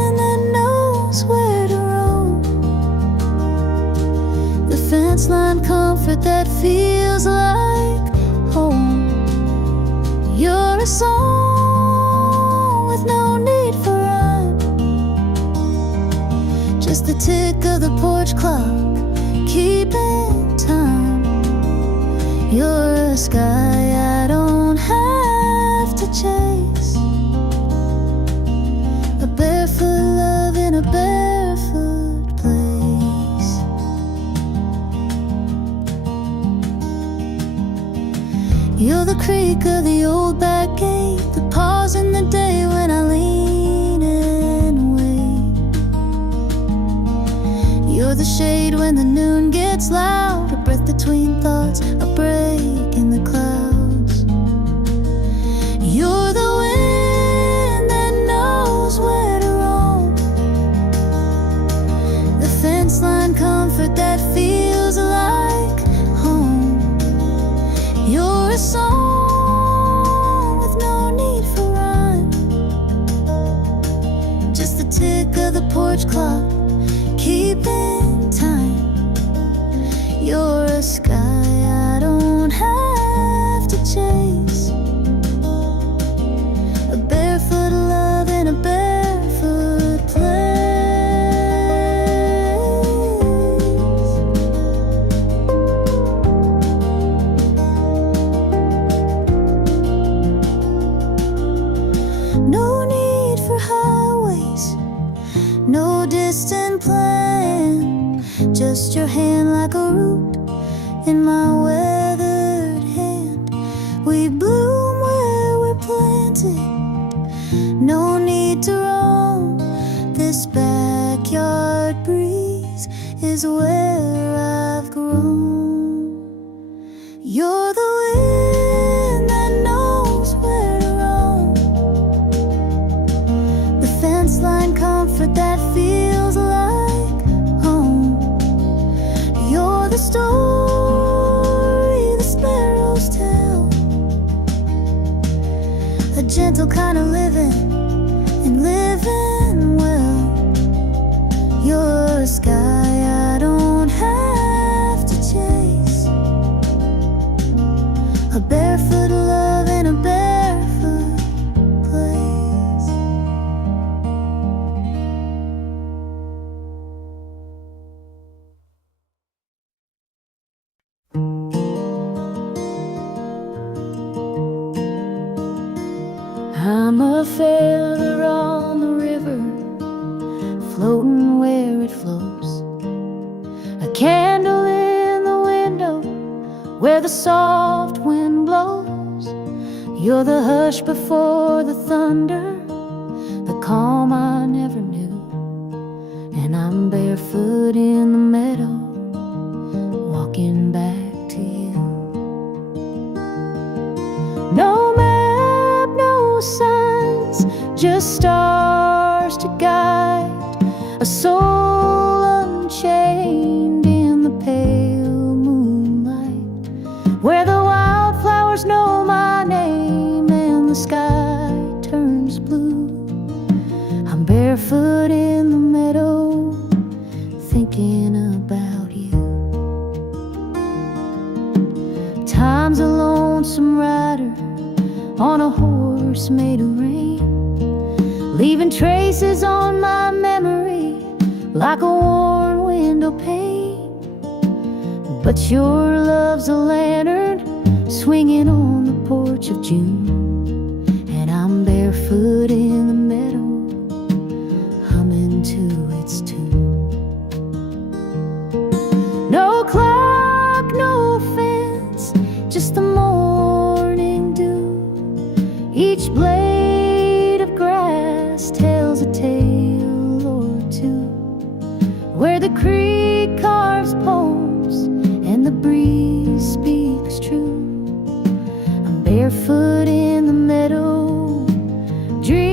fence line comfort that feels like home. You're a song with no need for rhyme, just the tick of the porch clock keeping time. You're a sky I don't have to chase, a barefoot love in a barefoot place. You're the creak of the old back gate, the pause in the day when I lean and wait. You're the shade when the noon gets loud, a breath between thoughts, a break in the clouds. You're the wind that knows where to roam, the fence line comfort that feels like home. You're a song with no need for rhyme, just the tick of the porch clock keeping time. You're a sky I don't have to chase, a barefoot love in a barefoot place. No need for highways, no distant plan, just your hand like a root in my weathered hand. We bloom where we're planted, no need to roam. This backyard breeze is where I've grown. You're the wind that knows where to roam, the fence line comfort that feels like home. You're the story the sparrows tell, a gentle kind of living and living well. You're a sky I don't have to chase, a barefoot love in a barefoot place. I'm a feather on the river, floating where it flows, a candle in the window where the soft wind blows. You're the hush before the thunder, the calm I never knew. And I'm barefoot in the meadow, walking back to you. No map, no signs, just stars to guide a soul unchained in the pale moonlight, where the wildflowers know my name and the sky turns blue. I'm barefoot in the meadow, thinking about you. Time's a lonesome rider on a horse made of rain, leaving traces on my memory like a worn window pane. But your love's a lantern swinging on the porch of June, and I'm barefoot in the meadow, humming to its tune. No clock, no fence, just the morning dew. Each blade of grass tells a tale or two, where the creek carves poems and the breeze speaks true. I'm barefoot in the meadow, dreaming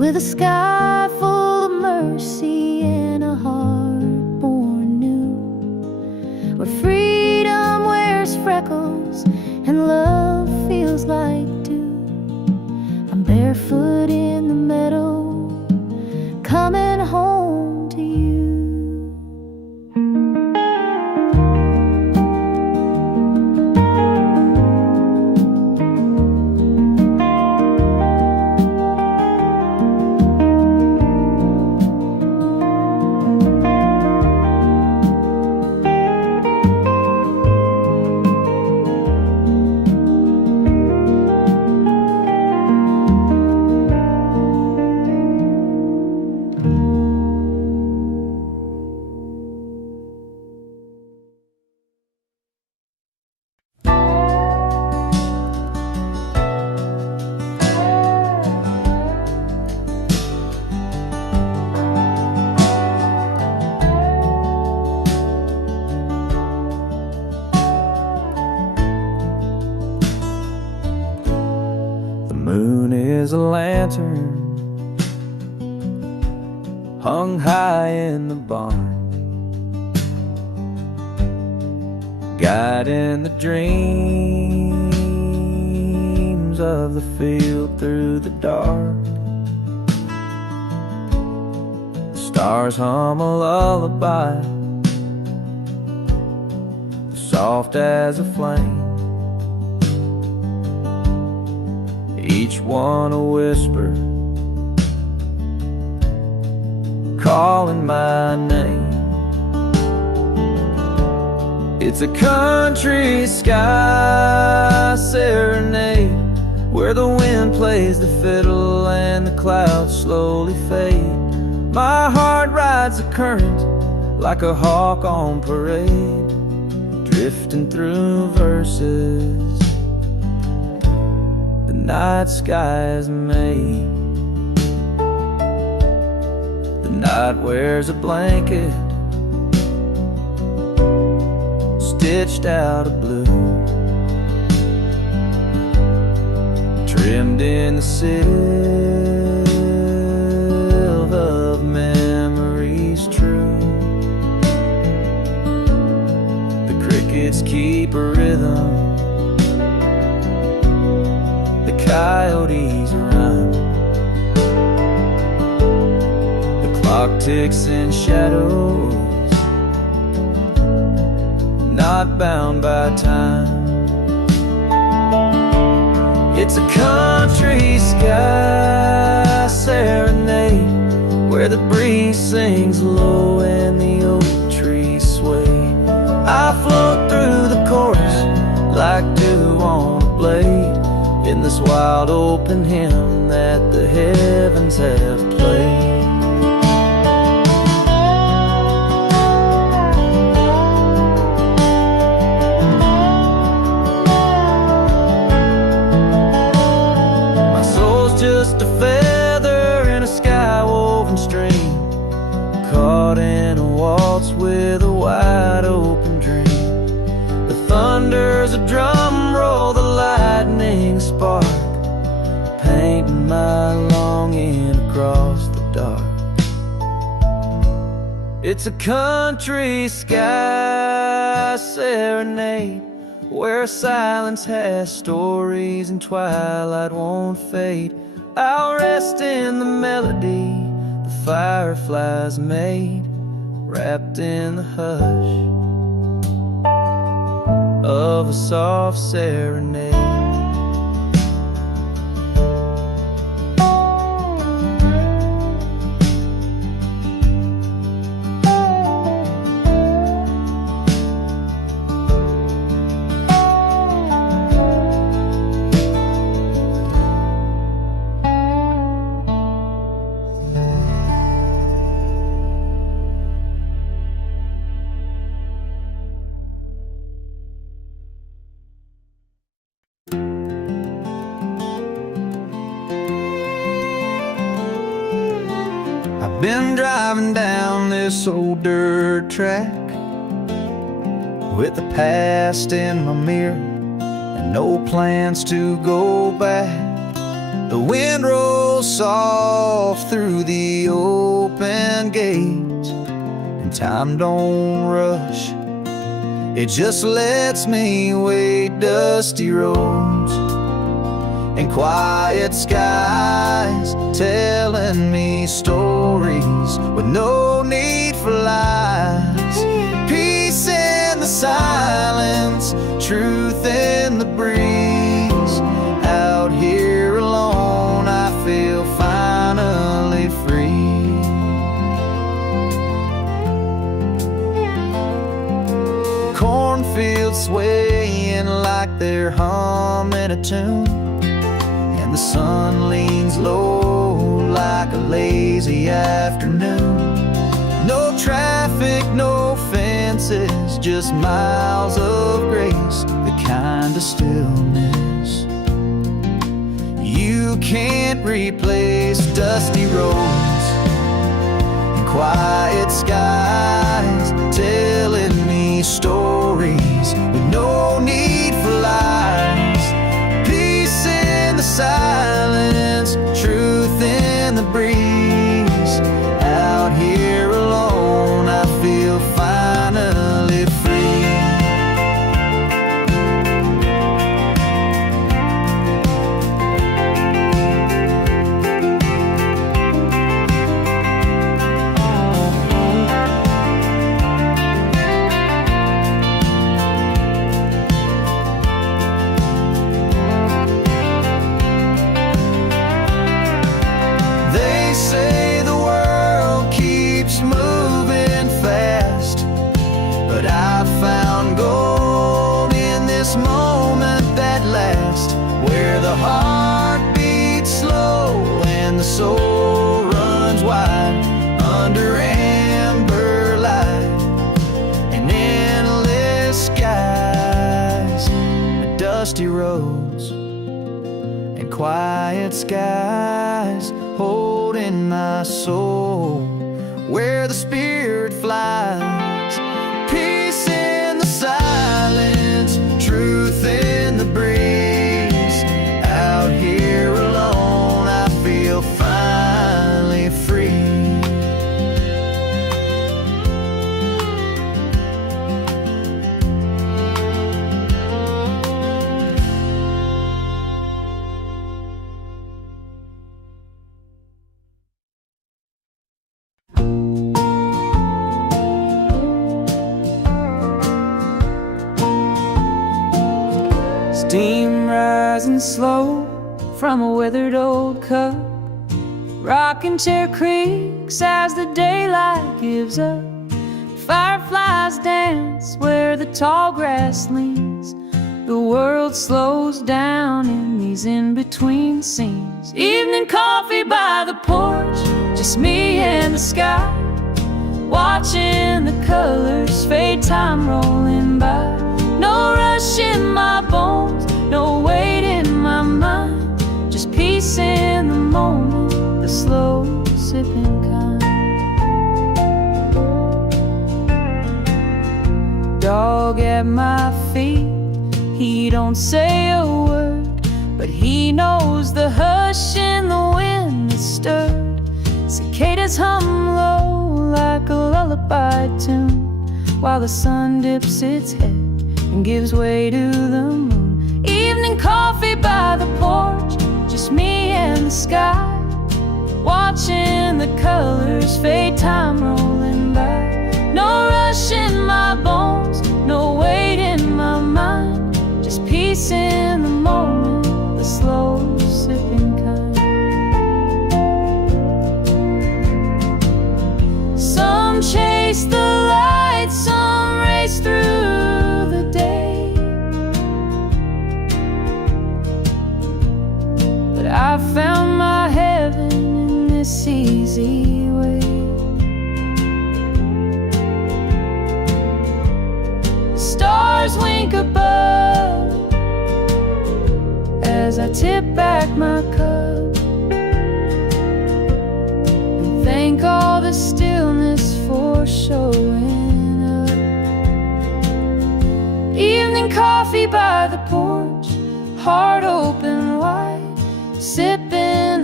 with a sky full of mercy and a heart born new, where freedom wears freckles and love feels like dew. I'm barefoot in the meadow, coming home to you. Is a lantern hung high in the barn, guiding the dreams of the field through the dark. The stars hum a lullaby, soft as a flame, each one a whisper, calling my name. It's a country sky serenade, where the wind plays the fiddle and the clouds slowly fade. My heart rides the current like a hawk on parade, drifting through verses the night sky is made. The night wears a blanket stitched out of blue, trimmed in the silver of memories true. The crickets keep a rhythm, the coyotes run, the clock ticks in shadows, not bound by time. It's a country sky serenade, where the breeze sings low and the oak trees sway. I float through the chorus like dew on a blade, in this wild open hymn that the heavens have played. My soul's just a feather in a sky-woven stream, caught in a waltz with a wide open dream. The thunder's a drum roll, the lightning spark, painting my longing across the dark. It's a country sky serenade, where silence has stories and twilight won't fade. I'll rest in the melody the fireflies made, wrapped in the hush of a soft serenade. Been driving down this old dirt track with the past in my mirror and no plans to go back. The wind rolls soft through the open gate, and time don't rush, it just lets me wait. Dusty roads and quiet skies telling me stories with no need for lies. Peace in the silence, truth in the breeze. Out here alone, I feel finally free. Cornfields swaying like they're humming a tune, and the sun leans low like a lazy afternoon. No traffic, no fences, just miles of grace, the kind of stillness you can't replace. Dusty roads and quiet skies telling me stories with no need for lies. Peace in the silence, truth in the breeze. Out here alone, I feel finally free. They say the world keeps moving fast, but I found gold in this moment that lasts, where the heart beats slow and the soul runs wide under amber light and endless skies. Dusty roads and quiet skies holding my soul where the spirit flies. Peace in the silence, truth in the breeze. Out here alone, I feel finally free. Steam rising slow from a weathered old cup. Rocking chair creaks as the daylight gives up. Fireflies dance where the tall grass leans. The world slows down in these in-between scenes. Evening coffee by the porch, just me and the sky, watching the colors fade, time rolling by. No rush in my bones, no weight in my mind, just peace in the moment, the slow sipping kind. Dog at my feet, he don't say a word, but he knows the hush in the wind that stirred. Cicadas hum low like a lullaby tune, while the sun dips its head and gives way to the moon. Evening coffee by the porch, just me and the sky, watching the colors fade, time rolling by. No rush in my bones, no weight in my mind, just peace in the moment, the slow sipping kind. Some chase the light, some race through the day, but I found my heaven in this easy way. The stars wink above as I tip back my cup and thank all the stillness for showing up. Evening coffee by the porch, heart open wide, sipping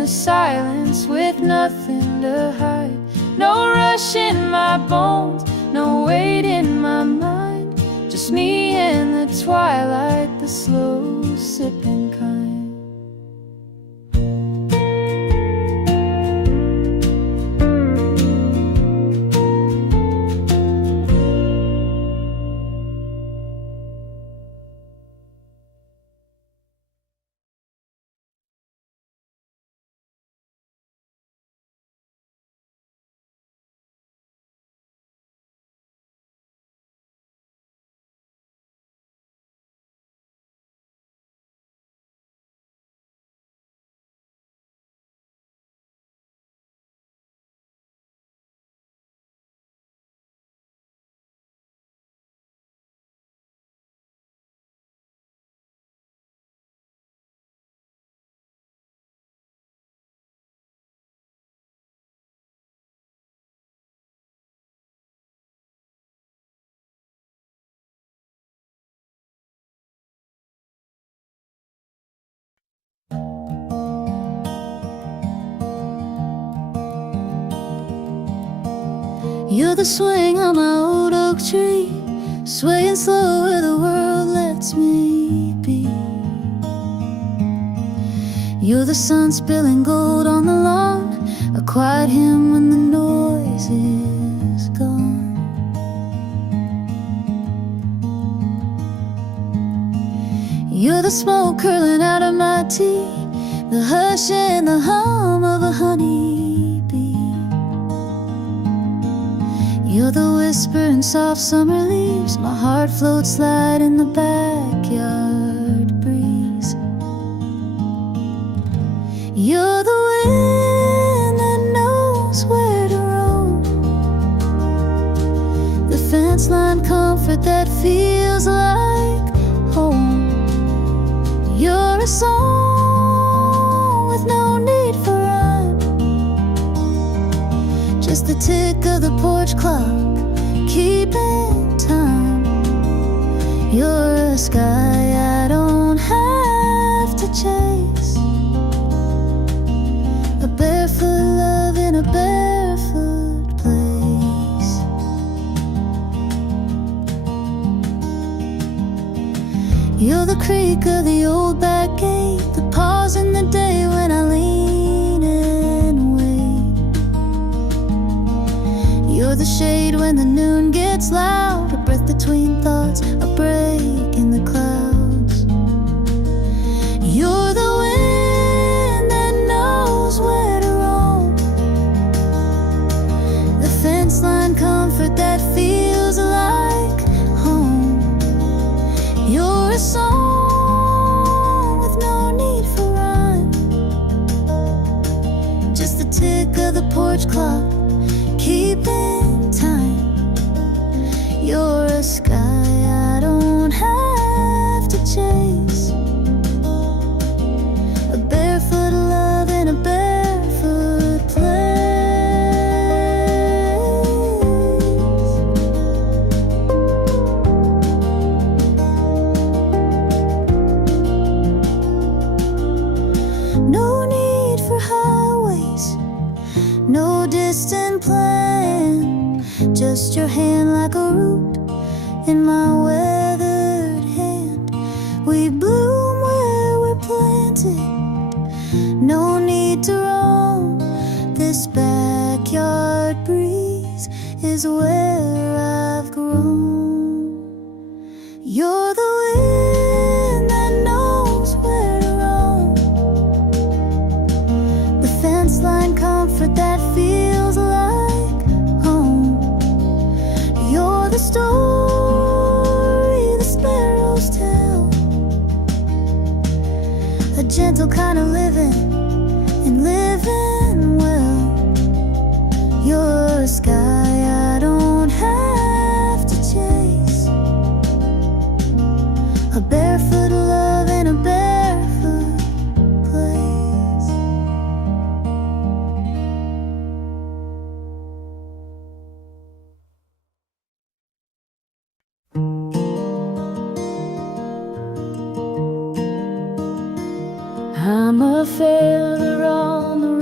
the silence with nothing to hide. No rush in my bones, no weight in my mind. Just me and the twilight, the slow sipping kind. You're the swing on my old oak tree, swaying slow where the world lets me be. You're the sun spilling gold on the lawn, a quiet hymn when the noise is gone. You're the smoke curling out of my tea, the hush and the hum of a honeybee. You're the whisper in soft summer leaves, my heart floats light in the backyard breeze. You're the wind that knows where to roam, the fence line comfort that feels like home. You're a song with no need for rhyme, just the tick of the porch clock keeping time. You're a sky I don't have to chase, a barefoot love in a barefoot place. You're the creak of the old back gate, the pause in the day when I lean and wait. You're the shade when the noon gets loud, a breath between thoughts, a break in the clouds. You're the wind that knows where to roam, the fence line comfort that feels like home. You're a song with no need for rhyme, just the tick of the porch clock keeping time. You're a sky I don't have to chase, a barefoot love in a barefoot place. No need for highways, no distant plan, just your hand like a root in my weathered hand. We bloom where we're planted, no need to roam. This backyard breeze is where I've grown. You're the wind that knows where to roam, the fence line comfort that feels like home. You're the story the sparrows tell, a gentle kind of living and living well. You're a sky I don't have to chase, a barefoot love in a barefoot place. I'm a feather on the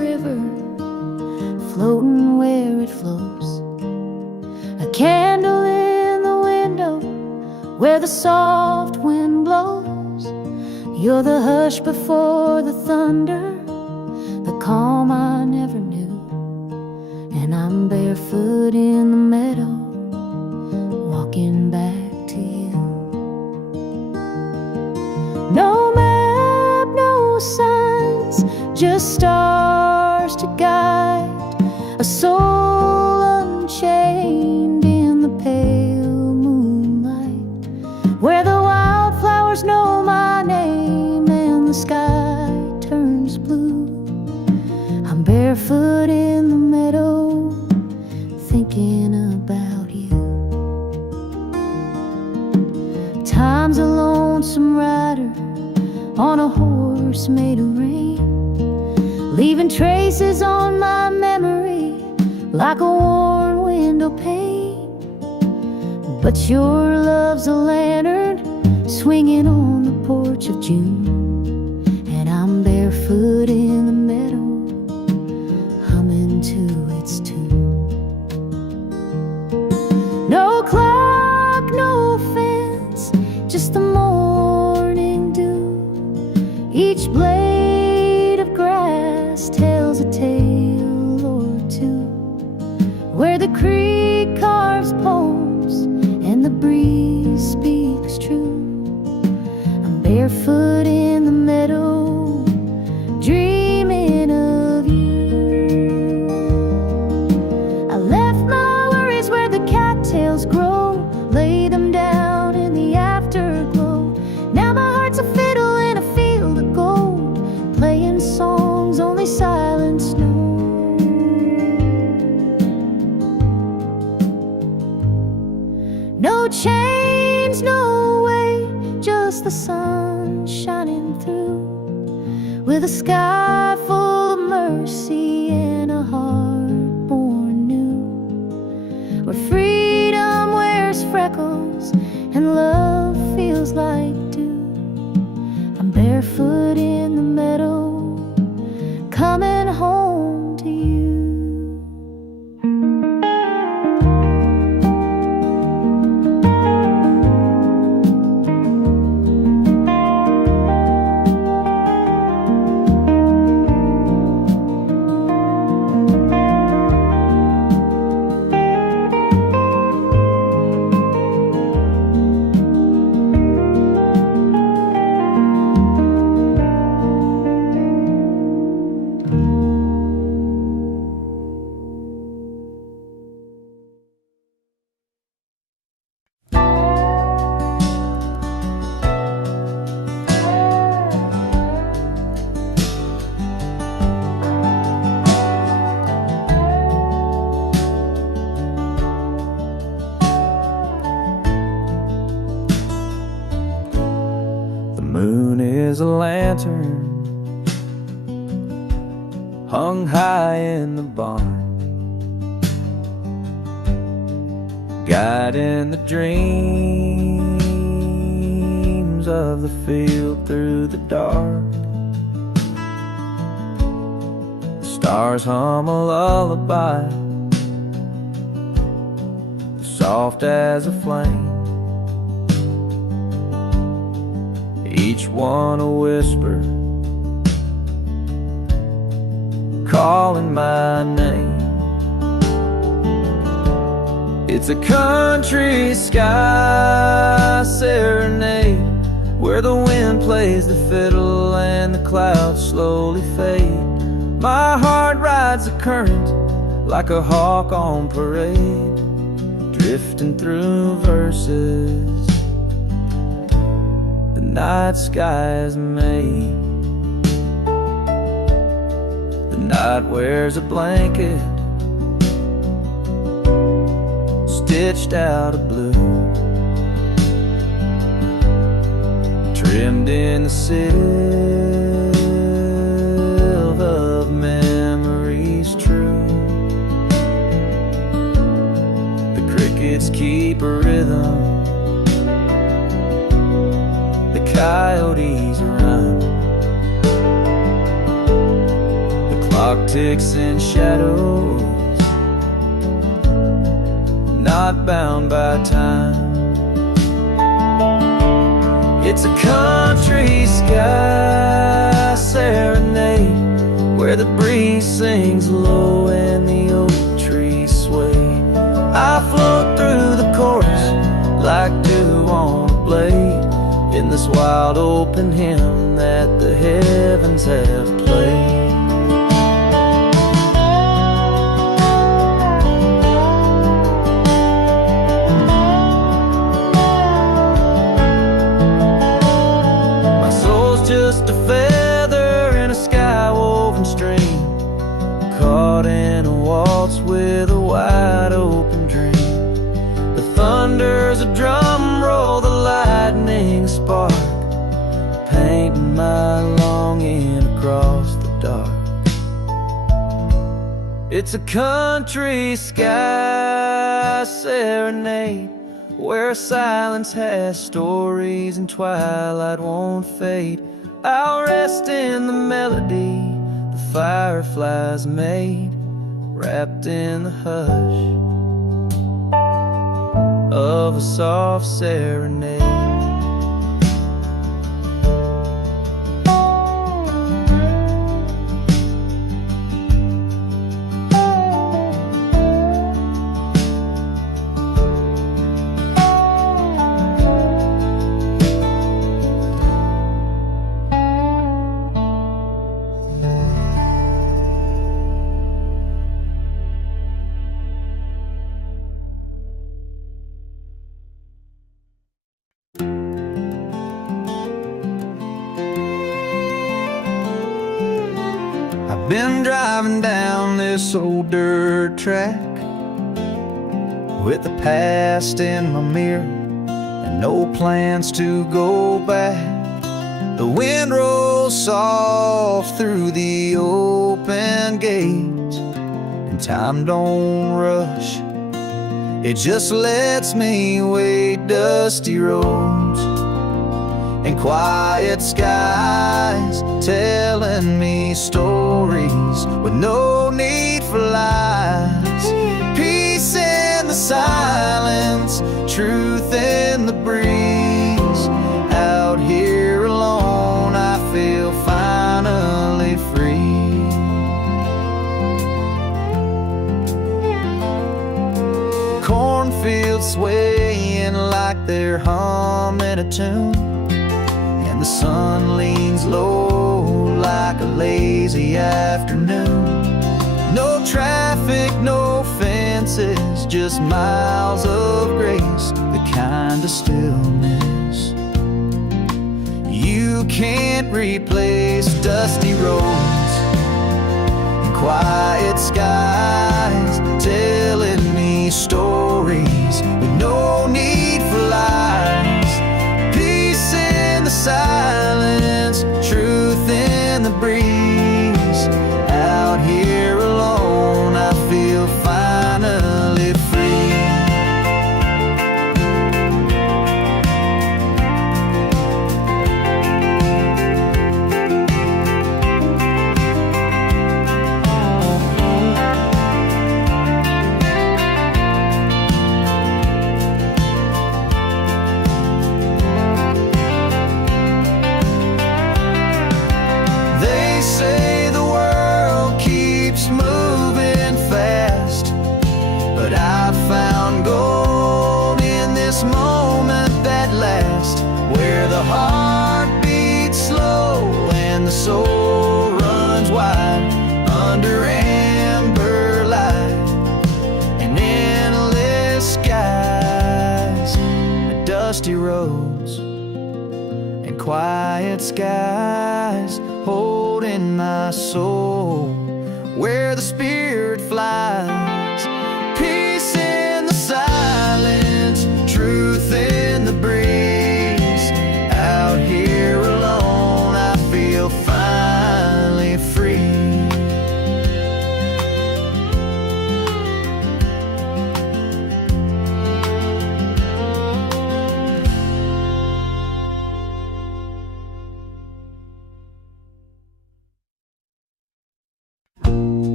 floating where it flows. A candle in the window where the soft wind blows. You're the hush before the thunder, the calm I never knew. And I'm barefoot in the meadow, walking back to you. No map, no signs, just stars to guide a soul unchained in the pale moonlight, where the wildflowers know my name and the sky turns blue. I'm barefoot in the meadow, thinking about you. Time's a lonesome rider on a horse made of rain, leaving traces on my memory like a worn window pane. But your love's a lantern swinging on the porch of June, and I'm barefoot in the meadow, humming to its tune. No clock, no fence, just the morning dew. Each blade of grass tells a tale or two, where the creek carves poems and the breeze speaks true. I'm barefoot in the meadow, dreaming of you. I left my worries where the cattails grow, lay them down in the afterglow. Now my heart's a fiddle in a field of gold, playing songs only silence knows. No chains, no way, just the sun shining through, with a sky full of mercy and a heart born new, where freedom wears freckles and love feels like dew. I'm barefoot in the meadow, coming home to you. Is a lantern hung high in the barn, guiding the dreams of the field through the dark. The stars hum a lullaby, soft as a flame, each one a whisper, calling my name. It's a country sky serenade, where the wind plays the fiddle and the clouds slowly fade. My heart rides the current like a hawk on parade, drifting through verses the night sky's made. The night wears a blanket stitched out of blue, trimmed in the silver of memories true. The crickets keep a rhythm, coyotes run, the clock clock ticks in shadows, not bound by time. It's a country sky serenade, where the breeze sings low and the oak trees sway. I float through the chorus like dew on a blade, in this wild open hymn that the heavens have played. Just a feather in a sky-woven stream, caught in a waltz with a wide open dream. The thunder's a drum roll, the lightning spark, painting my longing across the dark. It's a country sky serenade, where silence has stories and twilight won't fade. I'll rest in the melody the fireflies made, wrapped in the hush of a soft serenade. Been driving down this old dirt track with the past in my mirror and no plans to go back. The wind rolls soft through the open gates, and time don't rush, it just lets me wade dusty roads and quiet skies, telling me stories with no need for lies. Peace in the silence, truth in the breeze. Out here alone, I feel finally free. Cornfields swaying like they're humming a tune, the sun leans low like a lazy afternoon. No traffic, no fences, just miles of grace, the kind of stillness you can't replace. Dusty roads and quiet skies, telling me stories with no need for lies. Peace in the silence, truth in the breeze. Out here alone, I feel finally free. Say the world keeps moving fast, but I found gold in this moment that lasts, where the heart beats slow and the soul runs wide under amber light and endless skies. Dusty roads and quiet skies, holding my soul where the spirit flies. Peace in the silence, truth in the breeze. Out here alone, I feel finally free.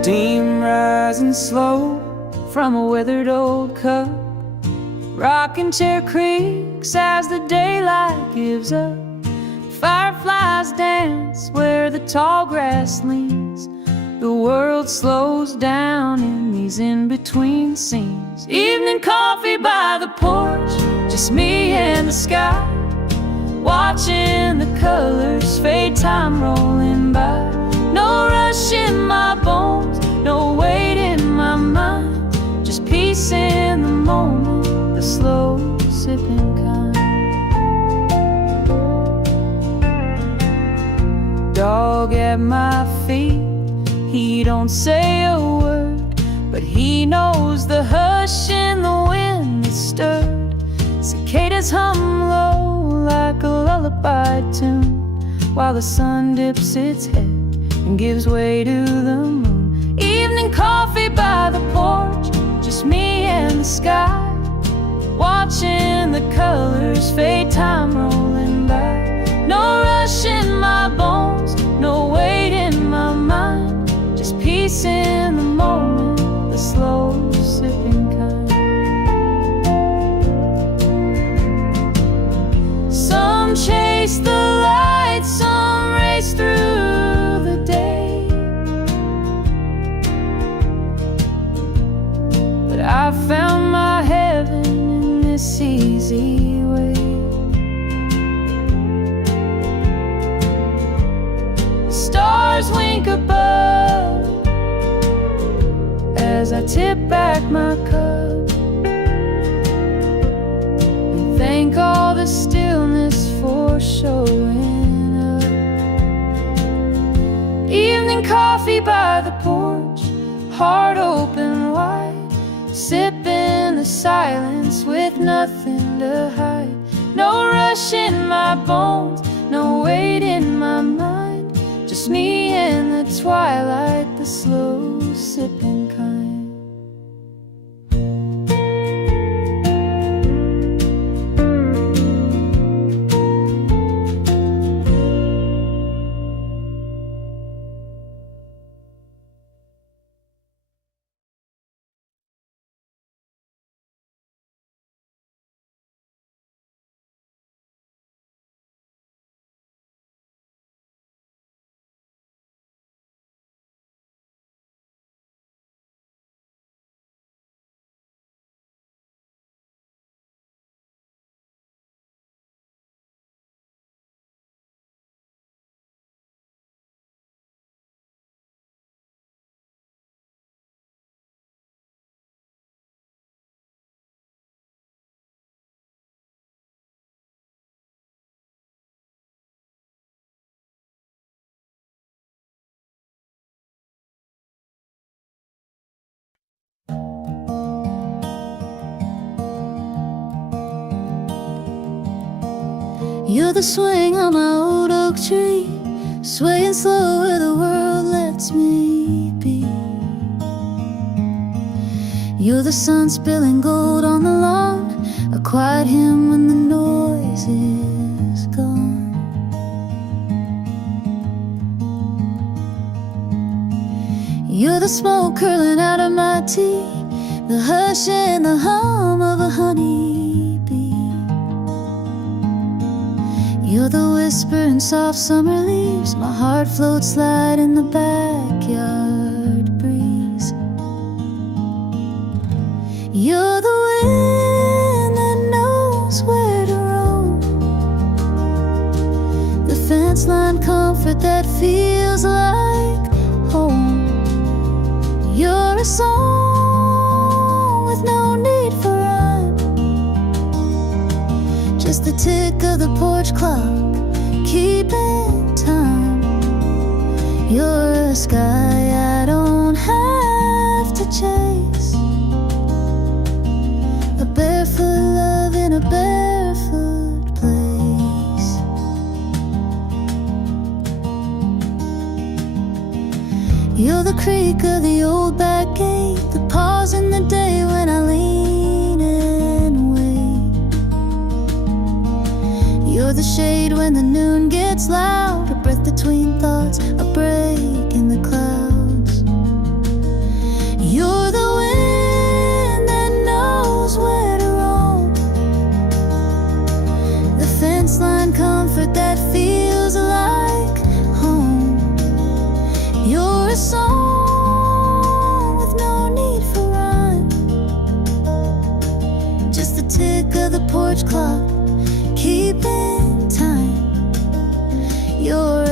Steam rising slow from a weathered old cup. Rocking chair creaks as the daylight gives up. Fireflies dance where the tall grass leans. The world slows down in these in-between scenes. Evening coffee by the porch, just me and the sky, watching the colors fade, time rolling by. No rush in my bones, no weight in my mind, just peace in the moment, the slow sipping kind. Dog at my feet, he don't say a word, but he knows the hush in the wind that stirred. Cicadas hum low like a lullaby tune, while the sun dips its head and gives way to the moon. Evening coffee by the porch, just me and the sky, watching the colors fade, time rolling by. No rush in my bones, no weight in my mind, just peace in the moment, the slow sipping kind. Some chase the light, some race through the day, but I found my heaven in this easy way. The stars wink above as I tip back my cup and thank all the stillness for showing up. Evening coffee by the porch, heart open wide, sipping the silence with nothing to hide. No rush in my bones, no weight in my mind, just me and the twilight, the slow sipping kind. You're the swing on my old oak tree, swaying slow where the world lets me be. You're the sun spilling gold on the lawn, a quiet hymn when the noise is gone. You're the smoke curling out of my tea, the hush and the hum of a honeybee. You're the whisper in soft summer leaves, my heart floats light in the backyard breeze. You're the wind that knows where to roam, the fence line comfort that feels like home. You're a song with no need for rhyme, just the tick of the porch clock keeping time. You're a sky I don't have to chase, a barefoot love in a barefoot place. You're the creak of the old back gate, the pause in the day when I lean and wait. You're the shade when the noon gets loud, a breath between thoughts, a break in the clouds.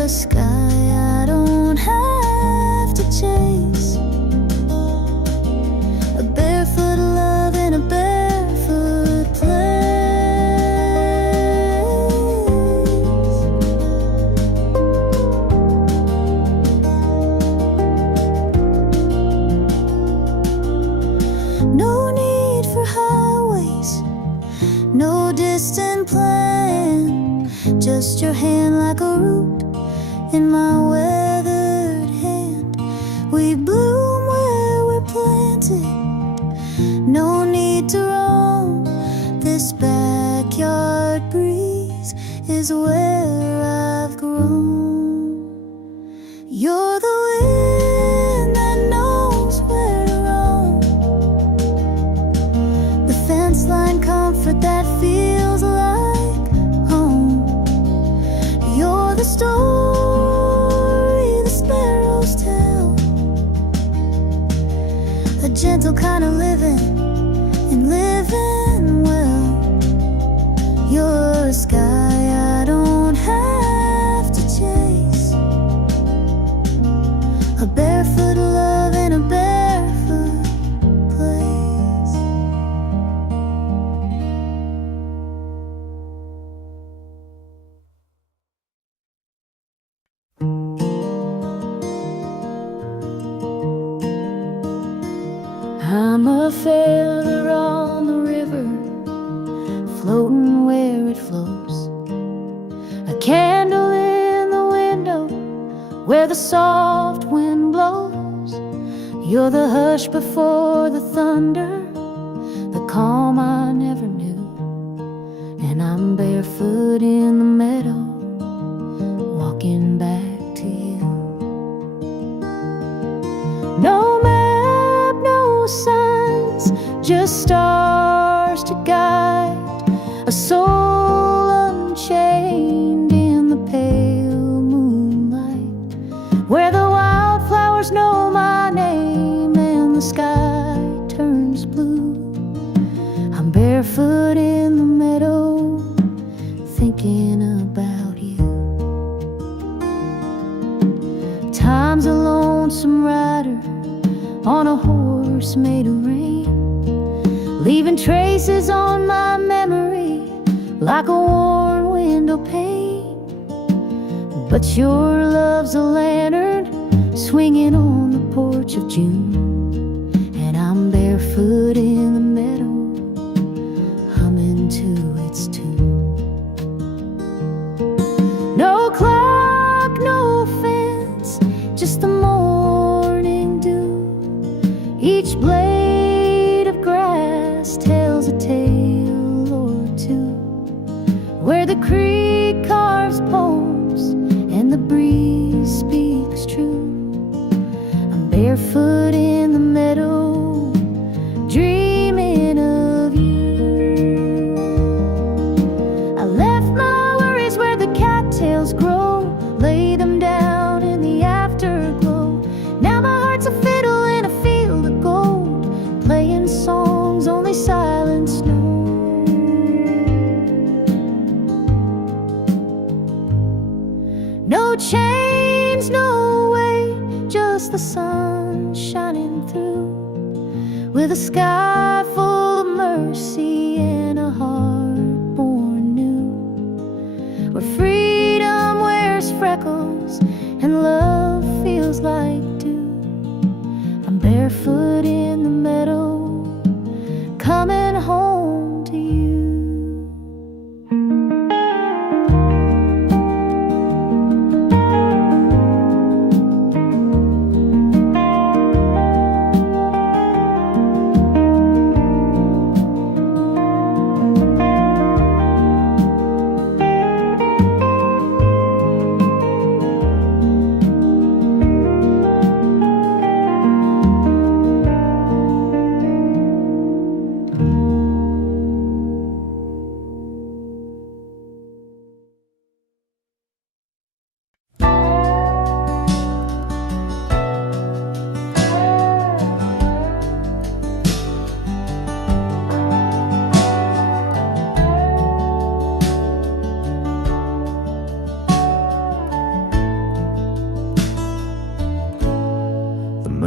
a sky I don't have to chase, a barefoot love in a barefoot place. No need for highways, no distant plan, just your hand like a root in my weathered hand. We bloom where we're planted, no need to roam. This backyard breeze is where I've grown. You're the wind that knows where to roam, the fence line comfort that feels like home. You're the story the sparrows tell, a gentle kind of living and living well. You're a sky I don't have to chase, a barefoot love in a barefoot place. I'm a feather on the river, floating where it flows, a candle in the window where the soft wind blows. You're the hush before the thunder, the calm I never knew. And I'm barefoot in the meadow, walking back to you. No map, no signs, just stars to guide a soul unchained in the pale moonlight, where the wildflowers know my name and the sky turns blue. I'm barefoot in the meadow, thinking about you. Time's a lonesome rider on a horse made of rain, leaving traces on my memory like a worn window pane. But your love's a lantern swinging on the porch of June, and I'm barefoot in the meadow, humming to its tune. No clock, no fence, just the morning dew. Each blade of grass tells a tale or two, where the creek carves poems and the breeze speaks true. I'm barefoot in the meadow, dreaming of you. I left my worries where the cattails grow, lay them down in the afterglow. Now my heart's a fiddle in a field of gold, playing songs only silence knows. No chains, no way, just the sun shining through, with a sky full of mercy and a heart born new, where freedom wears freckles and love feels like dew. I'm barefoot in the meadow, coming home to you.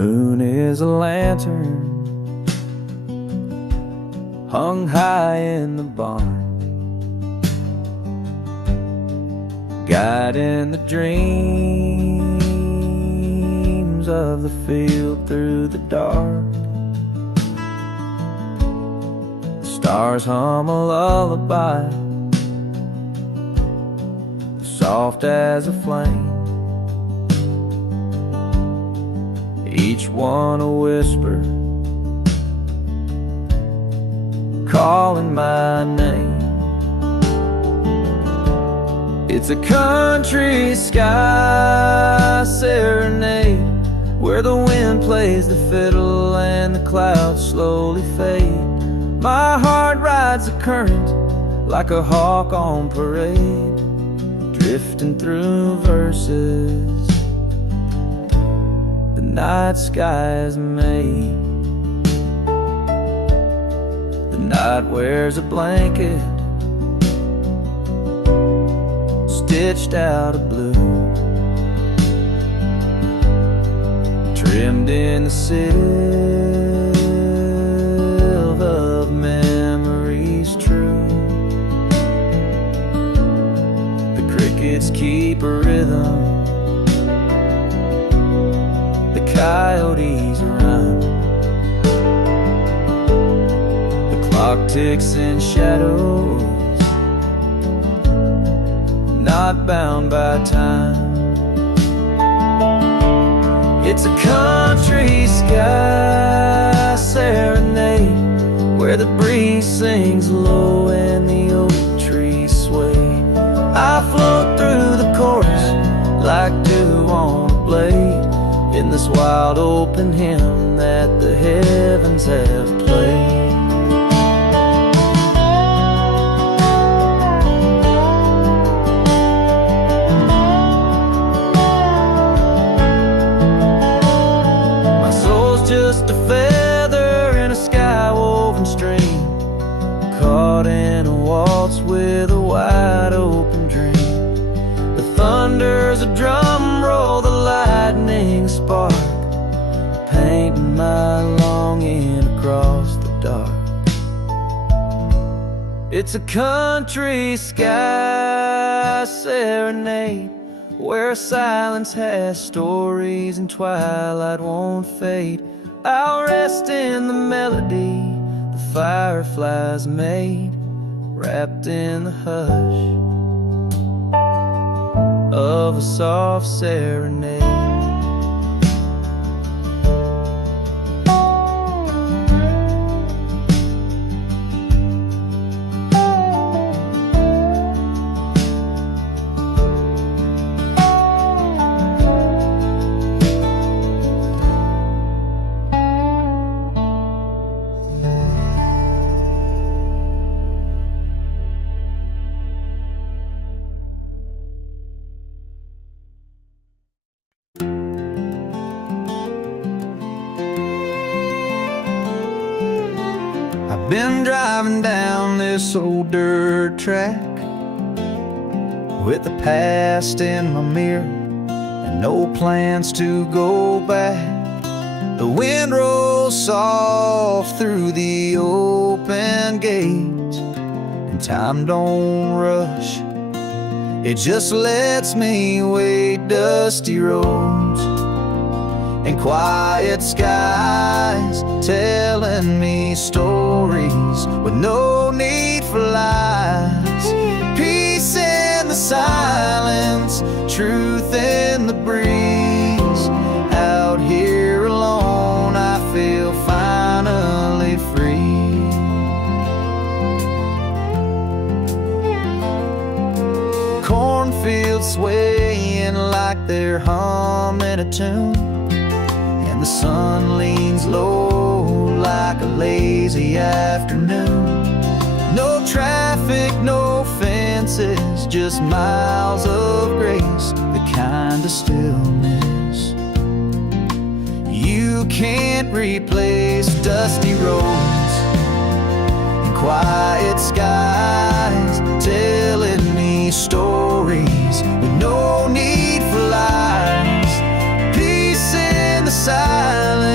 moon is a lantern hung high in the barn, guiding the dreams of the field through the dark. The stars hum a lullaby, soft as a flame, each one a whisper calling my name. It's a country sky serenade where the wind plays the fiddle and the clouds slowly fade. My heart rides the current like a hawk on parade, drifting through verses the night sky is made. The night wears a blanket stitched out of blue, trimmed in the silver of memories true. The crickets keep a rhythm, the coyotes run, the clock ticks in shadows, not bound by time. It's a country sky serenade where the breeze sings low and the oak trees sway. I float through the chorus like dew on a blade in this wild open hymn that the heavens have played. Just a feather in a sky-woven stream, caught in a waltz with a wide open dream. The thunder's a drum roll, the lightning spark, painting my longing across the dark. It's a country sky serenade where silence has stories and twilight won't fade. I'll rest in the melody the fireflies made, wrapped in the hush of a soft serenade. Been driving down this old dirt track with the past in my mirror and no plans to go back. The wind rolls soft through the open gate and time don't rush, it just lets me wait. Dusty roads and quiet skies telling me stories with no need for lies. Peace in the silence, truth in the breeze. Out here alone I feel finally free. Cornfields swaying like they're humming a tune, the sun leans low like a lazy afternoon. No traffic, no fences, just miles of grace, the kind of stillness you can't replace. Dusty roads and quiet skies telling me stories with no need for lies. Peace in the silence,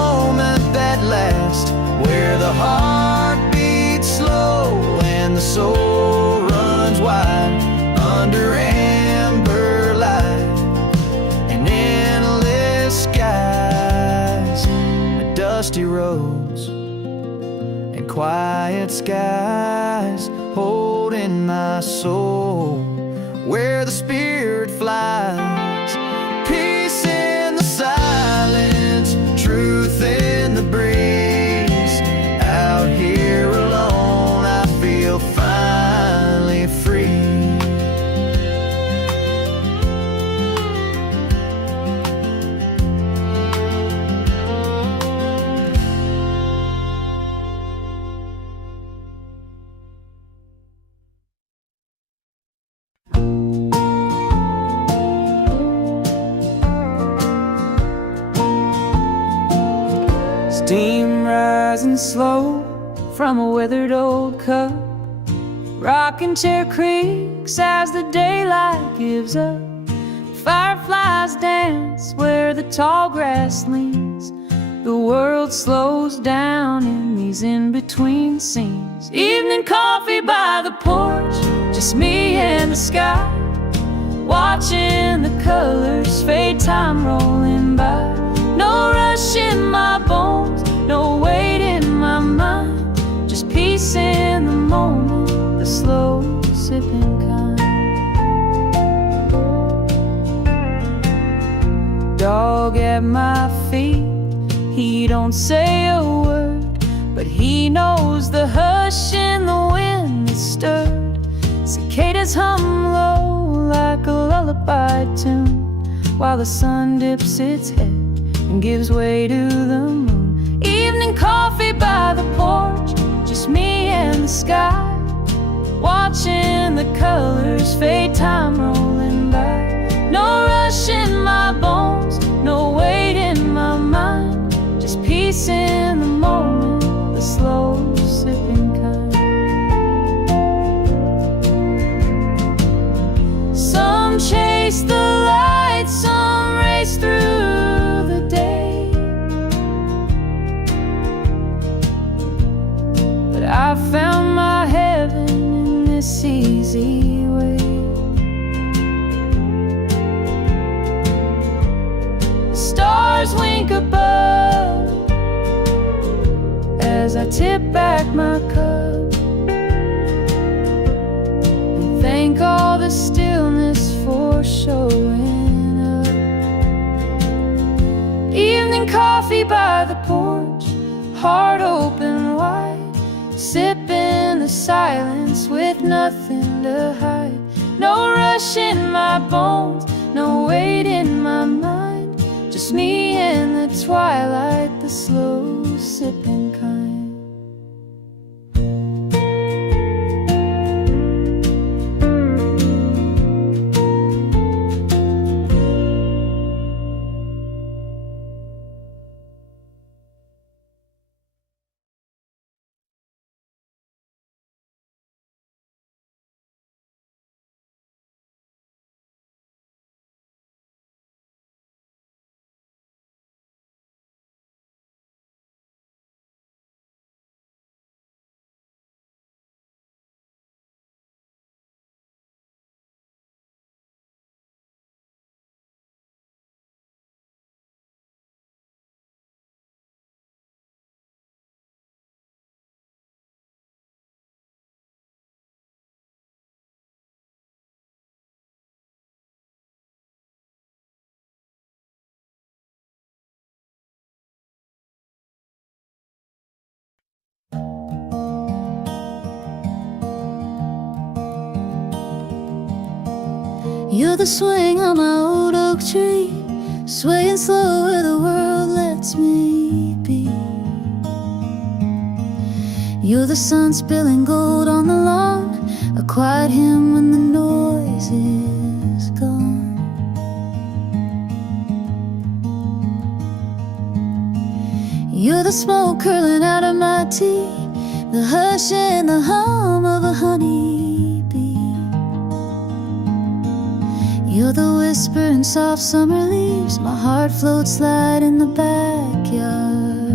moment that lasts, where the heart beats slow and the soul runs wide under amber light and endless skies, dusty roads and quiet skies holding my soul where the spirit flies. Peace in the silence, truth in the breeze. Out here alone I feel finally free. Steam rising slow from a weathered old cup, rocking chair creaks as the daylight gives up. Fireflies dance where the tall grass leans. The world slows down in these in-between scenes. Evening coffee by the porch, just me and the sky, watching the colors fade, time rolling by. No rush in my bones, no weight in my mind, just peace in the moment, the slow sipping kind. Dog at my feet, he don't say a word, but he knows the hush in the wind that stirred. Cicadas hum low like a lullaby tune, while the sun dips its head and gives way to the moon. Evening coffee by the porch, just me and the sky, watching the colors fade, time rolling by. No rush in my bones, no weight in my mind, just peace in the moment, the slow sipping kind. Some chase the light, some race through the day, but I found my heaven in this easy way. The stars wink above as I tip back my cup and thank all the stillness for showing up. Evening coffee by the porch, heart open wide, sipping the silence with nothing to hide. No rush in my bones, no weight in my mind, just me in the twilight, the slow sipping kind. You're the swing on my old oak tree, swaying slow where the world lets me be. You're the sun spilling gold on the lawn, a quiet hymn when the noise is gone. You're the smoke curling out of my tea, the hush and the hum of a honeybee. You're the whisper in soft summer leaves, my heart floats light in the backyard.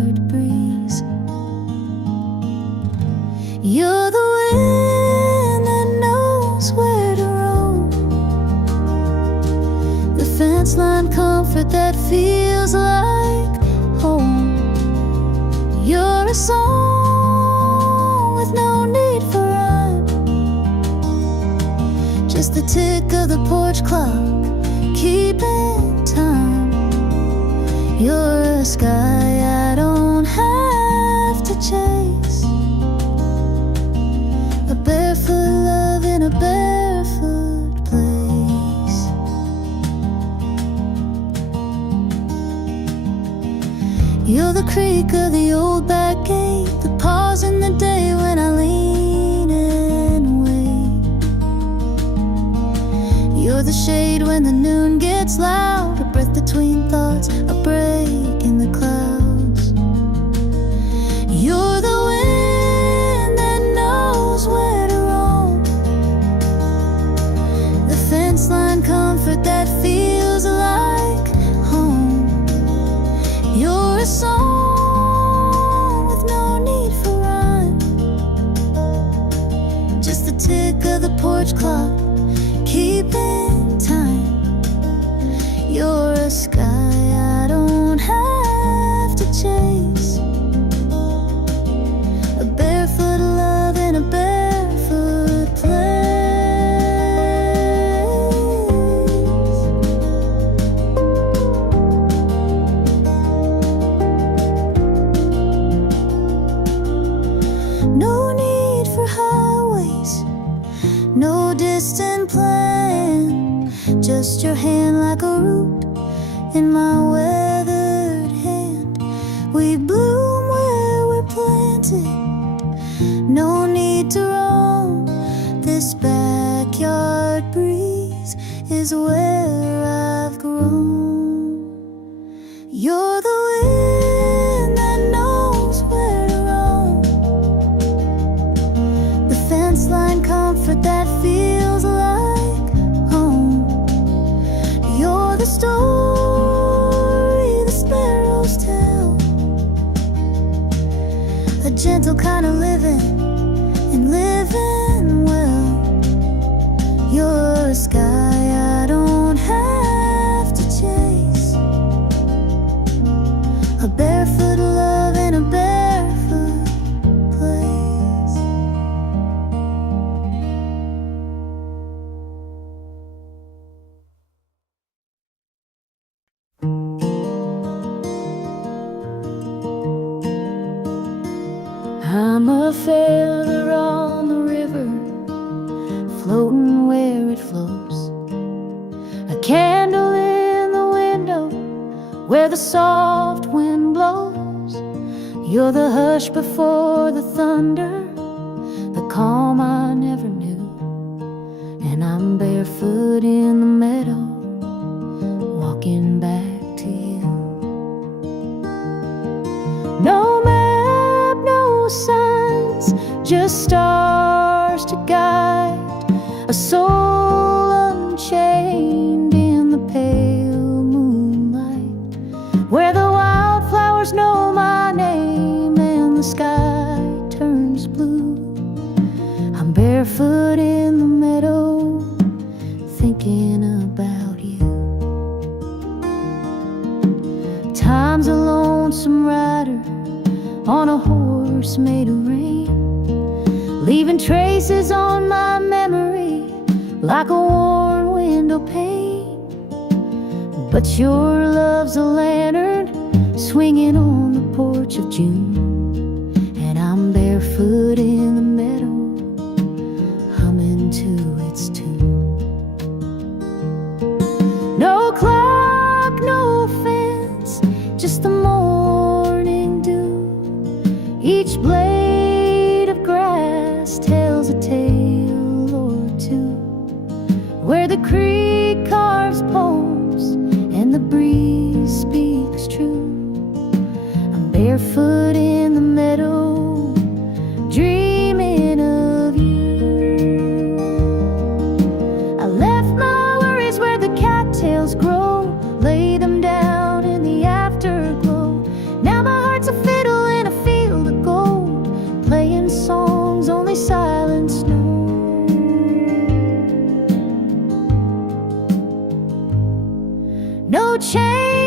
comfort that feels like home. You're a song with no need for rhyme, just the tick of the porch clock keeping time. You're a sky I don't have to chase, a barefoot love in a barefoot place. You're the creak of the old back gate, the pause in the day when I lean and wait. You're the shade when the noon gets loud, a breath between thoughts, a break in the clouds. You're the wind that knows where to roam, the fence line comfort that feels like home. You're a song with no need for rhyme, just the tick of the porch clock keeping time. You're a sky I don't have to chase, a barefoot love in a barefoot place. No need for highways, no distant plan, just your hand like a root in my weathered hand. We bloom where we're planted, no need to roam. This backyard breeze is where I've grown. You're the wind that knows where to roam, the fence line comfort that feels like home. You're the story the sparrows tell, a gentle kind of living and living well. You're a sky I don't have to chase, a barefoot love in a barefoot place. I'm a feather on the river, floating where it flows, a candle in the window where the soft wind blows. You're the hush before the thunder, the calm I never knew. And I'm barefoot in the meadow, walking back to you. No map, no signs, just stars to guide a soul unchained in the pale moonlight, where the wildflowers know my name and the sky turns blue. I'm barefoot in the meadow, thinking about you. Time's a lonesome rider on a horse made of rain, leaving traces on my memory like a worn window pane. But your love's a lantern swinging on the porch of June, and I'm barefoot in the meadow, humming to its tune. No clock, no fence, just the morning dew. Each blade of grass tells a tale or two, where the creek carves poems and the breeze speaks true. I'm barefoot in the meadow, dreaming of you. I left my worries where the cattails grow, lay them down in the afterglow. Now my heart's a fiddle in a field of gold, playing songs only silence knows. No change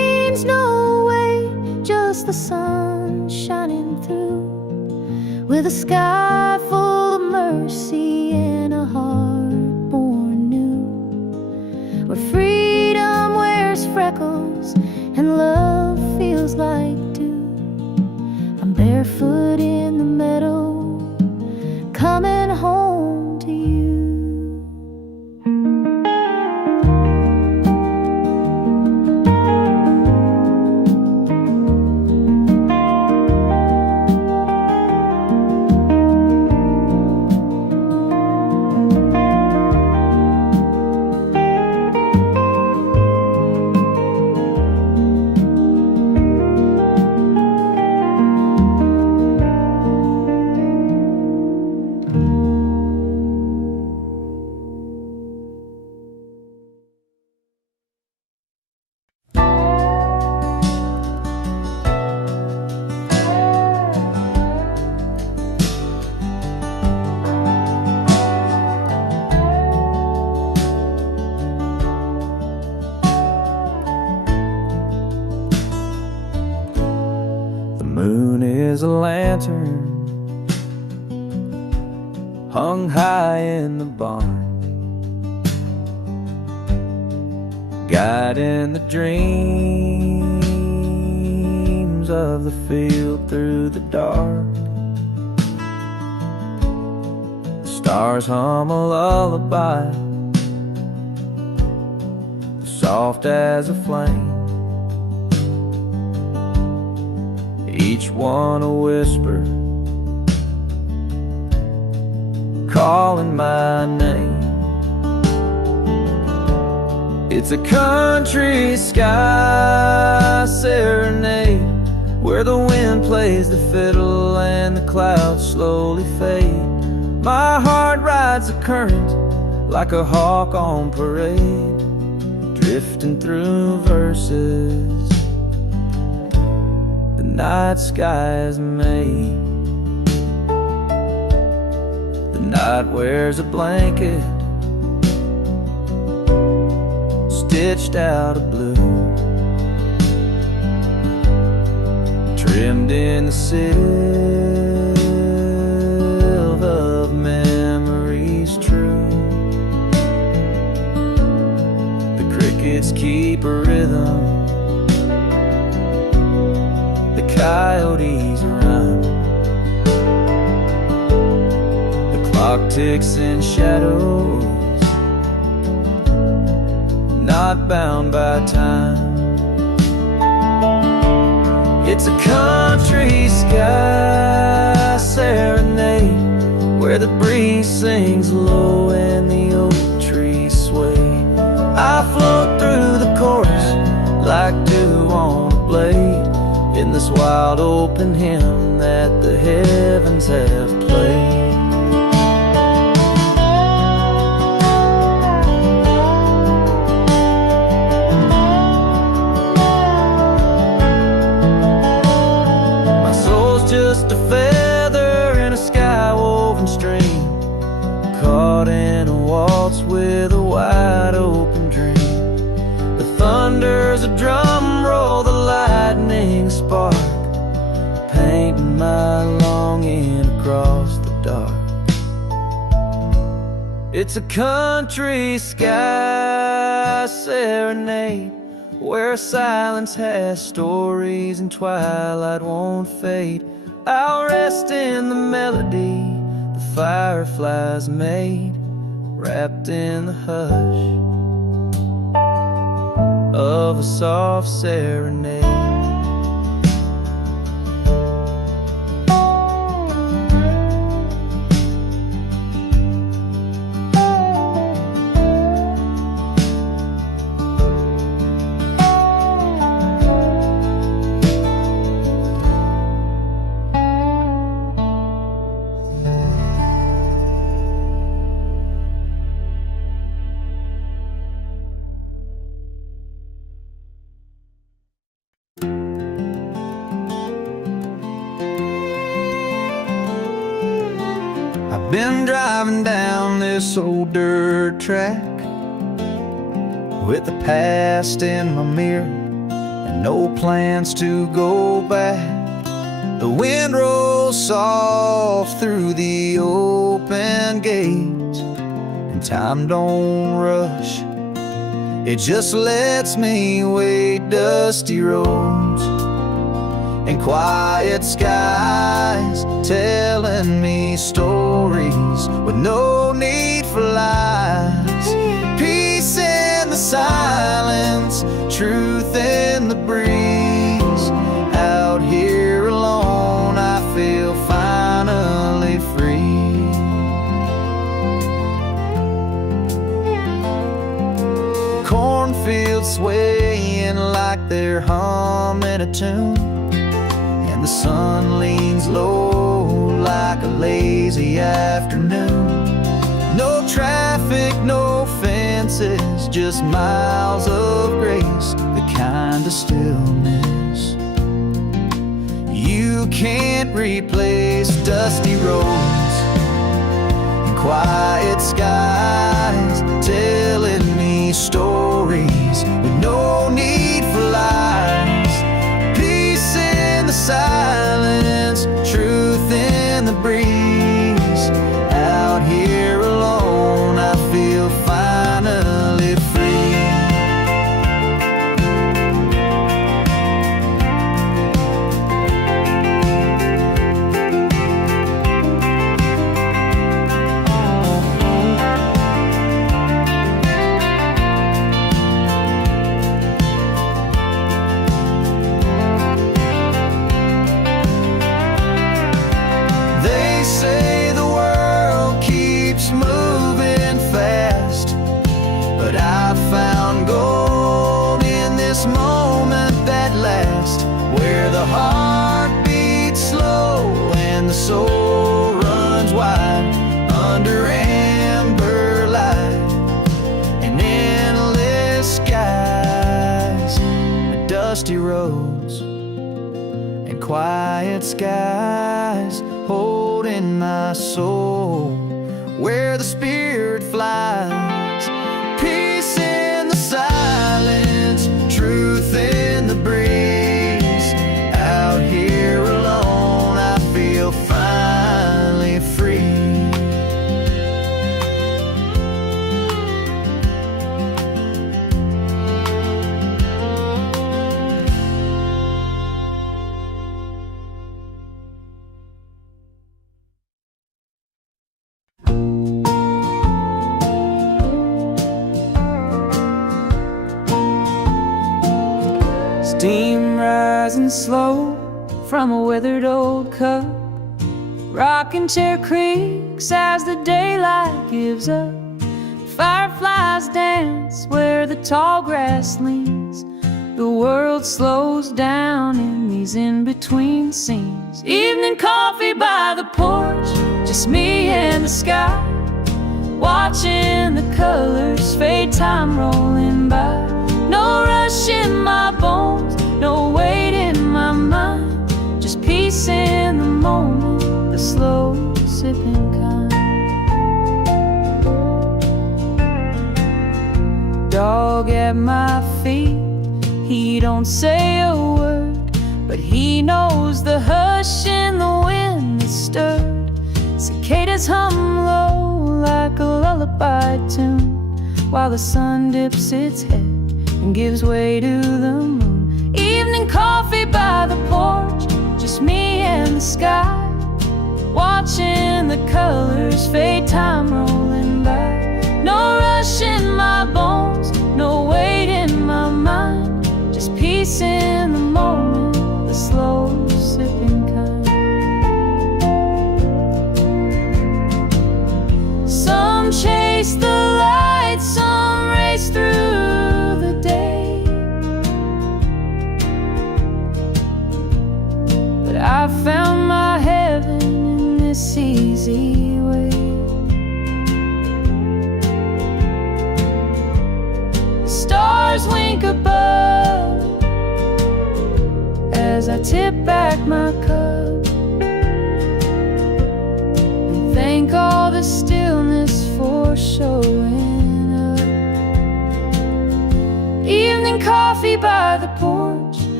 the sun shining through, with a sky full of mercy and a heart born new, where freedom wears freckles and love feels like dew. I'm barefoot in the meadow, coming home to you. Is a lantern hung high in the barn, guiding the dreams of the field through the dark. The stars hum a lullaby, soft as a flame, each one a whisper, calling my name. It's a country sky serenade, where the wind plays the fiddle and the clouds slowly fade. My heart rides the current like a hawk on parade, drifting through verses the night sky is made. The night wears a blanket stitched out of blue, trimmed in the silver of memories true. The crickets keep a rhythm, the coyotes run, the clock ticks in shadows, not bound by time. It's a country sky serenade, where the breeze sings low and the oak trees sway. I float through the chorus like dew on a blade, in this wild open hymn that the heavens have played. My soul's just a feather in a sky-woven stream, caught in a waltz with a wide open dream. The thunder's a drum roll, the lightning spark, painting my longing across the dark. It's a country sky serenade, where silence has stories and twilight won't fade. I'll rest in the melody the fireflies made, wrapped in the hush of a soft serenade. Been driving down this old dirt track with the past in my mirror and no plans to go back. The wind rolls soft through the open gate, and time don't rush, it just lets me wait. Dusty roads and quiet skies, telling me stories with no need for lies. Peace in the silence, truth in the breeze. Out here alone, I feel finally free. Cornfields swaying like they're humming a tune, and the sun leans low like a lazy afternoon. No traffic, no fences, just miles of grace, the kind of stillness you can't replace. Dusty roads and quiet skies, telling me stories with no need for lies. Peace in the silence, truth in the breeze. Out here alone, I feel finally free. They say the world keeps moving fast, but I found gold in this moment that lasts, where the heart beats slow and the soul runs wide under amber light and endless skies. Dusty roads and quiet skies, holding my soul where the spirit flies. Peace in the silence, truth in the breeze. Out here alone, I feel finally free. Steam rising slow from a withered old cup. Rocking chair creaks as the daylight gives up. Fireflies dance where the tall grass leans. The world slows down in these in-between scenes. Evening coffee by the porch, just me and the sky, watching the colors fade, time rolling by. No rush in my bones, no weight in my mind, just peace in the moment, the slow sipping kind. Dog at my feet, he don't say a word, but he knows the hush in the wind that stirred. Cicadas hum low like a lullaby tune, while the sun dips its head and gives way to the moon. Evening coffee by the porch, just me and the sky, watching the colors fade, time rolling by. No rush in my bones, no weight in my mind, just peace in the moment, the slow sipping kind. Some chase the light, some race through the day, but I found my heaven in this easy way. Stars wink above as I tip back my cup and thank all the stillness for showing up. Evening coffee by the porch,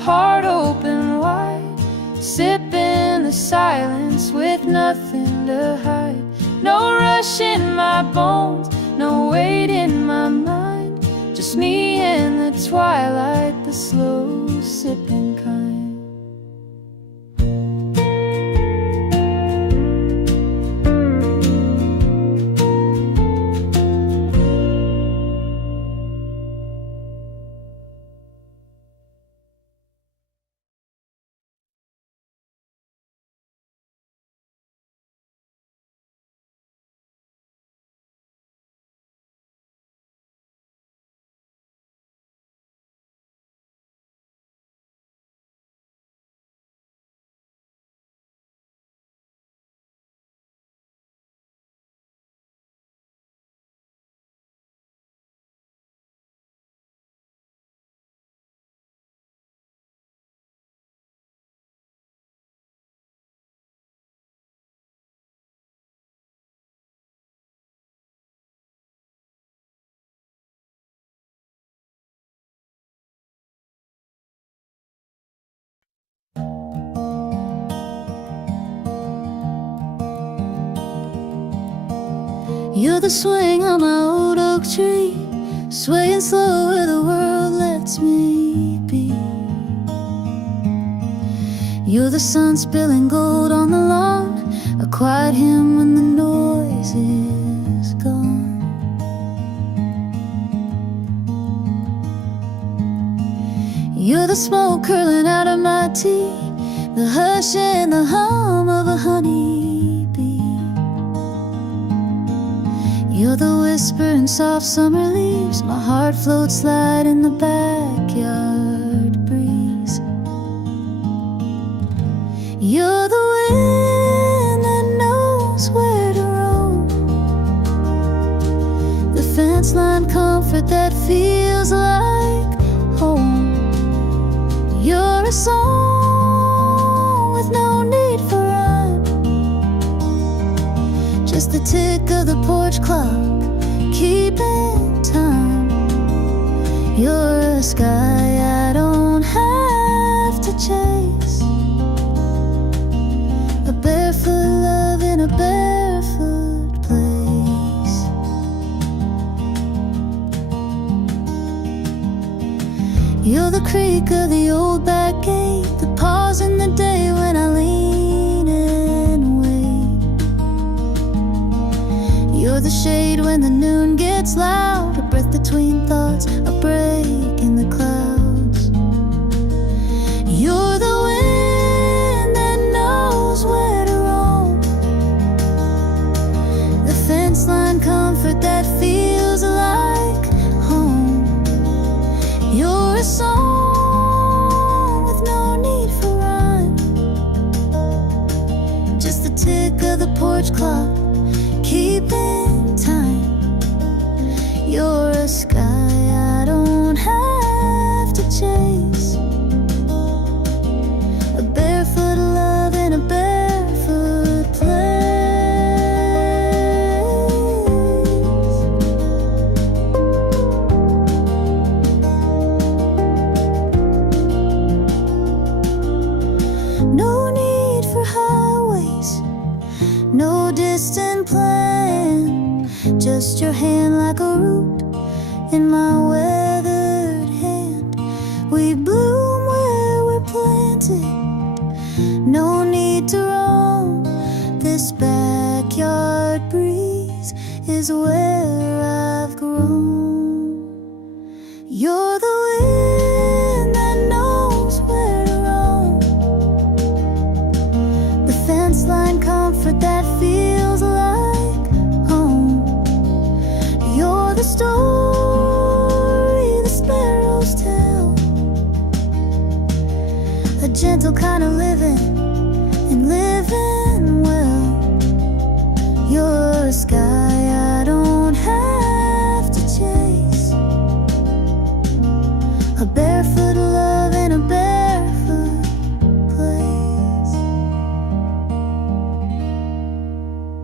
heart open wide, sipping the silence with nothing to hide. No rush in my bones, no weight in my mind, just me in the twilight, the slow sipping kind. You're the swing on my old oak tree, swaying slow where the world lets me be. You're the sun spilling gold on the lawn, a quiet hymn when the noise is gone. You're the smoke curling out of my tea, the hush and the hum of a honeybee. You're the whisper in soft summer leaves, my heart floats light in the backyard breeze. You're the wind that knows where to roam, the fence line comfort that feels like home. You're a song with no need for rhyme, just the tick of the porch clock, keeping time. You're a sky I don't have to chase, a barefoot love in a barefoot place. You're the creak of the old back gate, the pause in the day when I lean and wait. You're the shade when the noon gets loud, a breath between thoughts, a break in the clouds. You're the wind that knows where to roam, the fence line comfort that feels like home. You're a song with no need for rhyme, just the tick of the porch clock, keeping time. You're a sky I don't have to chase, a barefoot love in a barefoot place. No need for highways, no distant plan, just your hand like a root in my weathered hand. We bloom where we're planted, no need to roam, this backyard breeze is where I've grown. You're the wind that knows where to roam, the fence line comfort that feels like home. You're the story the sparrows tell, a gentle kind of living and living well. You're a sky I don't have to chase, a barefoot love in a barefoot place.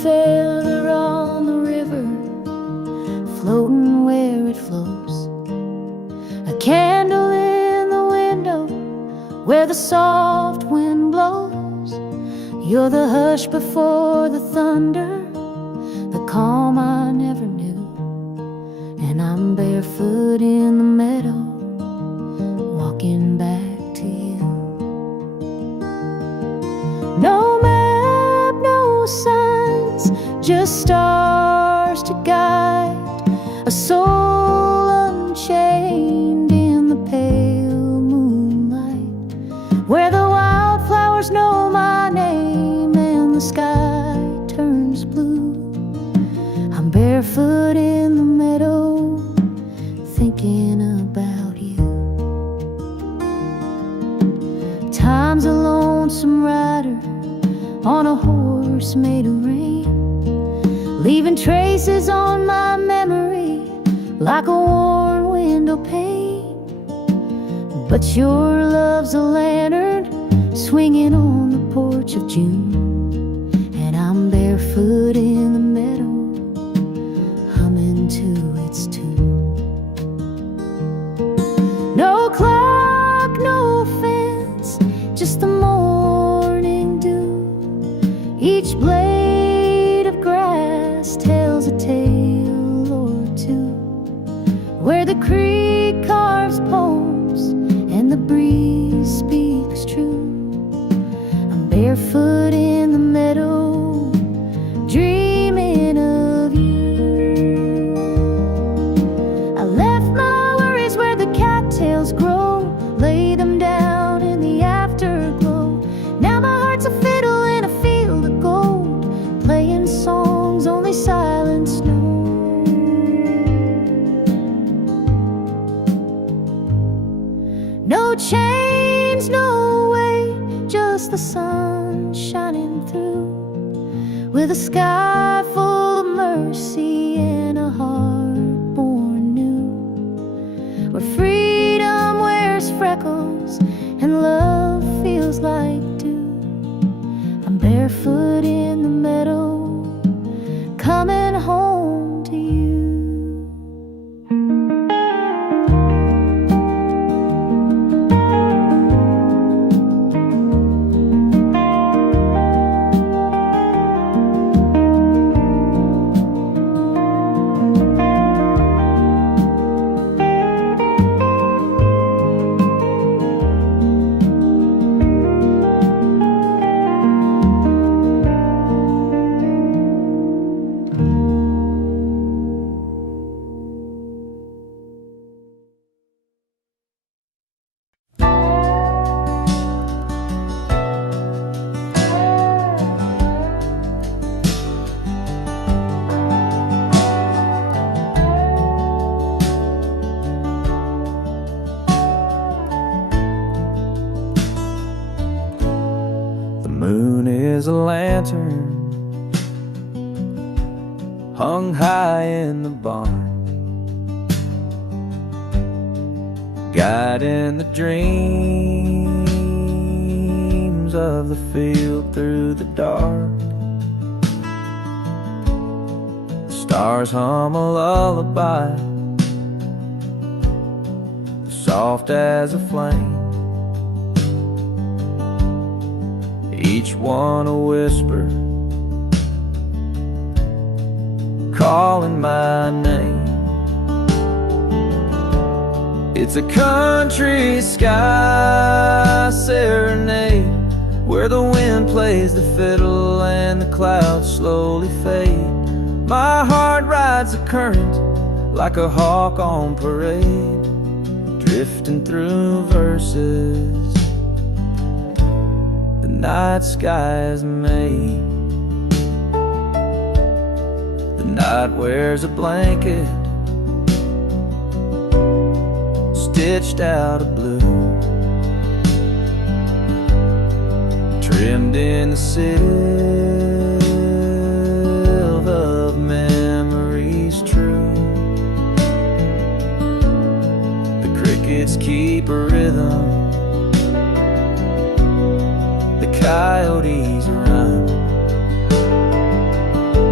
feather on the river, floating where it flows. A candle in the window where the soft wind blows. You're the hush before the thunder, the calm I never knew. And I'm barefoot in the meadow, walking back to you. No map, no signs, just stars to guide a soul unchained in the pale moonlight, where the wildflowers know my name and the sky turns blue. I'm barefoot in the meadow, thinking about you. Time's a lonesome rider on a horse made of rain, leaving traces on my memory like a worn window pane. But your love's a lantern swinging on the porch of June, and I'm barefoot in the meadow, humming to its tune. No clock, no fence, just the morning dew. Each blade of grass tells a tale or two, where the creek carves poems and the breeze speaks true. I'm barefoot in the meadow, dreaming of you. I left my worries where the cattails grow, lay them down in the afterglow. Now my heart's a fiddle in a field of gold, playing songs only silence knows. No chains, no way, just the sun shining through, with a sky full of mercy and a heart born new, where freedom wears freckles and love feels like dew. I'm barefoot in the meadow, coming home to you. Is a lantern hung high in the barn, guiding the dreams of the field through the dark. The stars hum a lullaby, soft as a flame, each one a whisper, calling my name. It's a country sky serenade, where the wind plays the fiddle and the clouds slowly fade. My heart rides the current like a hawk on parade, drifting through verses the night sky is made. The night wears a blanket stitched out of blue, trimmed in the silk of memories true. The crickets keep a rhythm, the coyotes run,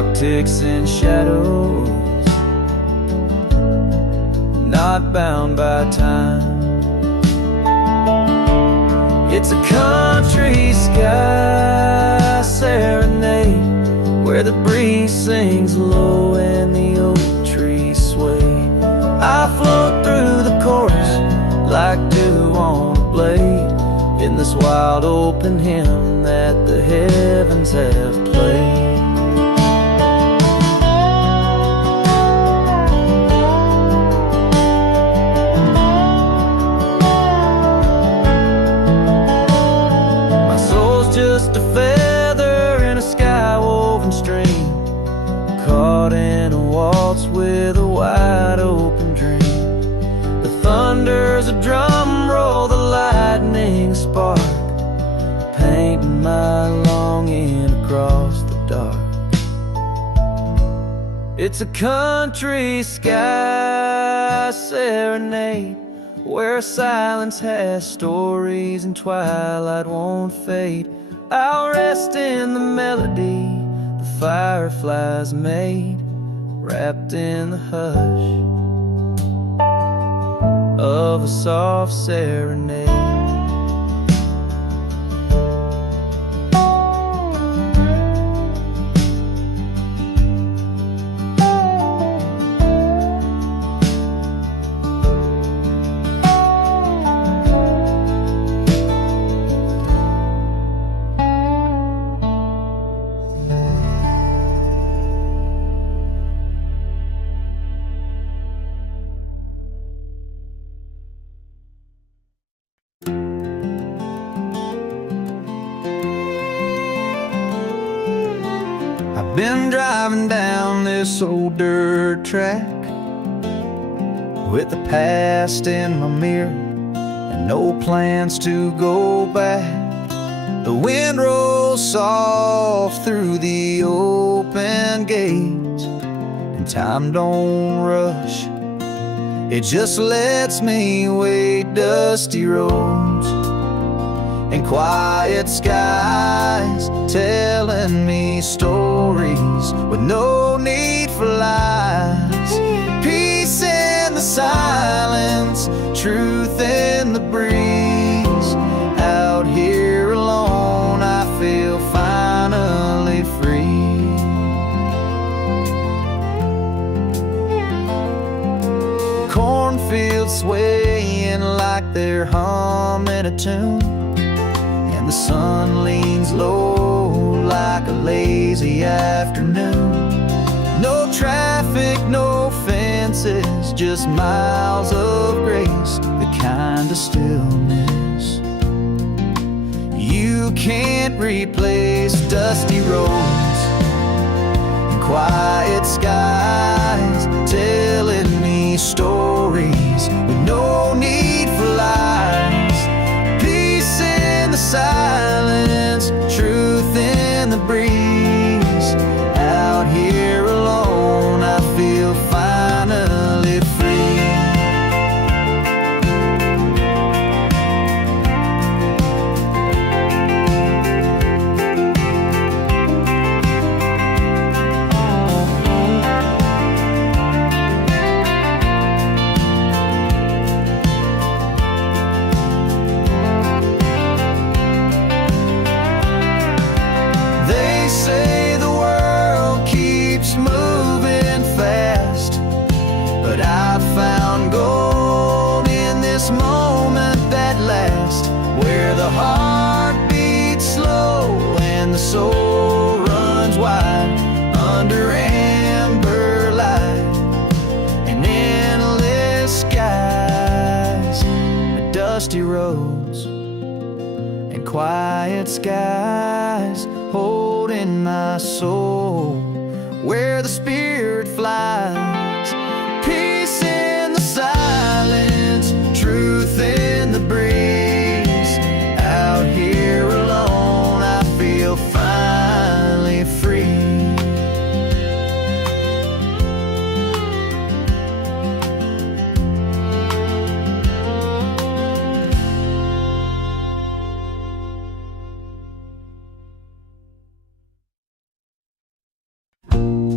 clock ticks in shadows, not bound by time. It's a country sky serenade, where the breeze sings low and the oak trees sway. I float through the chorus like dew on a blade, in this wild open hymn that the heavens have played. Just a feather in a sky-woven stream, caught in a waltz with a wide-open dream. The thunder's a drum roll, the lightning spark, painting my longing across the dark. It's a country sky serenade, where silence has stories and twilight won't fade. I'll rest in the melody the fireflies made, wrapped in the hush of a soft serenade. Been driving down this old dirt track with the past in my mirror and no plans to go back. The wind rolls soft through the open gates, and time don't rush, it just lets me wade dusty roads and quiet skies, telling me stories with no need for lies. Peace in the silence, truth in the breeze. Out here alone, I feel finally free. Cornfields swaying like they're humming a tune, the sun leans low like a lazy afternoon. No traffic, no fences, just miles of grace, the kind of stillness you can't replace. Dusty roads and quiet skies, telling me stories with no need for lies. The silence, truth in the breeze. Out here alone, I feel finally free. Say the world keeps moving fast, but I've found gold in this moment that lasts, where the heart beats slow and the soul runs wide under amber light and endless skies. The dusty roads and quiet skies, holding my soul where the spirit flies. Peace in the silence, truth in the breeze. Out here alone, I feel finally free.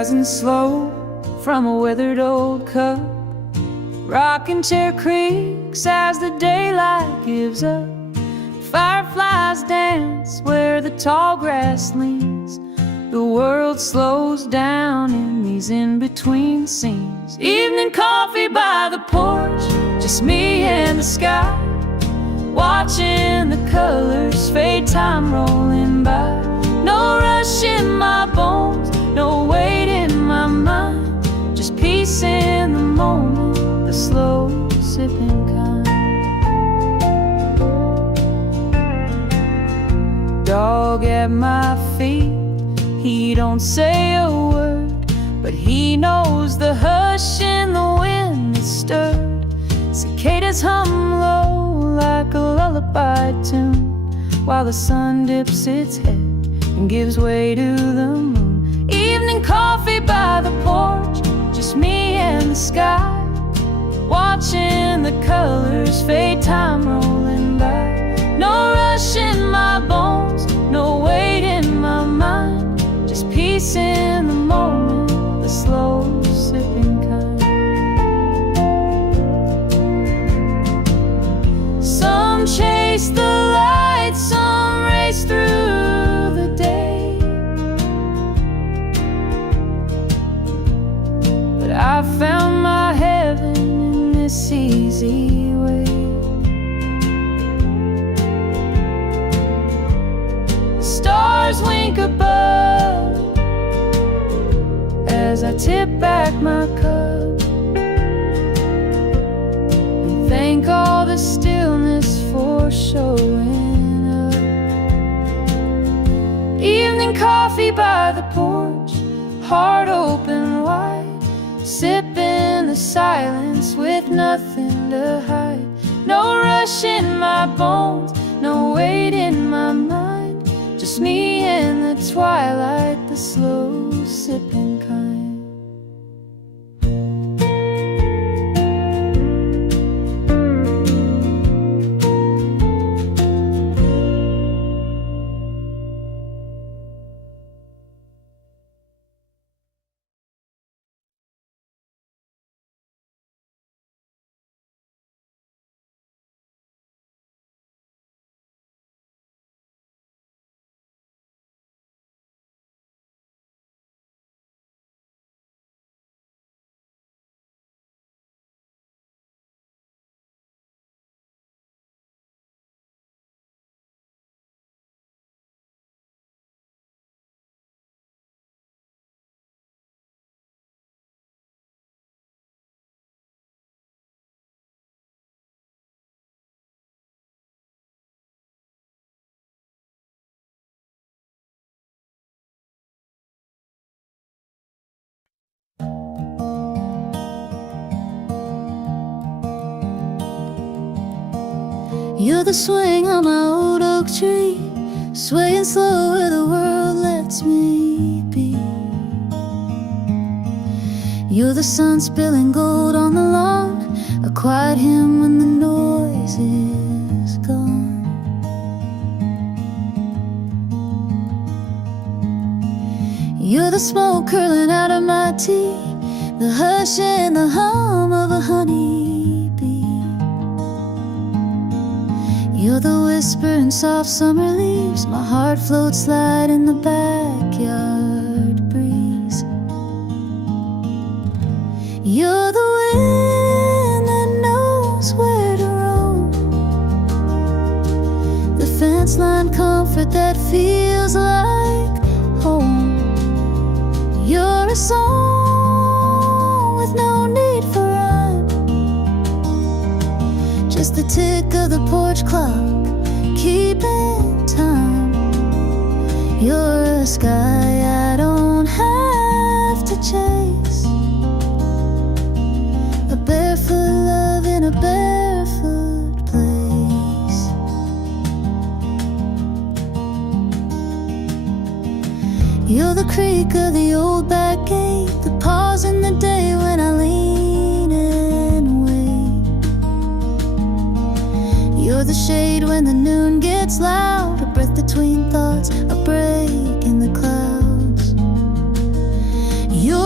rising slow from a withered old cup. Rocking chair creaks as the daylight gives up. Fireflies dance where the tall grass leans. The world slows down in these in-between scenes. Evening coffee by the porch, just me and the sky, watching the colors fade, time rolling by. No rush in my bones, no weight in my mind, just peace in the moment, the slow sipping kind. Dog at my feet, he don't say a word, but he knows the hush in the wind that's stirred. Cicadas hum low like a lullaby tune, while the sun dips its head and gives way to the moon. Evening coffee by the porch, just me and the sky, watching the colors fade, time rolling by. No rush in my bones, no weight in my mind, just peace in the moment, the slow sipping kind. Some chase the light, some race through the day, but I found my heaven in this easy way. The stars wink above as I tip back my cup and thank all the stillness for showing up. Evening coffee by the porch, heart open wide, sipping the silence with nothing to hide. No rush in my bones, no weight in my mind, just me in the twilight, the slow sipping kind. You're the swing on my old oak tree, swaying slow where the world lets me be. You're the sun spilling gold on the lawn, a quiet hymn when the noise is gone. You're the smoke curling out of my tea, the hush and the hum of a honeybee. You're the whisper in soft summer leaves, my heart floats light in the backyard breeze. You're the wind that knows where to roam, the fence line comfort that feels like home. You're a song with no need for rhyme, just the tick of the porch clock, keeping time. You're a sky I don't have to chase, a barefoot love in a barefoot place. You're the creak of the old back gate, the pause in the day when I lean and wait. You're the shade when the noon gets loud, a breath between thoughts, a break in the clouds. You're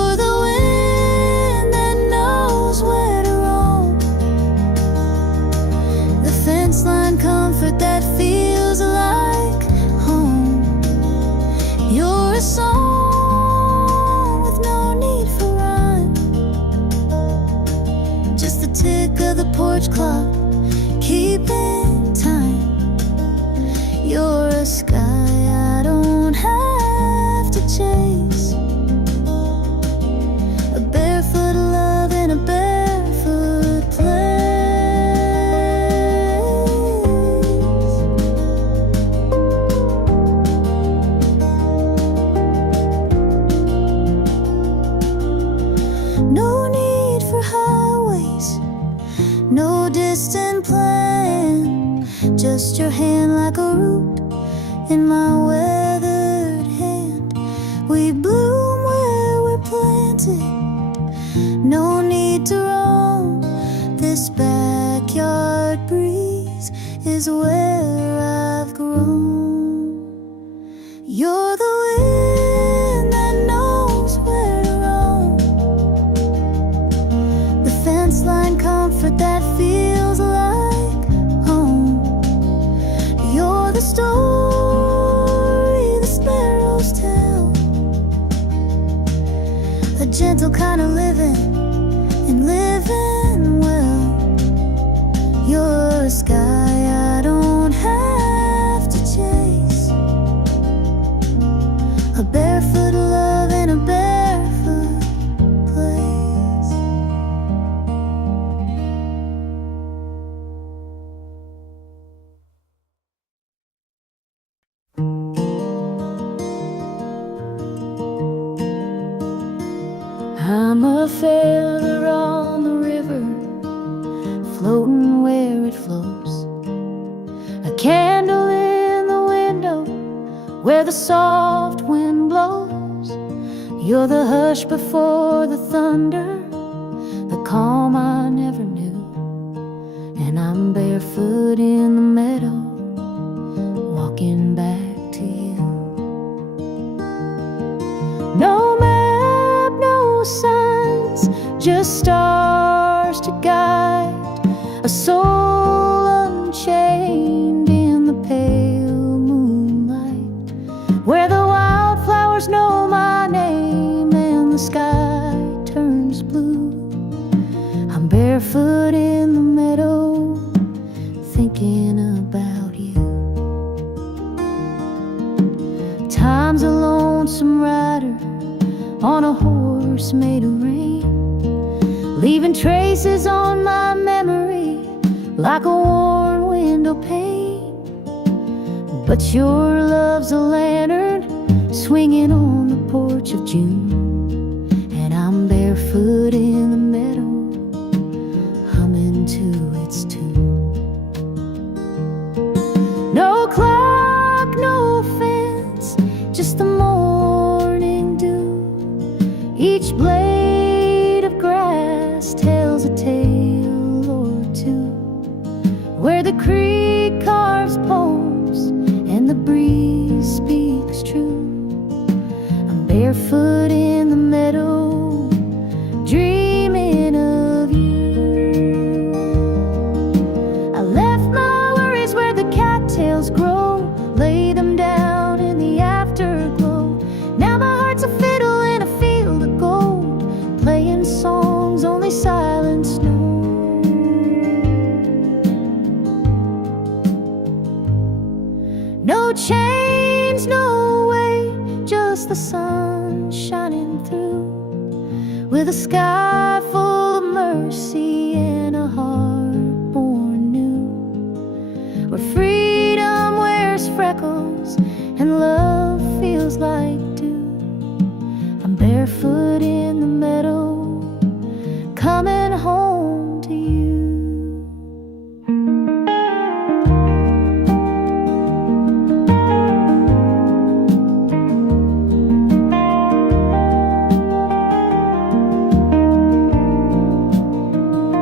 find comfort that feels like home. You're a song with no need for rhyme, just the tick of the porch clock keeping time. You're a sky I don't have to chase, a barefoot love in a barefoot place. No need for highways, no distant plan, just your hand like a root in my weathered hand. We bloom where we're planted, no need to roam. This backyard breeze is where I've grown. You're the wind that knows where to roam, the fence line comfort that feels like home. You're the story the sparrows tell, a gentle kind of living and living well. You're a sky I don't have to chase, a barefoot love in a barefoot place. I'm a feather on the river, floating where it flows, a candle in the window where the soft wind blows. You're the hush before the thunder, the calm I never knew. And I'm barefoot in the meadow, walking back to you. No map, no signs, just stars to guide a soul unchained in the pale moonlight, where the wildflowers know my name and the sky turns blue. I'm barefoot in the meadow, thinking about you. Time's a lonesome rider on a horse made of rain, leaving traces on my memory like a worn window pane. But your love's a lantern swinging on the porch of June, and I'm barefoot in the meadow, humming to its tune. No clock, no fence, just the morning dew. Each blade of grass tells a tale or two, where the creek carves poems and the breeze speaks true. I'm barefoot in the meadow, dreaming of you. I left my worries where the cattails grow, lay them down in the afterglow. Now my heart's a fiddle in a field of gold, playing songs only silence knows. No chains, no way, just the sun shining through, with a sky full of mercy and a heart born new, where freedom wears freckles and love feels like dew. I'm barefoot in the meadow, coming home to you.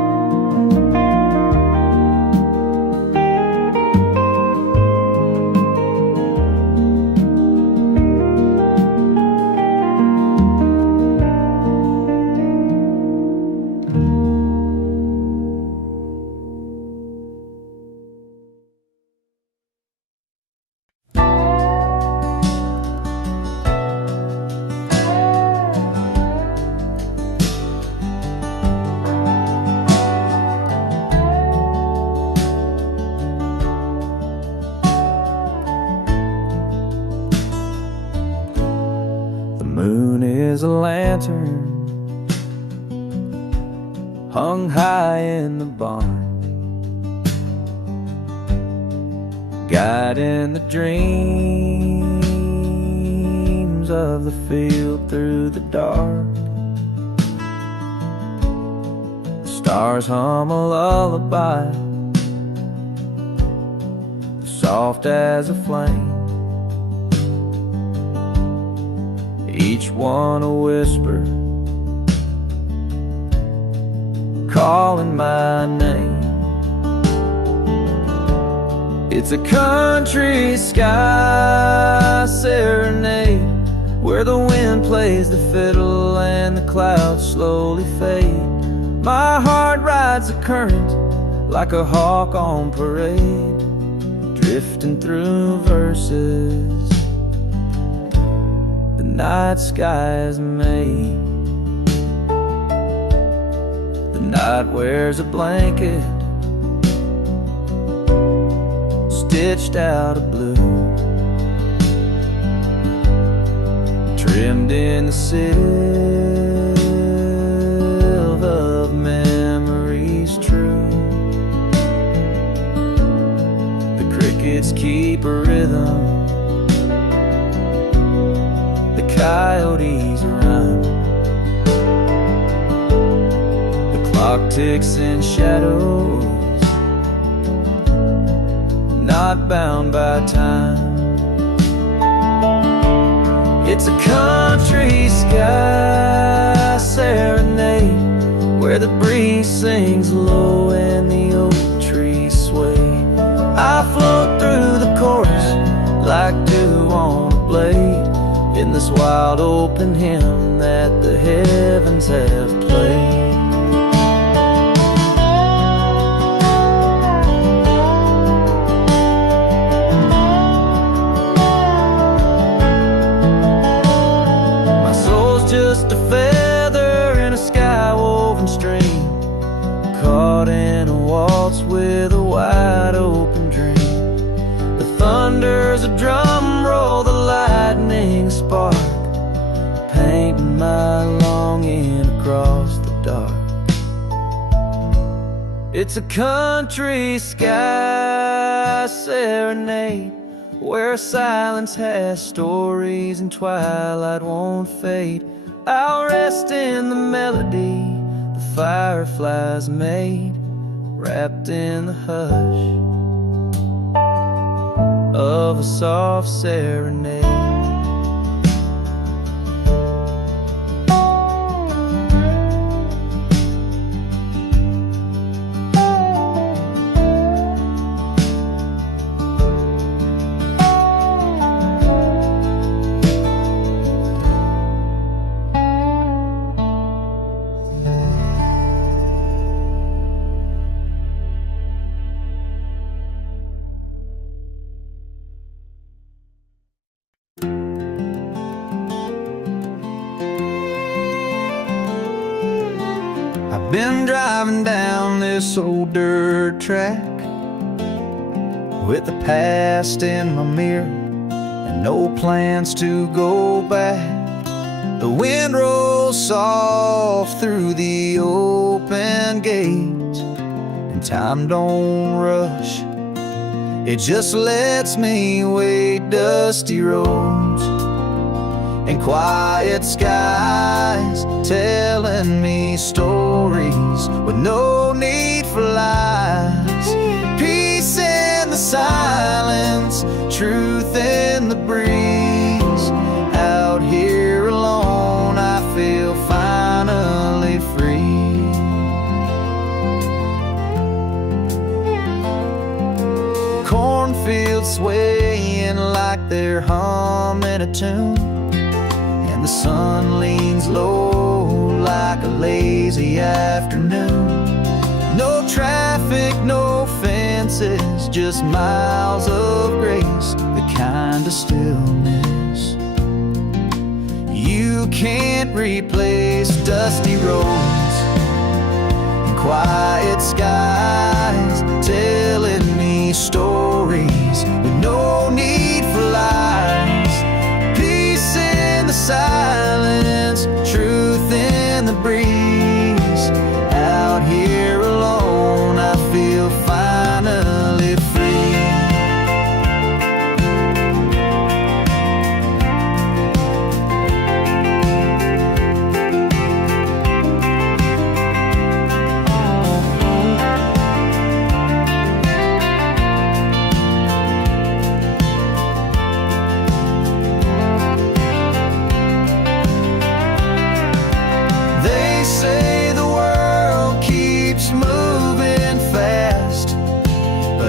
There's a lantern hung high in the barn, guiding the dreams of the field through the dark. The stars hum a lullaby, soft as a flame, each one a whisper calling my name. It's a country sky serenade, where the wind plays the fiddle and the clouds slowly fade. My heart rides the current like a hawk on parade, drifting through verses the night sky has made. The night wears a blanket stitched out of blue, trimmed in the silver of memories true. The crickets keep a rhythm, the coyotes run, the clock ticks in shadows, not bound by time. It's a country sky serenade, where the breeze sings low and the oak trees sway. I float through the chorus like dew on a blade, in this wild open hymn that the heavens have played. Just a feather in a sky-woven stream, caught in a waltz with a wide open dream. The thunder's a drum roll, the lightning spark, painting my longing across the dark. It's a country sky serenade, where silence has stories and twilight won't fade. I'll rest in the melody the fireflies made, wrapped in the hush of a soft serenade. Been driving down this old dirt track with the past in my mirror and no plans to go back. The wind rolls soft through the open gates, and time don't rush, it just lets me wade dusty roads and quiet skies, telling me stories with no need for lies. Peace in the silence, truth in the breeze. Out here alone, I feel finally free. Cornfields swaying like they're humming a tune, the sun leans low like a lazy afternoon. No traffic, no fences, just miles of grace, the kind of stillness you can't replace. Dusty roads and quiet skies, telling me stories with no need for lies. Peace in the silence,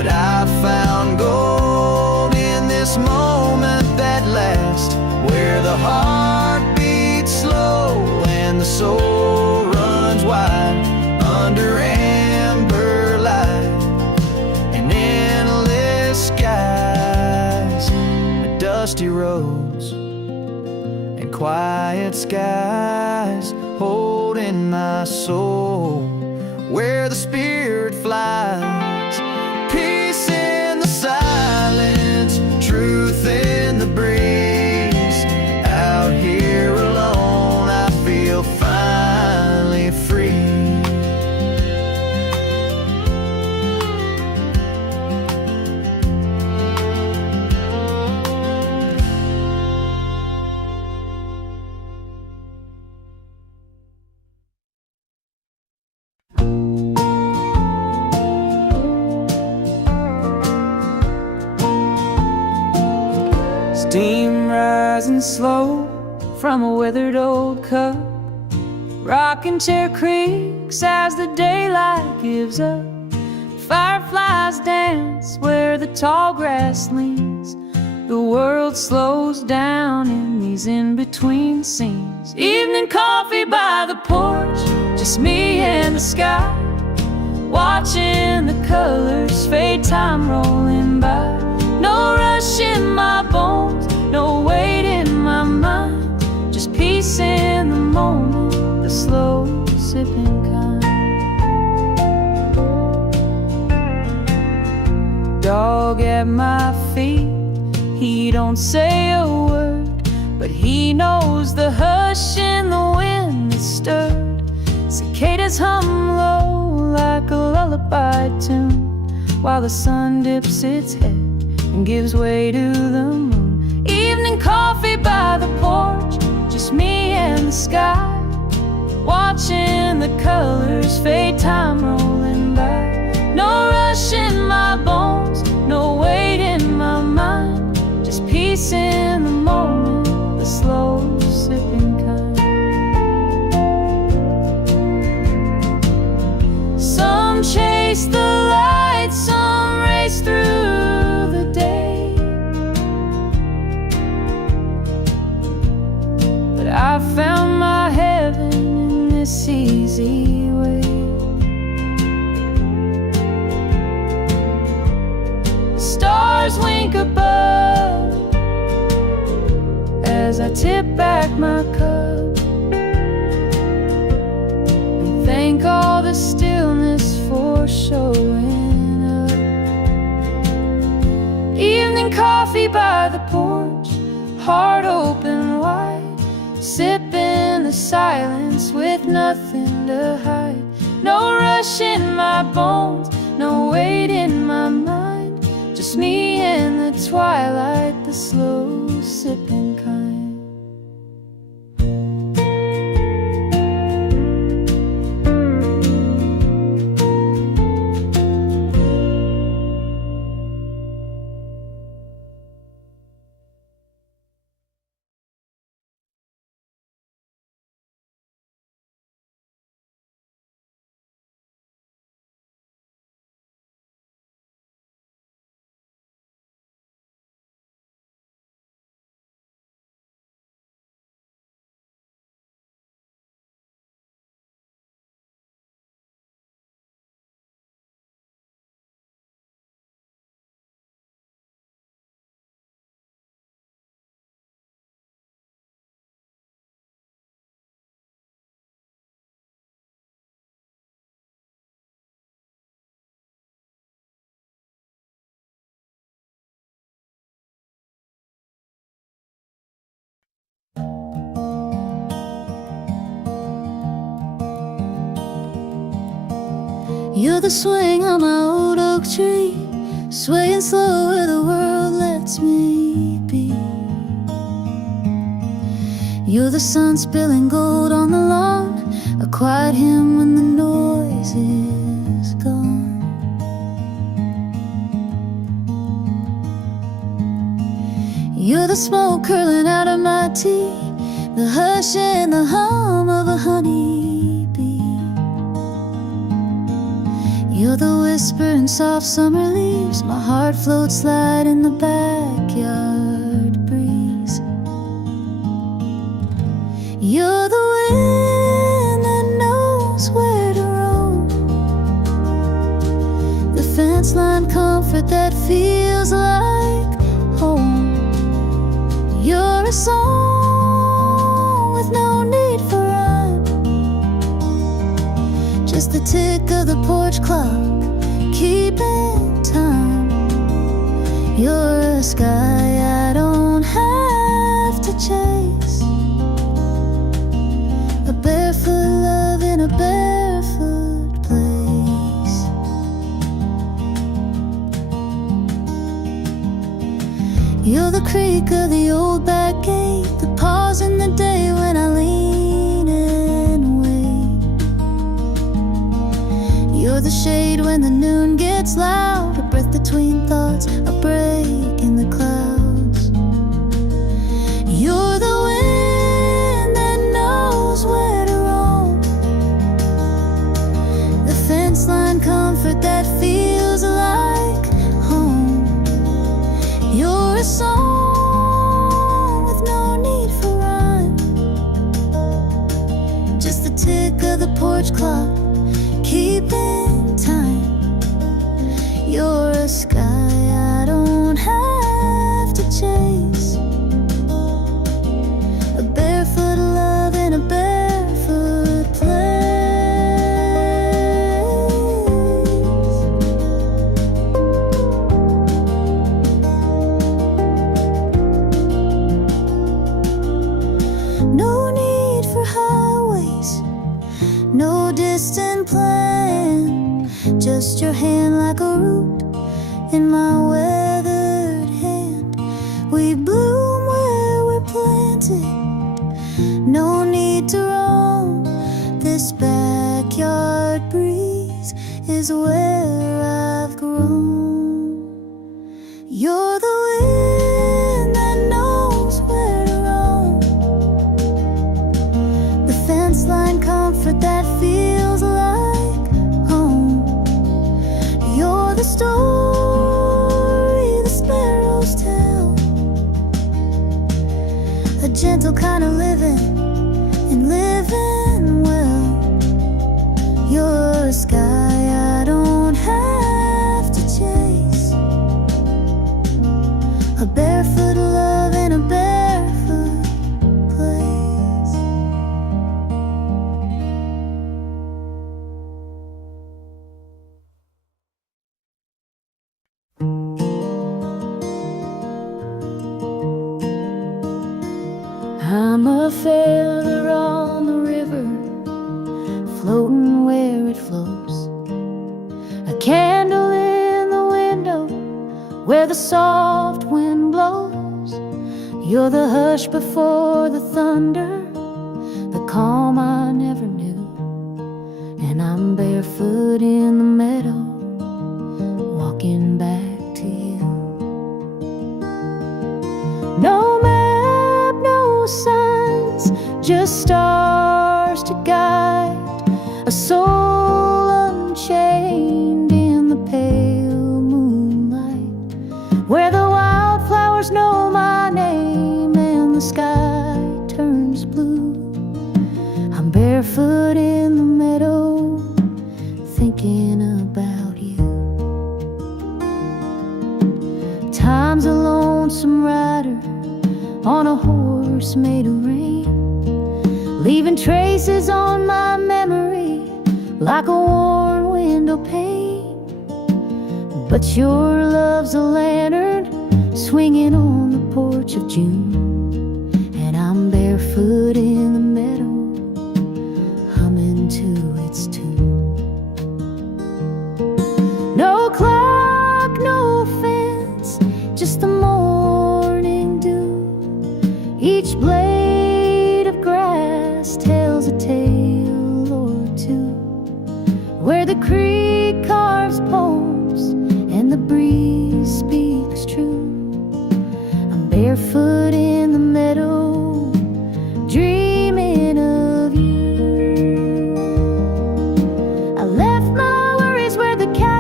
but I found gold in this moment that lasts, where the heart beats slow and the soul runs wide under amber light and endless skies, dusty roads and quiet skies, holding my soul where the spirit flies. Peace in the silence, truth in the breeze. Out here alone, I feel finally free. Steam rising slow from a weathered old cup, rocking chair creaks as the daylight gives up. Fireflies dance where the tall grass leans. The world slows down in these in-between scenes. Evening coffee by the porch, just me and the sky, watching the colors fade, time rolling by. No rush in my bones, no weight in my mind, just peace in the moment, the slow sipping kind. Dog at my feet, he don't say a word, but he knows the hush in the wind that stirred. Cicadas hum low like a lullaby tune, while the sun dips its head and gives way to the moon. Evening coffee by the porch, just me and the sky, watching the colors fade, time rolling by. No rush in my bones, no weight in my mind, just peace in the moment, the slow sipping kind. Some chase the light, some race through the day, but I found my heaven in this easy way. The stars wink above as I tip back my cup and thank all the stillness for showing up. Evening coffee by the porch, heart open wide, sipping the silence with nothing to hide. No rush in my bones, no weight in my mind, just me in the twilight, the slow sipping kind. You're the swing on my old oak tree, swaying slow where the world lets me be. You're the sun spilling gold on the lawn, a quiet hymn when the noise is gone. You're the smoke curling out of my tea, the hush and the hum of a honeybee. You're You're the whisper in soft summer leaves. My heart floats light in the backyard breeze. You're the wind that knows where to roam, the fence line comfort that feels like home. You're a song with no need for rhyme, just the tick of the porch clock keeping time. You're a sky I don't have to chase, a barefoot love in a barefoot place. You're the creak of the old back gate, the pause in the day when I lean and wait. You're the shade when the noon gets loud, a breath between thoughts, a break in the clouds. You're the wind that knows where to roam, the fence line comfort that feels like home. You're a song with no need for rhyme, just the tick of the porch clock keeping time. You're a sky I don't have to chase, a barefoot love in a barefoot place. No need for highways, no distant plan, just your hand like a root in my weathered hand. We bloom where we're planted, no need to roam. This backyard breeze is where I've grown. You're the wind that knows where to roam, the fence line comfort that feels like home. You're the story the sparrows tell, a gentle kind of living and living well. You're a sky I don't have to chase, a barefoot love in a barefoot place. I'm a feather on the river, floating where it flows, a candle in the window where the soft wind blows. You're the hush before the thunder, the calm I never knew. And I'm barefoot in the meadow, walking back to you. No map, no signs, just stars to guide a soul unchained in the pale moonlight, where the wildflowers know my name and the sky turns blue. I'm barefoot in the meadow, thinking about you. Time's a lonesome rider on a horse made of rain, leaving traces on my memory like a worn window pane. But your love's a lantern swinging on the porch of June, and I'm barefoot in the meadow, humming to its tune. No clock, no fence, just the morning dew. Each blade of grass tells a tale or two, where the creek carves poems and the breeze speaks true. I'm barefoot in the meadow, dreaming of you. I left my worries where the cat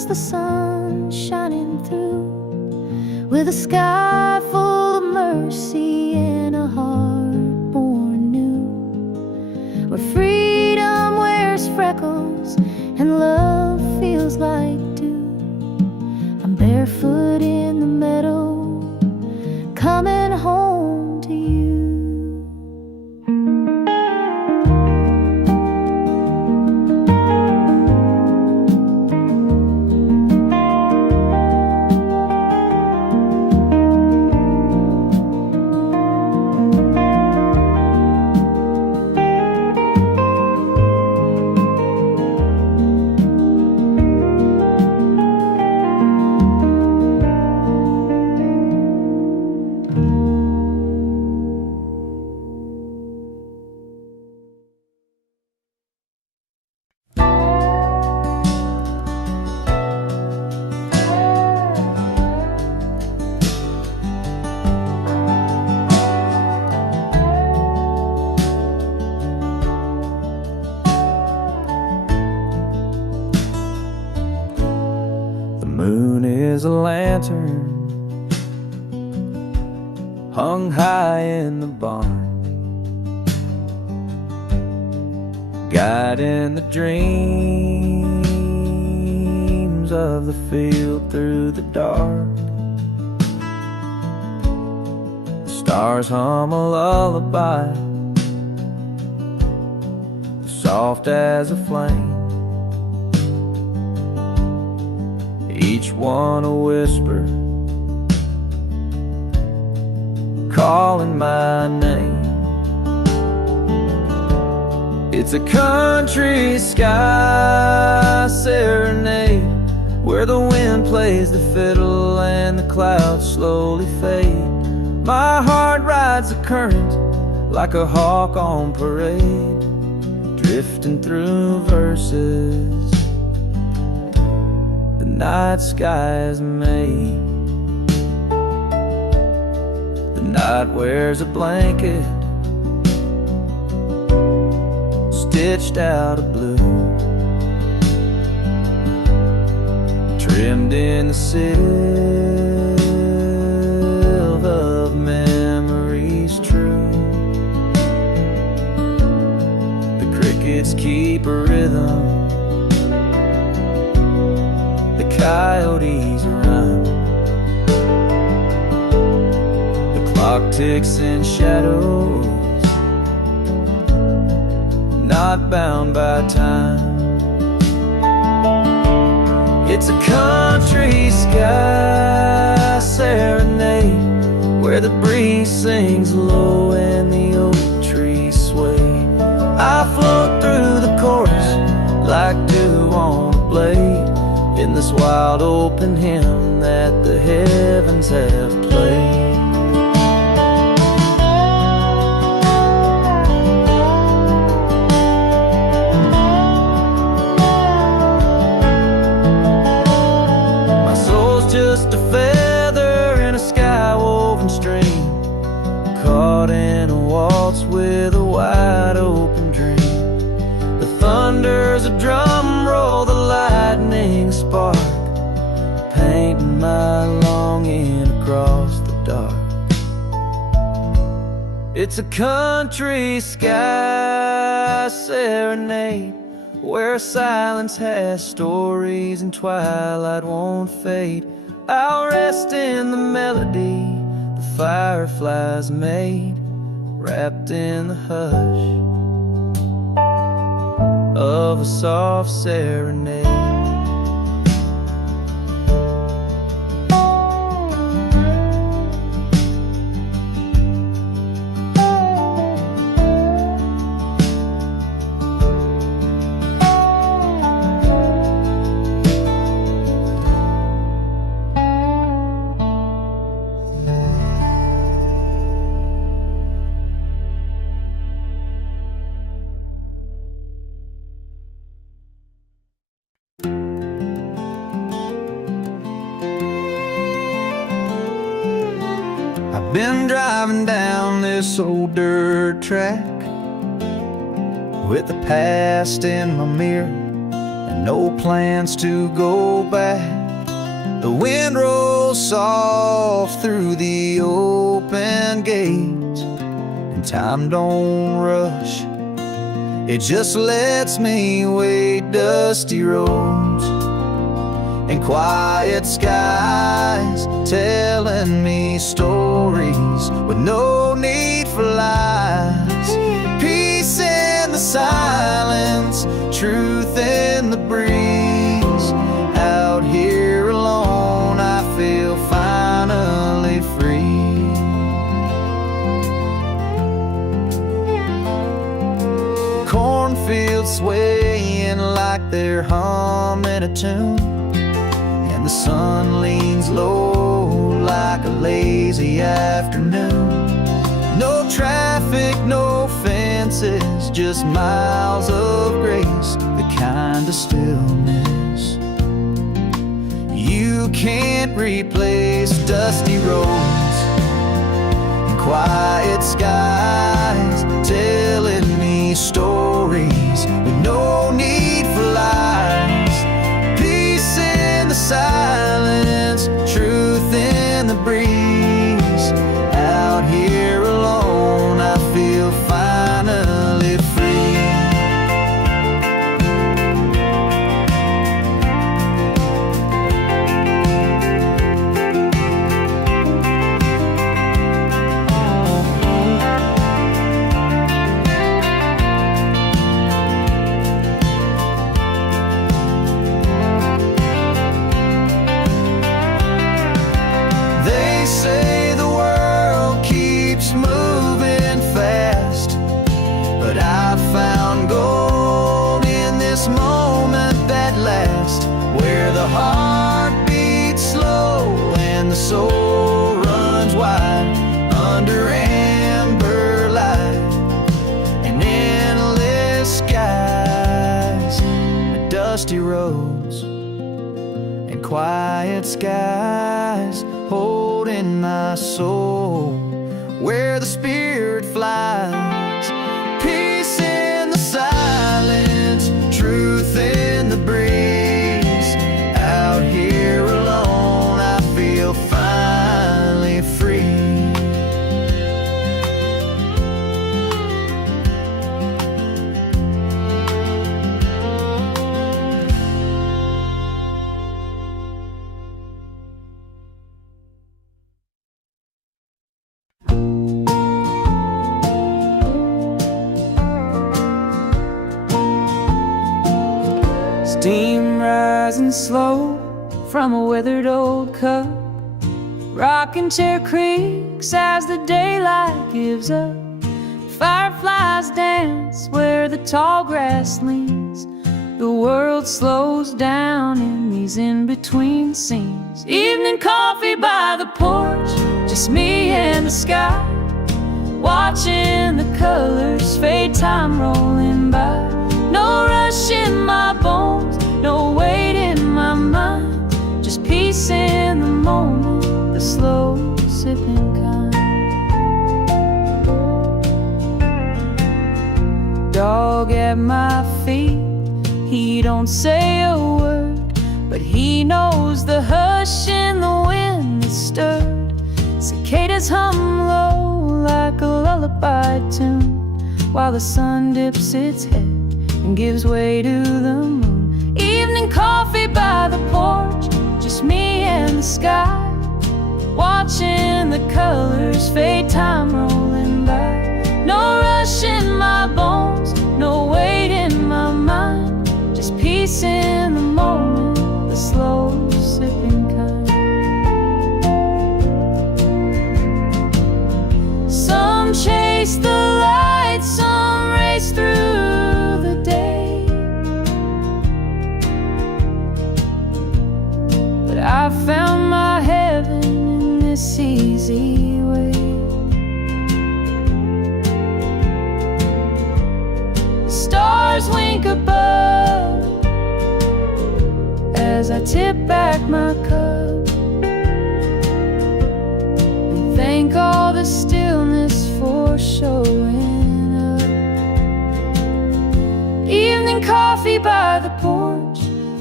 it's the sun shining through, with a sky full of mercy and a heart born new, where freedom wears freckles and love feels like dew. I'm barefoot in the meadow, coming home to you. Is a lantern hung high in the barn, guiding the dreams of the field through the dark. The stars hum a lullaby, soft as a flame, each one a whisper, calling my name. It's a country sky serenade, where the wind plays the fiddle and the clouds slowly fade. My heart rides the current like a hawk on parade, drifting through verses the night sky's made. The night wears a blanket stitched out of blue, trimmed in the silver of memories true. The crickets keep a rhythm, the coyotes run, the clock ticks in shadows, not bound by time. It's a country sky serenade, where the breeze sings low and the oak trees sway. I float through the chorus like dew on a blade, in this wild open hymn that the heavens have played. My soul's just a feather in a sky-woven stream, caught in a waltz with a wide open dream. The thunder's a drum roll, the lightning a spark, painting my longing across the dark. It's a country sky serenade, where silence has stories and twilight won't fade. I'll rest in the melody the fireflies made, wrapped in the hush of a soft serenade. Been driving down this old dirt track with the past in my mirror and no plans to go back. The wind rolls soft through the open gate, and time don't rush, it just lets me wait. Dusty roads and quiet skies, telling me stories with no need for lies. Peace in the silence, truth in the breeze. Out here alone, I feel finally free. Cornfields swaying like they're humming a tune, and the sun leans low like a lazy afternoon. No traffic, no fences, just miles of grace, the kind of stillness you can't replace. Dusty roads and quiet skies, telling me stories with no need for lies. Peace in the silence, truth in the breeze. Out here alone, I feel finally free. They say the world keeps moving fast, but I found gold in this moment that lasts, where the heart beats slow and the soul runs wide under amber light and endless skies. Dusty roads and quiet skies, holding my soul where the spirit flies. Peace in the silence, truth in the breeze. Out here alone, I feel finally free. Steam rising slow from a weathered old cup. Rocking chair creaks as the daylight gives up. Fireflies dance where the tall grass leans. The world slows down in these in-between scenes. Evening coffee by the porch, just me and the sky, watching the colors fade, time rolling by. No rush in my bones, no weight in my mind, just peace in the moment, the slow sipping kind. Dog at my feet, he don't say a word, but he knows the hush in the wind that's stirred. Cicadas hum low like a lullaby tune, while the sun dips its head and gives way to the moon. Evening coffee by the porch, just me and the sky, watching the colors fade, time rolling by. No rush in my bones, no weight in my mind, just peace in the moment, the slow sipping kind. Some chase the light, some race through the day, but I found my heaven in this easy way. The stars wink above as I tip back my cup and thank all the stillness for showing up. Evening coffee by the porch,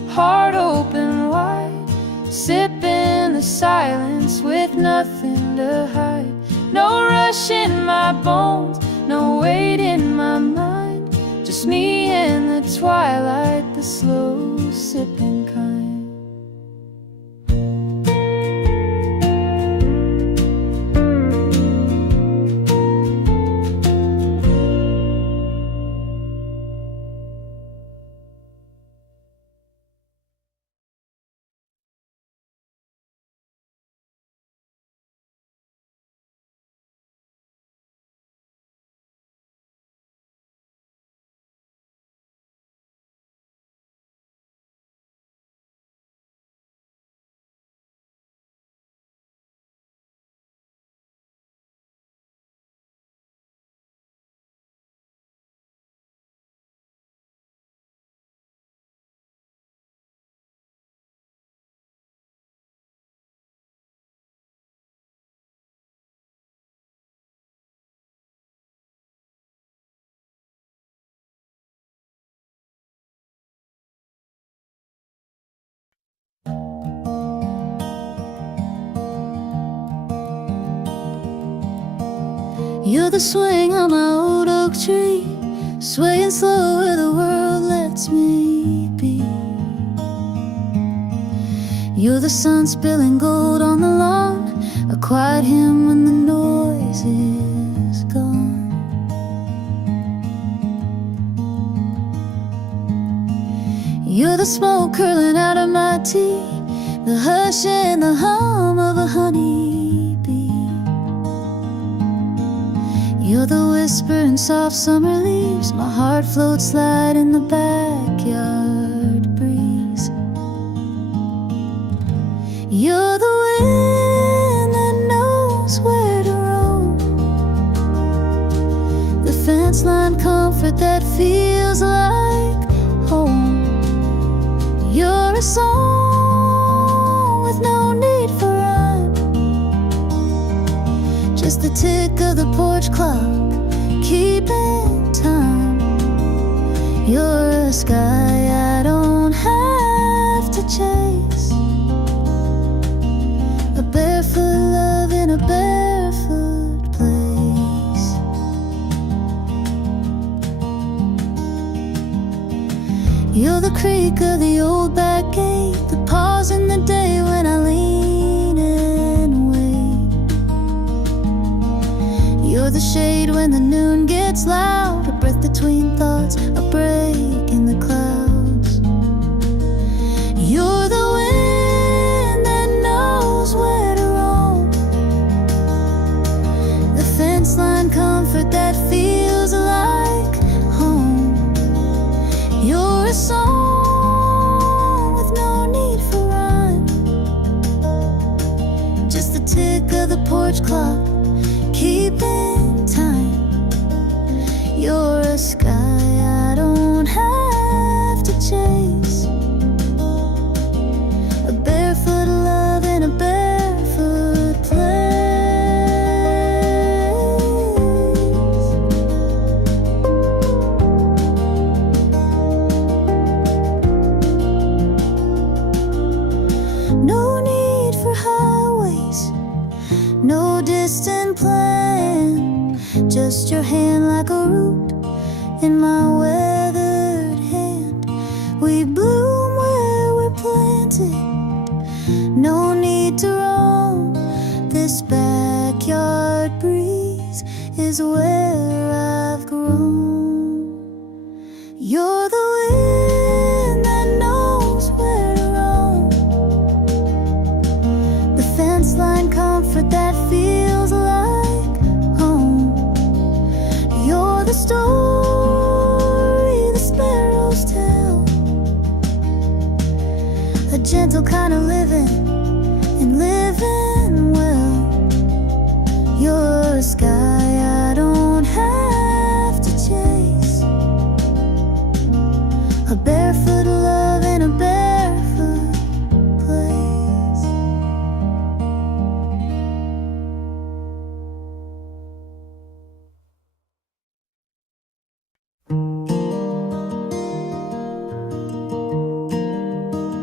heart open wide, sipping the silence with nothing to hide. No rush in my bones, no weight in my mind, just me in the twilight, the slow sipping kind. You're the swing on my old oak tree, swaying slow where the world lets me be. You're the sun spilling gold on the lawn, a quiet hymn when the noise is gone. You're the smoke curling out of my tea, the hush and the hum of a honeybee. You're the whisper in soft summer leaves, my heart floats light in the backyard breeze. You're the wind that knows where to roam, the fence line comfort that feels like home. You're a song with no need for rhyme, just the tick of the porch clock keeping time. You're a sky I don't have to chase, a barefoot love in a barefoot place. You're the creak of the old back gate, the pause in the day when I lean and wait. You're the shade when the noon gets loud, a breath between thoughts, a break in the clouds. You're the wind that knows where to roam, the fence line comfort that feels like home. You're a song with no need for rhyme, just the tick of the porch clock keeping time. You're a sky I don't have to chase, a barefoot love in a barefoot place. No need for highways, no distant plan, just your hand like a root in my weathered hand. We bloom where we're planted, no need to roam. This backyard breeze is where I've grown. You're the wind that knows where to roam, the fence line comfort that feels like home. You're the story the sparrows tell, a gentle kind of living and living well. You're a sky I don't have to chase, a barefoot love in a barefoot place.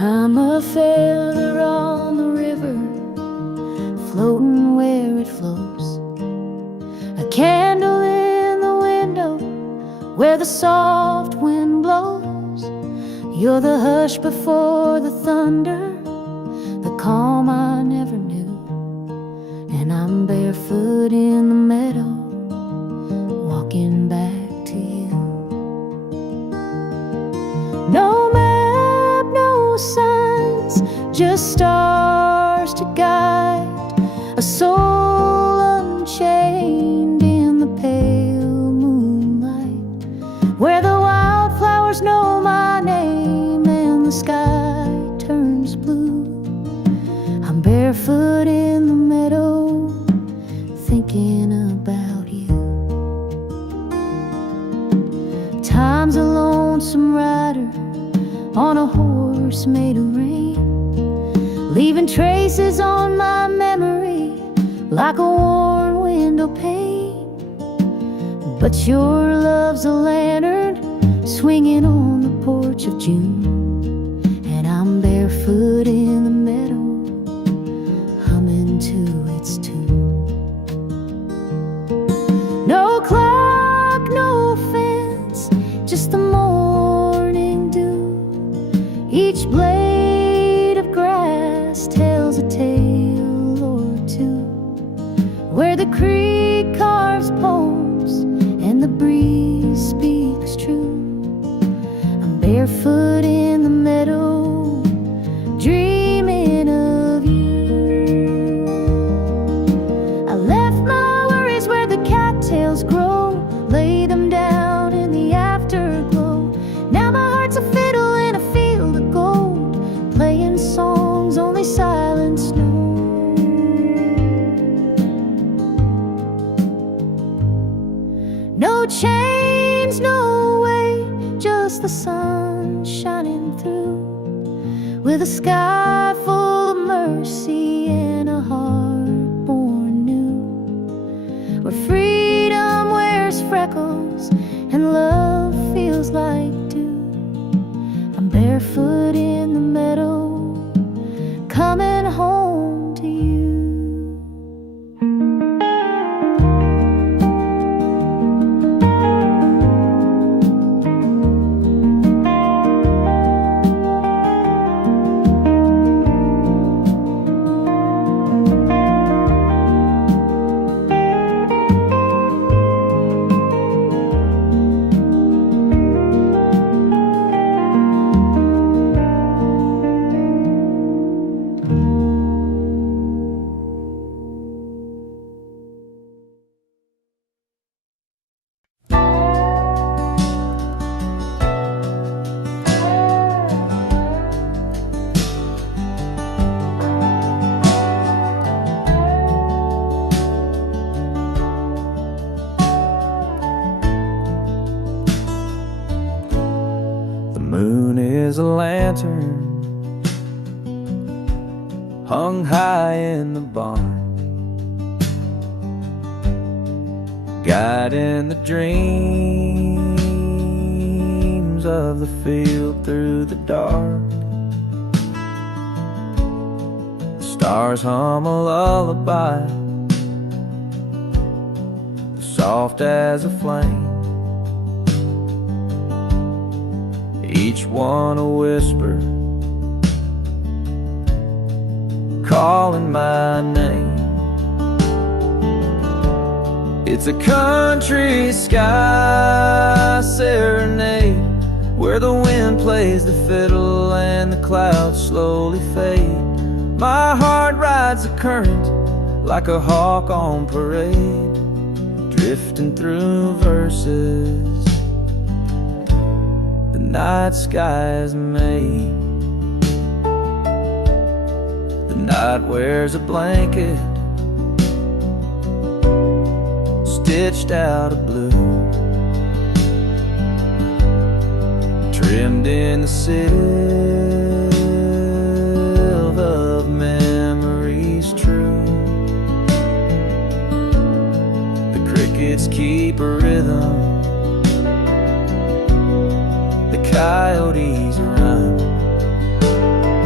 I'm a feather on the river, floating where it flows, a candle in the window where the soft wind blows. You're the hush before the thunder, the calm I never knew. And I'm barefoot in the meadow, walking back to you. No map, no signs, just stars to guide a soul unchained in the pale moonlight, where the wildflowers know my name and the sky turns blue. I'm barefoot in the meadow, thinking about you. Time's a lonesome rider on a horse made of rain, leaving traces on my memory like a worn window pane. But your love's a lantern swinging on the porch of June, and I'm barefoot in the meadow, humming to its tune. No clock, no fence, just the morning dew. Each blade of grass tells a tale or two, where the creek carves poems and the breeze speaks true. I'm barefoot in the meadow, dreaming of you. I left my worries where the cattails grow, lay them down in the afterglow. Now my heart's a fiddle in a field of gold, playing songs only silence knows. No chains, no way, just the sun shining through, with a sky full of mercy and a heart born new, where freedom wears freckles and love feels like dew. I'm barefoot in the meadow, coming home to you. Is a lantern hung high in the barn, guiding the dreams of the field through the dark. The stars hum a lullaby, soft as a flame, each one a whisper, calling my name. It's a country sky serenade, where the wind plays the fiddle and the clouds slowly fade. My heart rides the current like a hawk on parade, drifting through verses night skies made. The night wears a blanket stitched out of blue, trimmed in the silk of memories true. The crickets keep a rhythm, coyotes run,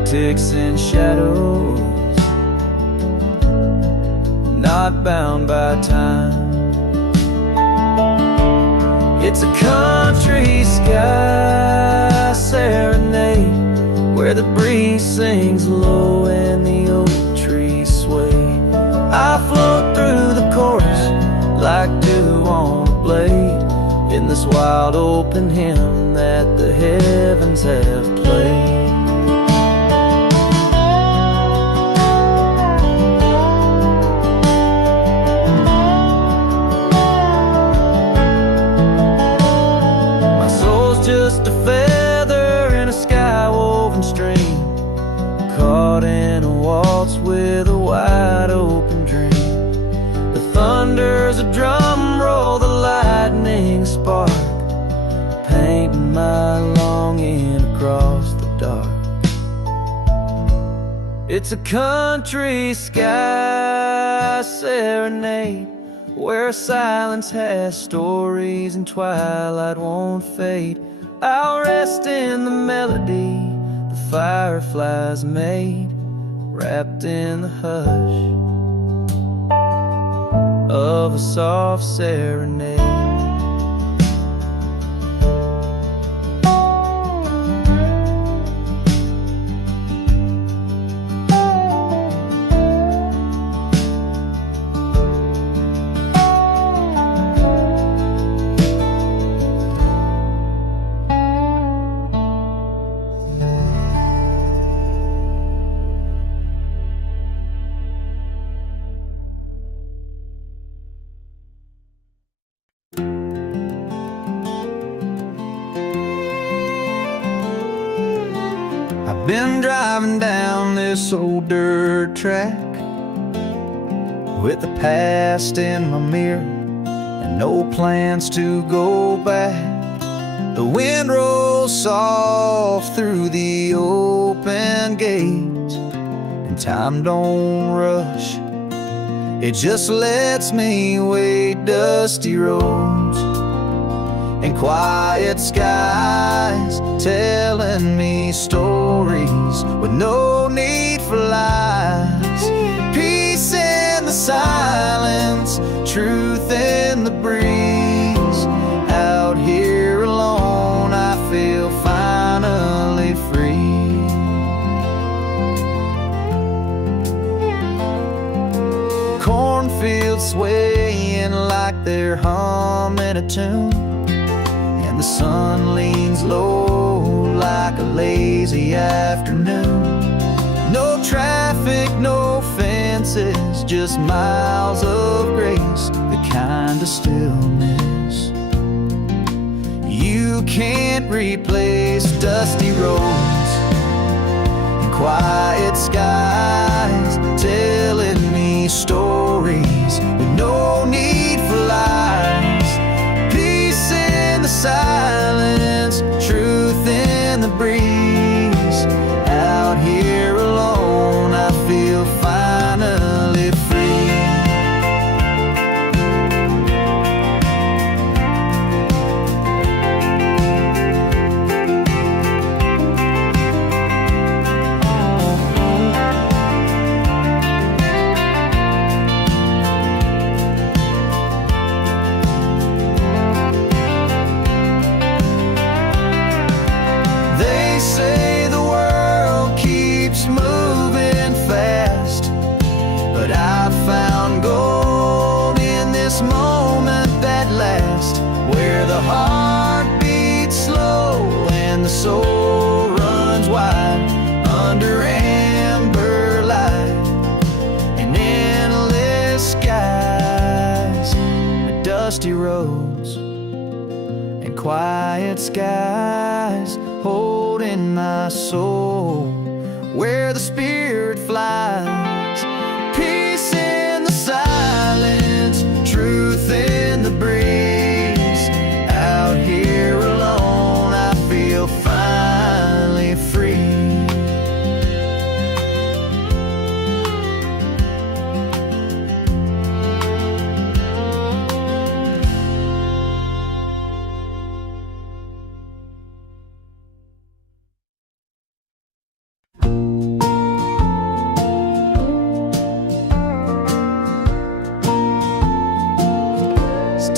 politics and shadows, not bound by time. It's a country sky serenade, where the breeze sings low and the oak trees sway. I float through the chorus like dew on a blade, in this wild open hymn that the heavens have played. Just a feather in a sky-woven stream, caught in a waltz with a wide-open dream. The thunder's a drum roll, the lightning spark, painting my longing across the dark. It's a country sky serenade, where silence has stories and twilight won't fade. I'll rest in the melody the fireflies made, wrapped in the hush of a soft serenade. Been driving down this old dirt track with the past in my mirror and no plans to go back. The wind rolls soft through the open gates, and time don't rush, it just lets me wade dusty roads and quiet skies, telling me stories with no need for lies. Peace in the silence, truth in the breeze. Out here alone, I feel finally free. Cornfields swaying like they're humming a tune, the sun leans low like a lazy afternoon. No traffic, no fences, just miles of grace, the kind of stillness you can't replace. Dusty roads and quiet skies, telling me stories with no need for lies. Peace in the silence, truth in the breeze. Out here alone, I feel finally free. Say the world keeps moving fast, but I've found gold in this moment that lasts, where the heart beats slow and the soul runs wide under amber light and endless skies, the dusty roads and quiet skies, holding my soul where the spirit flies. Peace in the silence, truth in the breeze. Out here alone, I feel finally free.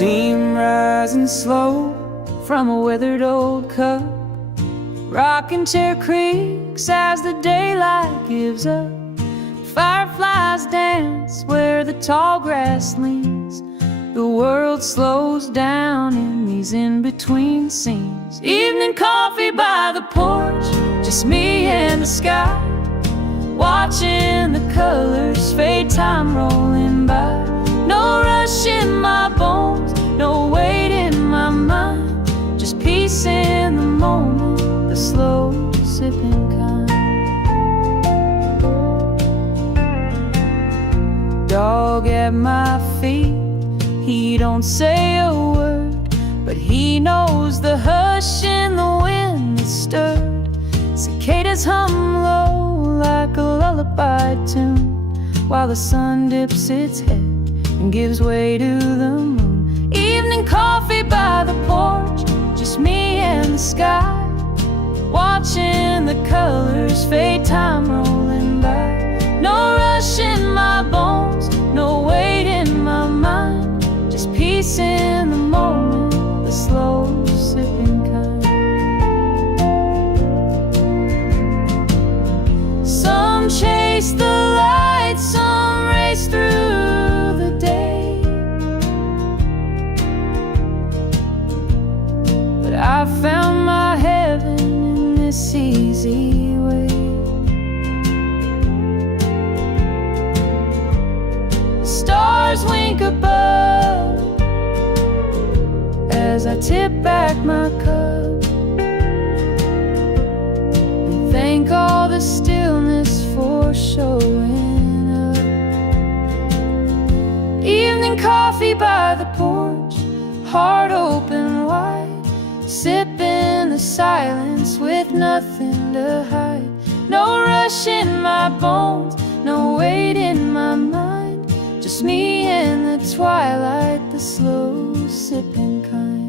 Steam rising slow from a weathered old cup. Rocking chair creaks as the daylight gives up. Fireflies dance where the tall grass leans. The world slows down in these in-between scenes. Evening coffee by the porch, just me and the sky, watching the colors fade, time rolling by. No rush in my bones, no weight in my mind, just peace in the moment, the slow sipping kind. Dog at my feet, he don't say a word, but he knows the hush in the wind that stirred. Cicadas hum low like a lullaby tune, while the sun dips its head and gives way to the moon. Evening coffee by the porch, just me and the sky, watching the colors fade, time rolling by. No rush in my bones, no weight in my mind, just peace in the moment, the slow sipping kind. Some chase the light, some race through the day, but I found my heaven in this easy way. The stars wink above as I tip back my cup and thank all the stillness for showing up. Evening coffee by the porch, heart open wide, sipping the silence with nothing to hide. No rush in my bones, no weight in my mind, just me and the twilight, the slow sipping kind.